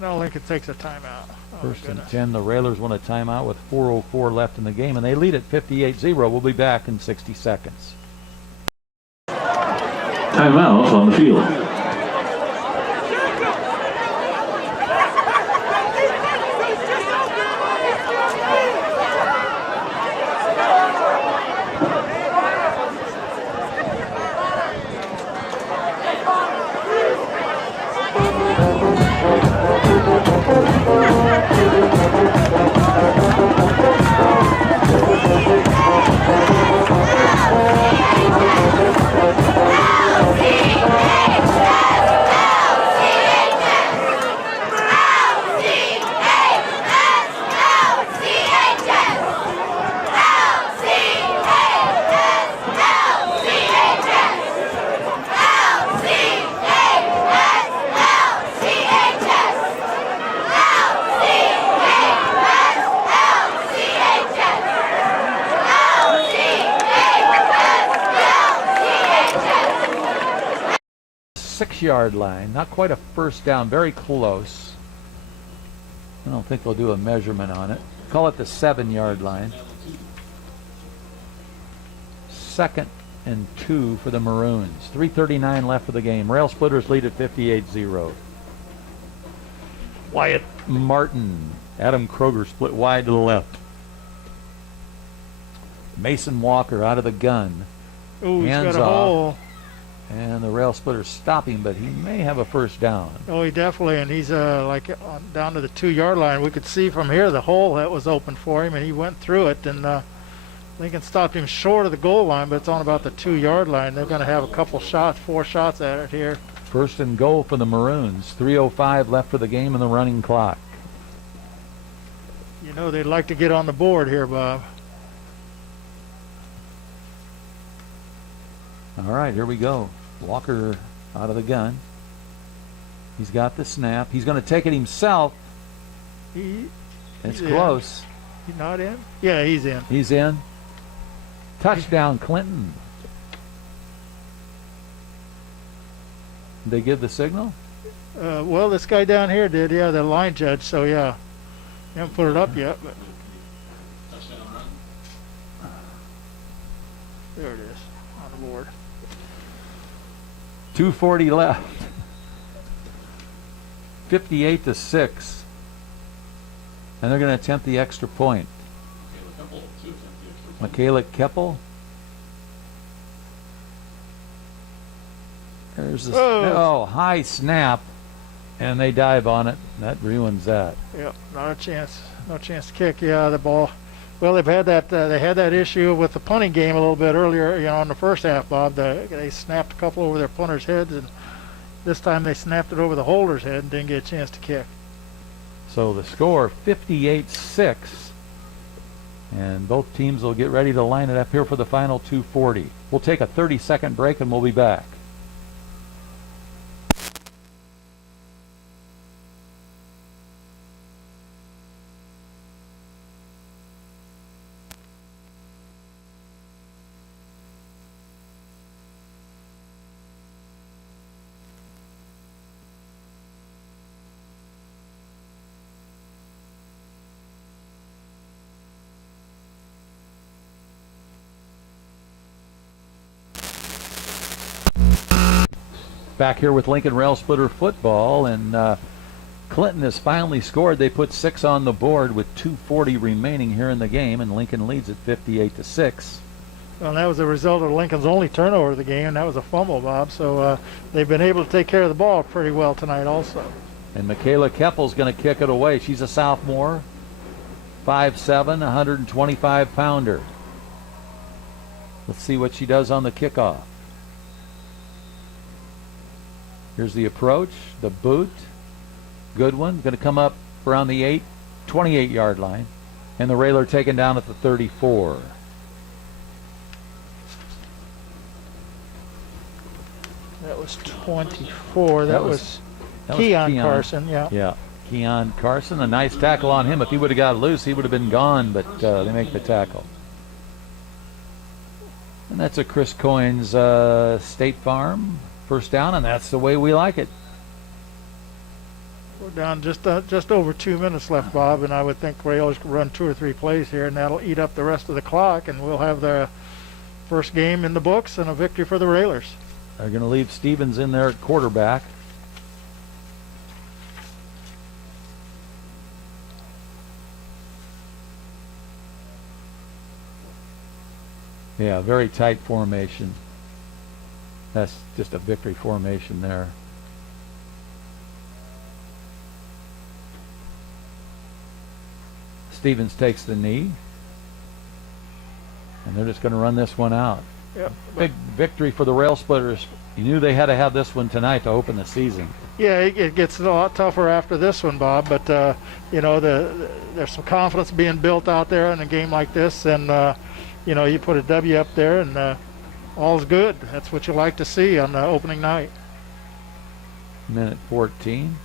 Now Lincoln takes a timeout. Oh, First and goodness. 10. The Railers want a timeout with 4:04 left in the game, and they lead at 58-0. We'll be back in 60 seconds. Timeout on the field. Yard line, not quite a first down, very close. I don't think they'll do a measurement on it. Call it the 7-yard line. 2nd and 2 for the Maroons. 3:39 left for the game. Rail Splitters lead at 58-0. Wyatt Martin, Adam Kroger split wide to the left. Mason Walker out of the gun. Ooh, he's Hands got a off. hole. And the Rail Splitters stop him, but he may have a first down. Oh, he definitely, and he's down to the 2-yard line. We could see from here the hole that was open for him, and he went through it, and Lincoln stopped him short of the goal line, but it's on about the 2-yard line. They're going to have a couple shots, 4 shots at it here. First and goal for the Maroons. 3:05 left for the game and the running clock. You know they'd like to get on the board here, Bob. All right, here we go. Walker out of the gun. He's got the snap. He's going to take it himself. It's He's close. In. He's not in? Yeah, he's in. He's in. Touchdown, Clinton. Did they give the signal? Well, this guy down here did, yeah, the line judge, so yeah. They haven't put it up yet, but There it is on the board. 2:40 left. 58-6. And they're going to attempt the extra point. Michaela Keppel. There's the high snap, and they dive on it. That ruins that. Yep, not a chance. No chance to kick. Yeah, the ball. Well, they've had that. They had that issue with the punting game a little bit earlier. In the first half, Bob. They snapped a couple over their punters' heads, and this time they snapped it over the holder's head and didn't get a chance to kick. So the score 58-6, and both teams will get ready to line it up here for the final 2:40. We'll take a 30-second break, and we'll be back. Back here with Lincoln Rail Splitter football, and Clinton has finally scored. They put 6 on the board with 2:40 remaining here in the game, and Lincoln leads at 58-6. Well, that was a result of Lincoln's only turnover of the game, and that was a fumble, Bob. So they've been able to take care of the ball pretty well tonight also. And Michaela Keppel's going to kick it away. She's a sophomore, 5'7", 125-pounder. Let's see what she does on the kickoff. Here's the approach, the boot. Good one. Going to come up around the 28-yard line. And the Railer taken down at the 34. That was 24. That was Keon Carson, yeah. Yeah, Keon Carson. A nice tackle on him. If he would have got loose, he would have been gone, but they make the tackle. And that's a Chris Coyne's State Farm first down, and that's the way we like it. We're down just over 2 minutes left, Bob, and I would think Railers can run 2 or 3 plays here, and that'll eat up the rest of the clock, and we'll have the first game in the books and a victory for the Railers. They're going to leave Stevens in there at quarterback. Yeah, very tight formation. That's just a victory formation there. Stevens takes the knee, and they're just going to run this one out. Yep. Big victory for the Rail Splitters. You knew they had to have this one tonight to open the season. Yeah, it gets a lot tougher after this one, Bob, but there's some confidence being built out there in a game like this, and you put a W up there, and all's good. That's what you like to see on the opening night. Minute 14.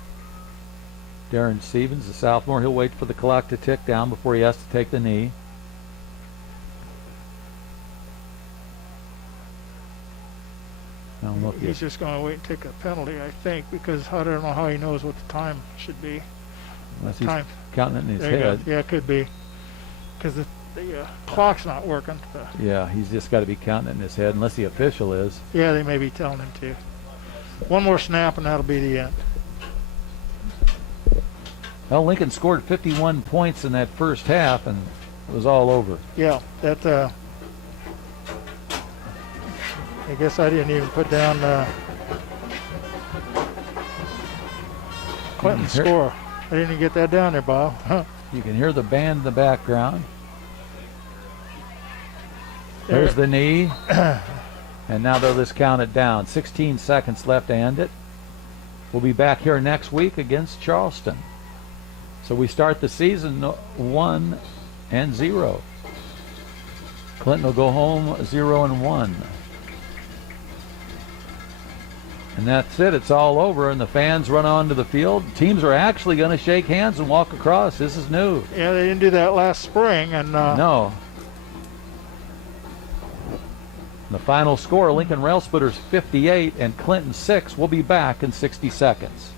Darren Stevens, the sophomore, he'll wait for the clock to tick down before he has to take the knee. He's just going to wait and take a penalty, I think, because I don't know how he knows what the time should be. Unless he's counting it in his head. Yeah, it could be, because the clock's not working. Yeah, he's just got to be counting it in his head, unless the official is. Yeah, they may be telling him to. One more snap, and that'll be the end. Well, Lincoln scored 51 points in that first half, and it was all over. Yeah, that. I guess I didn't even put down Clinton's score. I didn't even get that down there, Bob. Huh. You can hear the band in the background. There's the knee. And now they'll just count it down. 16 seconds left to end it. We'll be back here next week against Charleston. So we start the season 1-0. Clinton will go home 0-1. And that's it. It's all over, and the fans run onto the field. Teams are actually going to shake hands and walk across. This is new. Yeah, they didn't do that last spring, and no. The final score: Lincoln Rail Splitters 58 and Clinton 6. We'll be back in 60 seconds.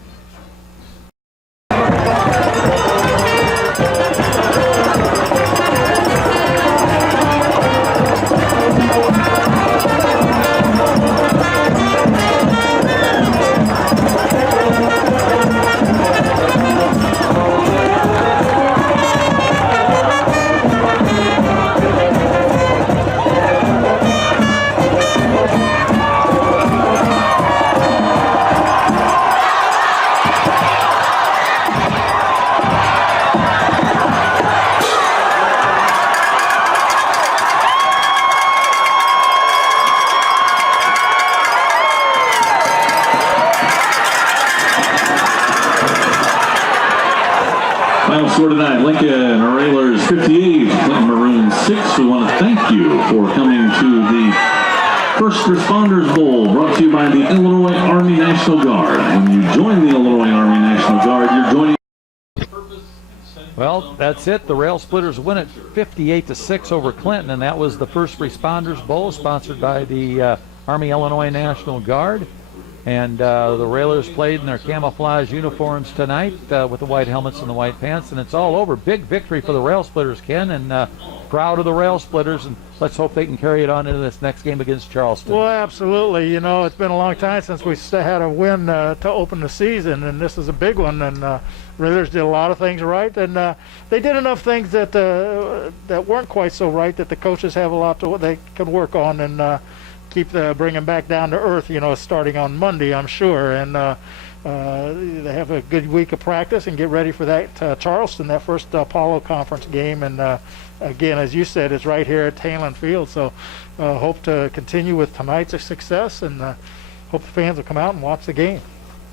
score tonight, Lincoln Railers 58, Clinton Maroons 6. We want to thank you for coming to the First Responders Bowl, brought to you by the Illinois Army National Guard. When you join the Illinois Army National Guard, you're joining. Well, that's it. The Rail Splitters win it 58-6 over Clinton, and that was the First Responders Bowl, sponsored by the Army Illinois National Guard. And the Railers played in their camouflage uniforms tonight with the white helmets and the white pants, and it's all over. Big victory for the Rail Splitters, Ken, and proud of the Rail Splitters, and let's hope they can carry it on into this next game against Charleston. Well, absolutely. You know, it's been a long time since we had a win to open the season, and this is a big one. And Railers did a lot of things right, and they did enough things that that weren't quite so right that the coaches have a lot they can work on and keep bring them back down to earth, you know, starting on Monday, I'm sure. And they have a good week of practice and get ready for that Charleston, that first Apollo Conference game. And again, as you said, it's right here at Taylor Field. So hope to continue with tonight's success, and hope the fans will come out and watch the game.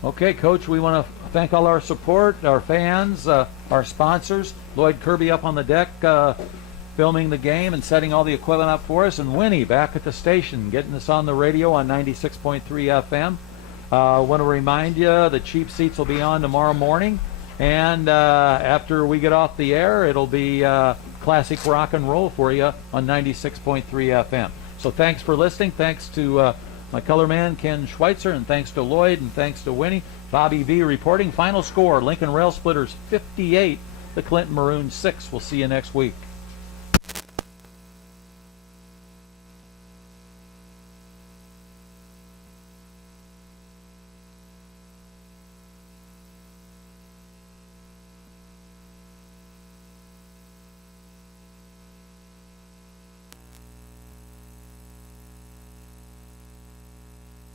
Okay, Coach, we want to thank all our support, our fans, our sponsors. Lloyd Kirby up on the deck filming the game and setting all the equipment up for us, and Winnie back at the station getting us on the radio on 96.3 FM. I want to remind you the cheap seats will be on tomorrow morning, and after we get off the air, it'll be classic rock and roll for you on 96.3 FM. So thanks for listening. Thanks to my color man, Ken Schweitzer, and thanks to Lloyd, and thanks to Winnie. Bobby V reporting. Final score, Lincoln Rail Splitters 58, the Clinton Maroons 6. We'll see you next week.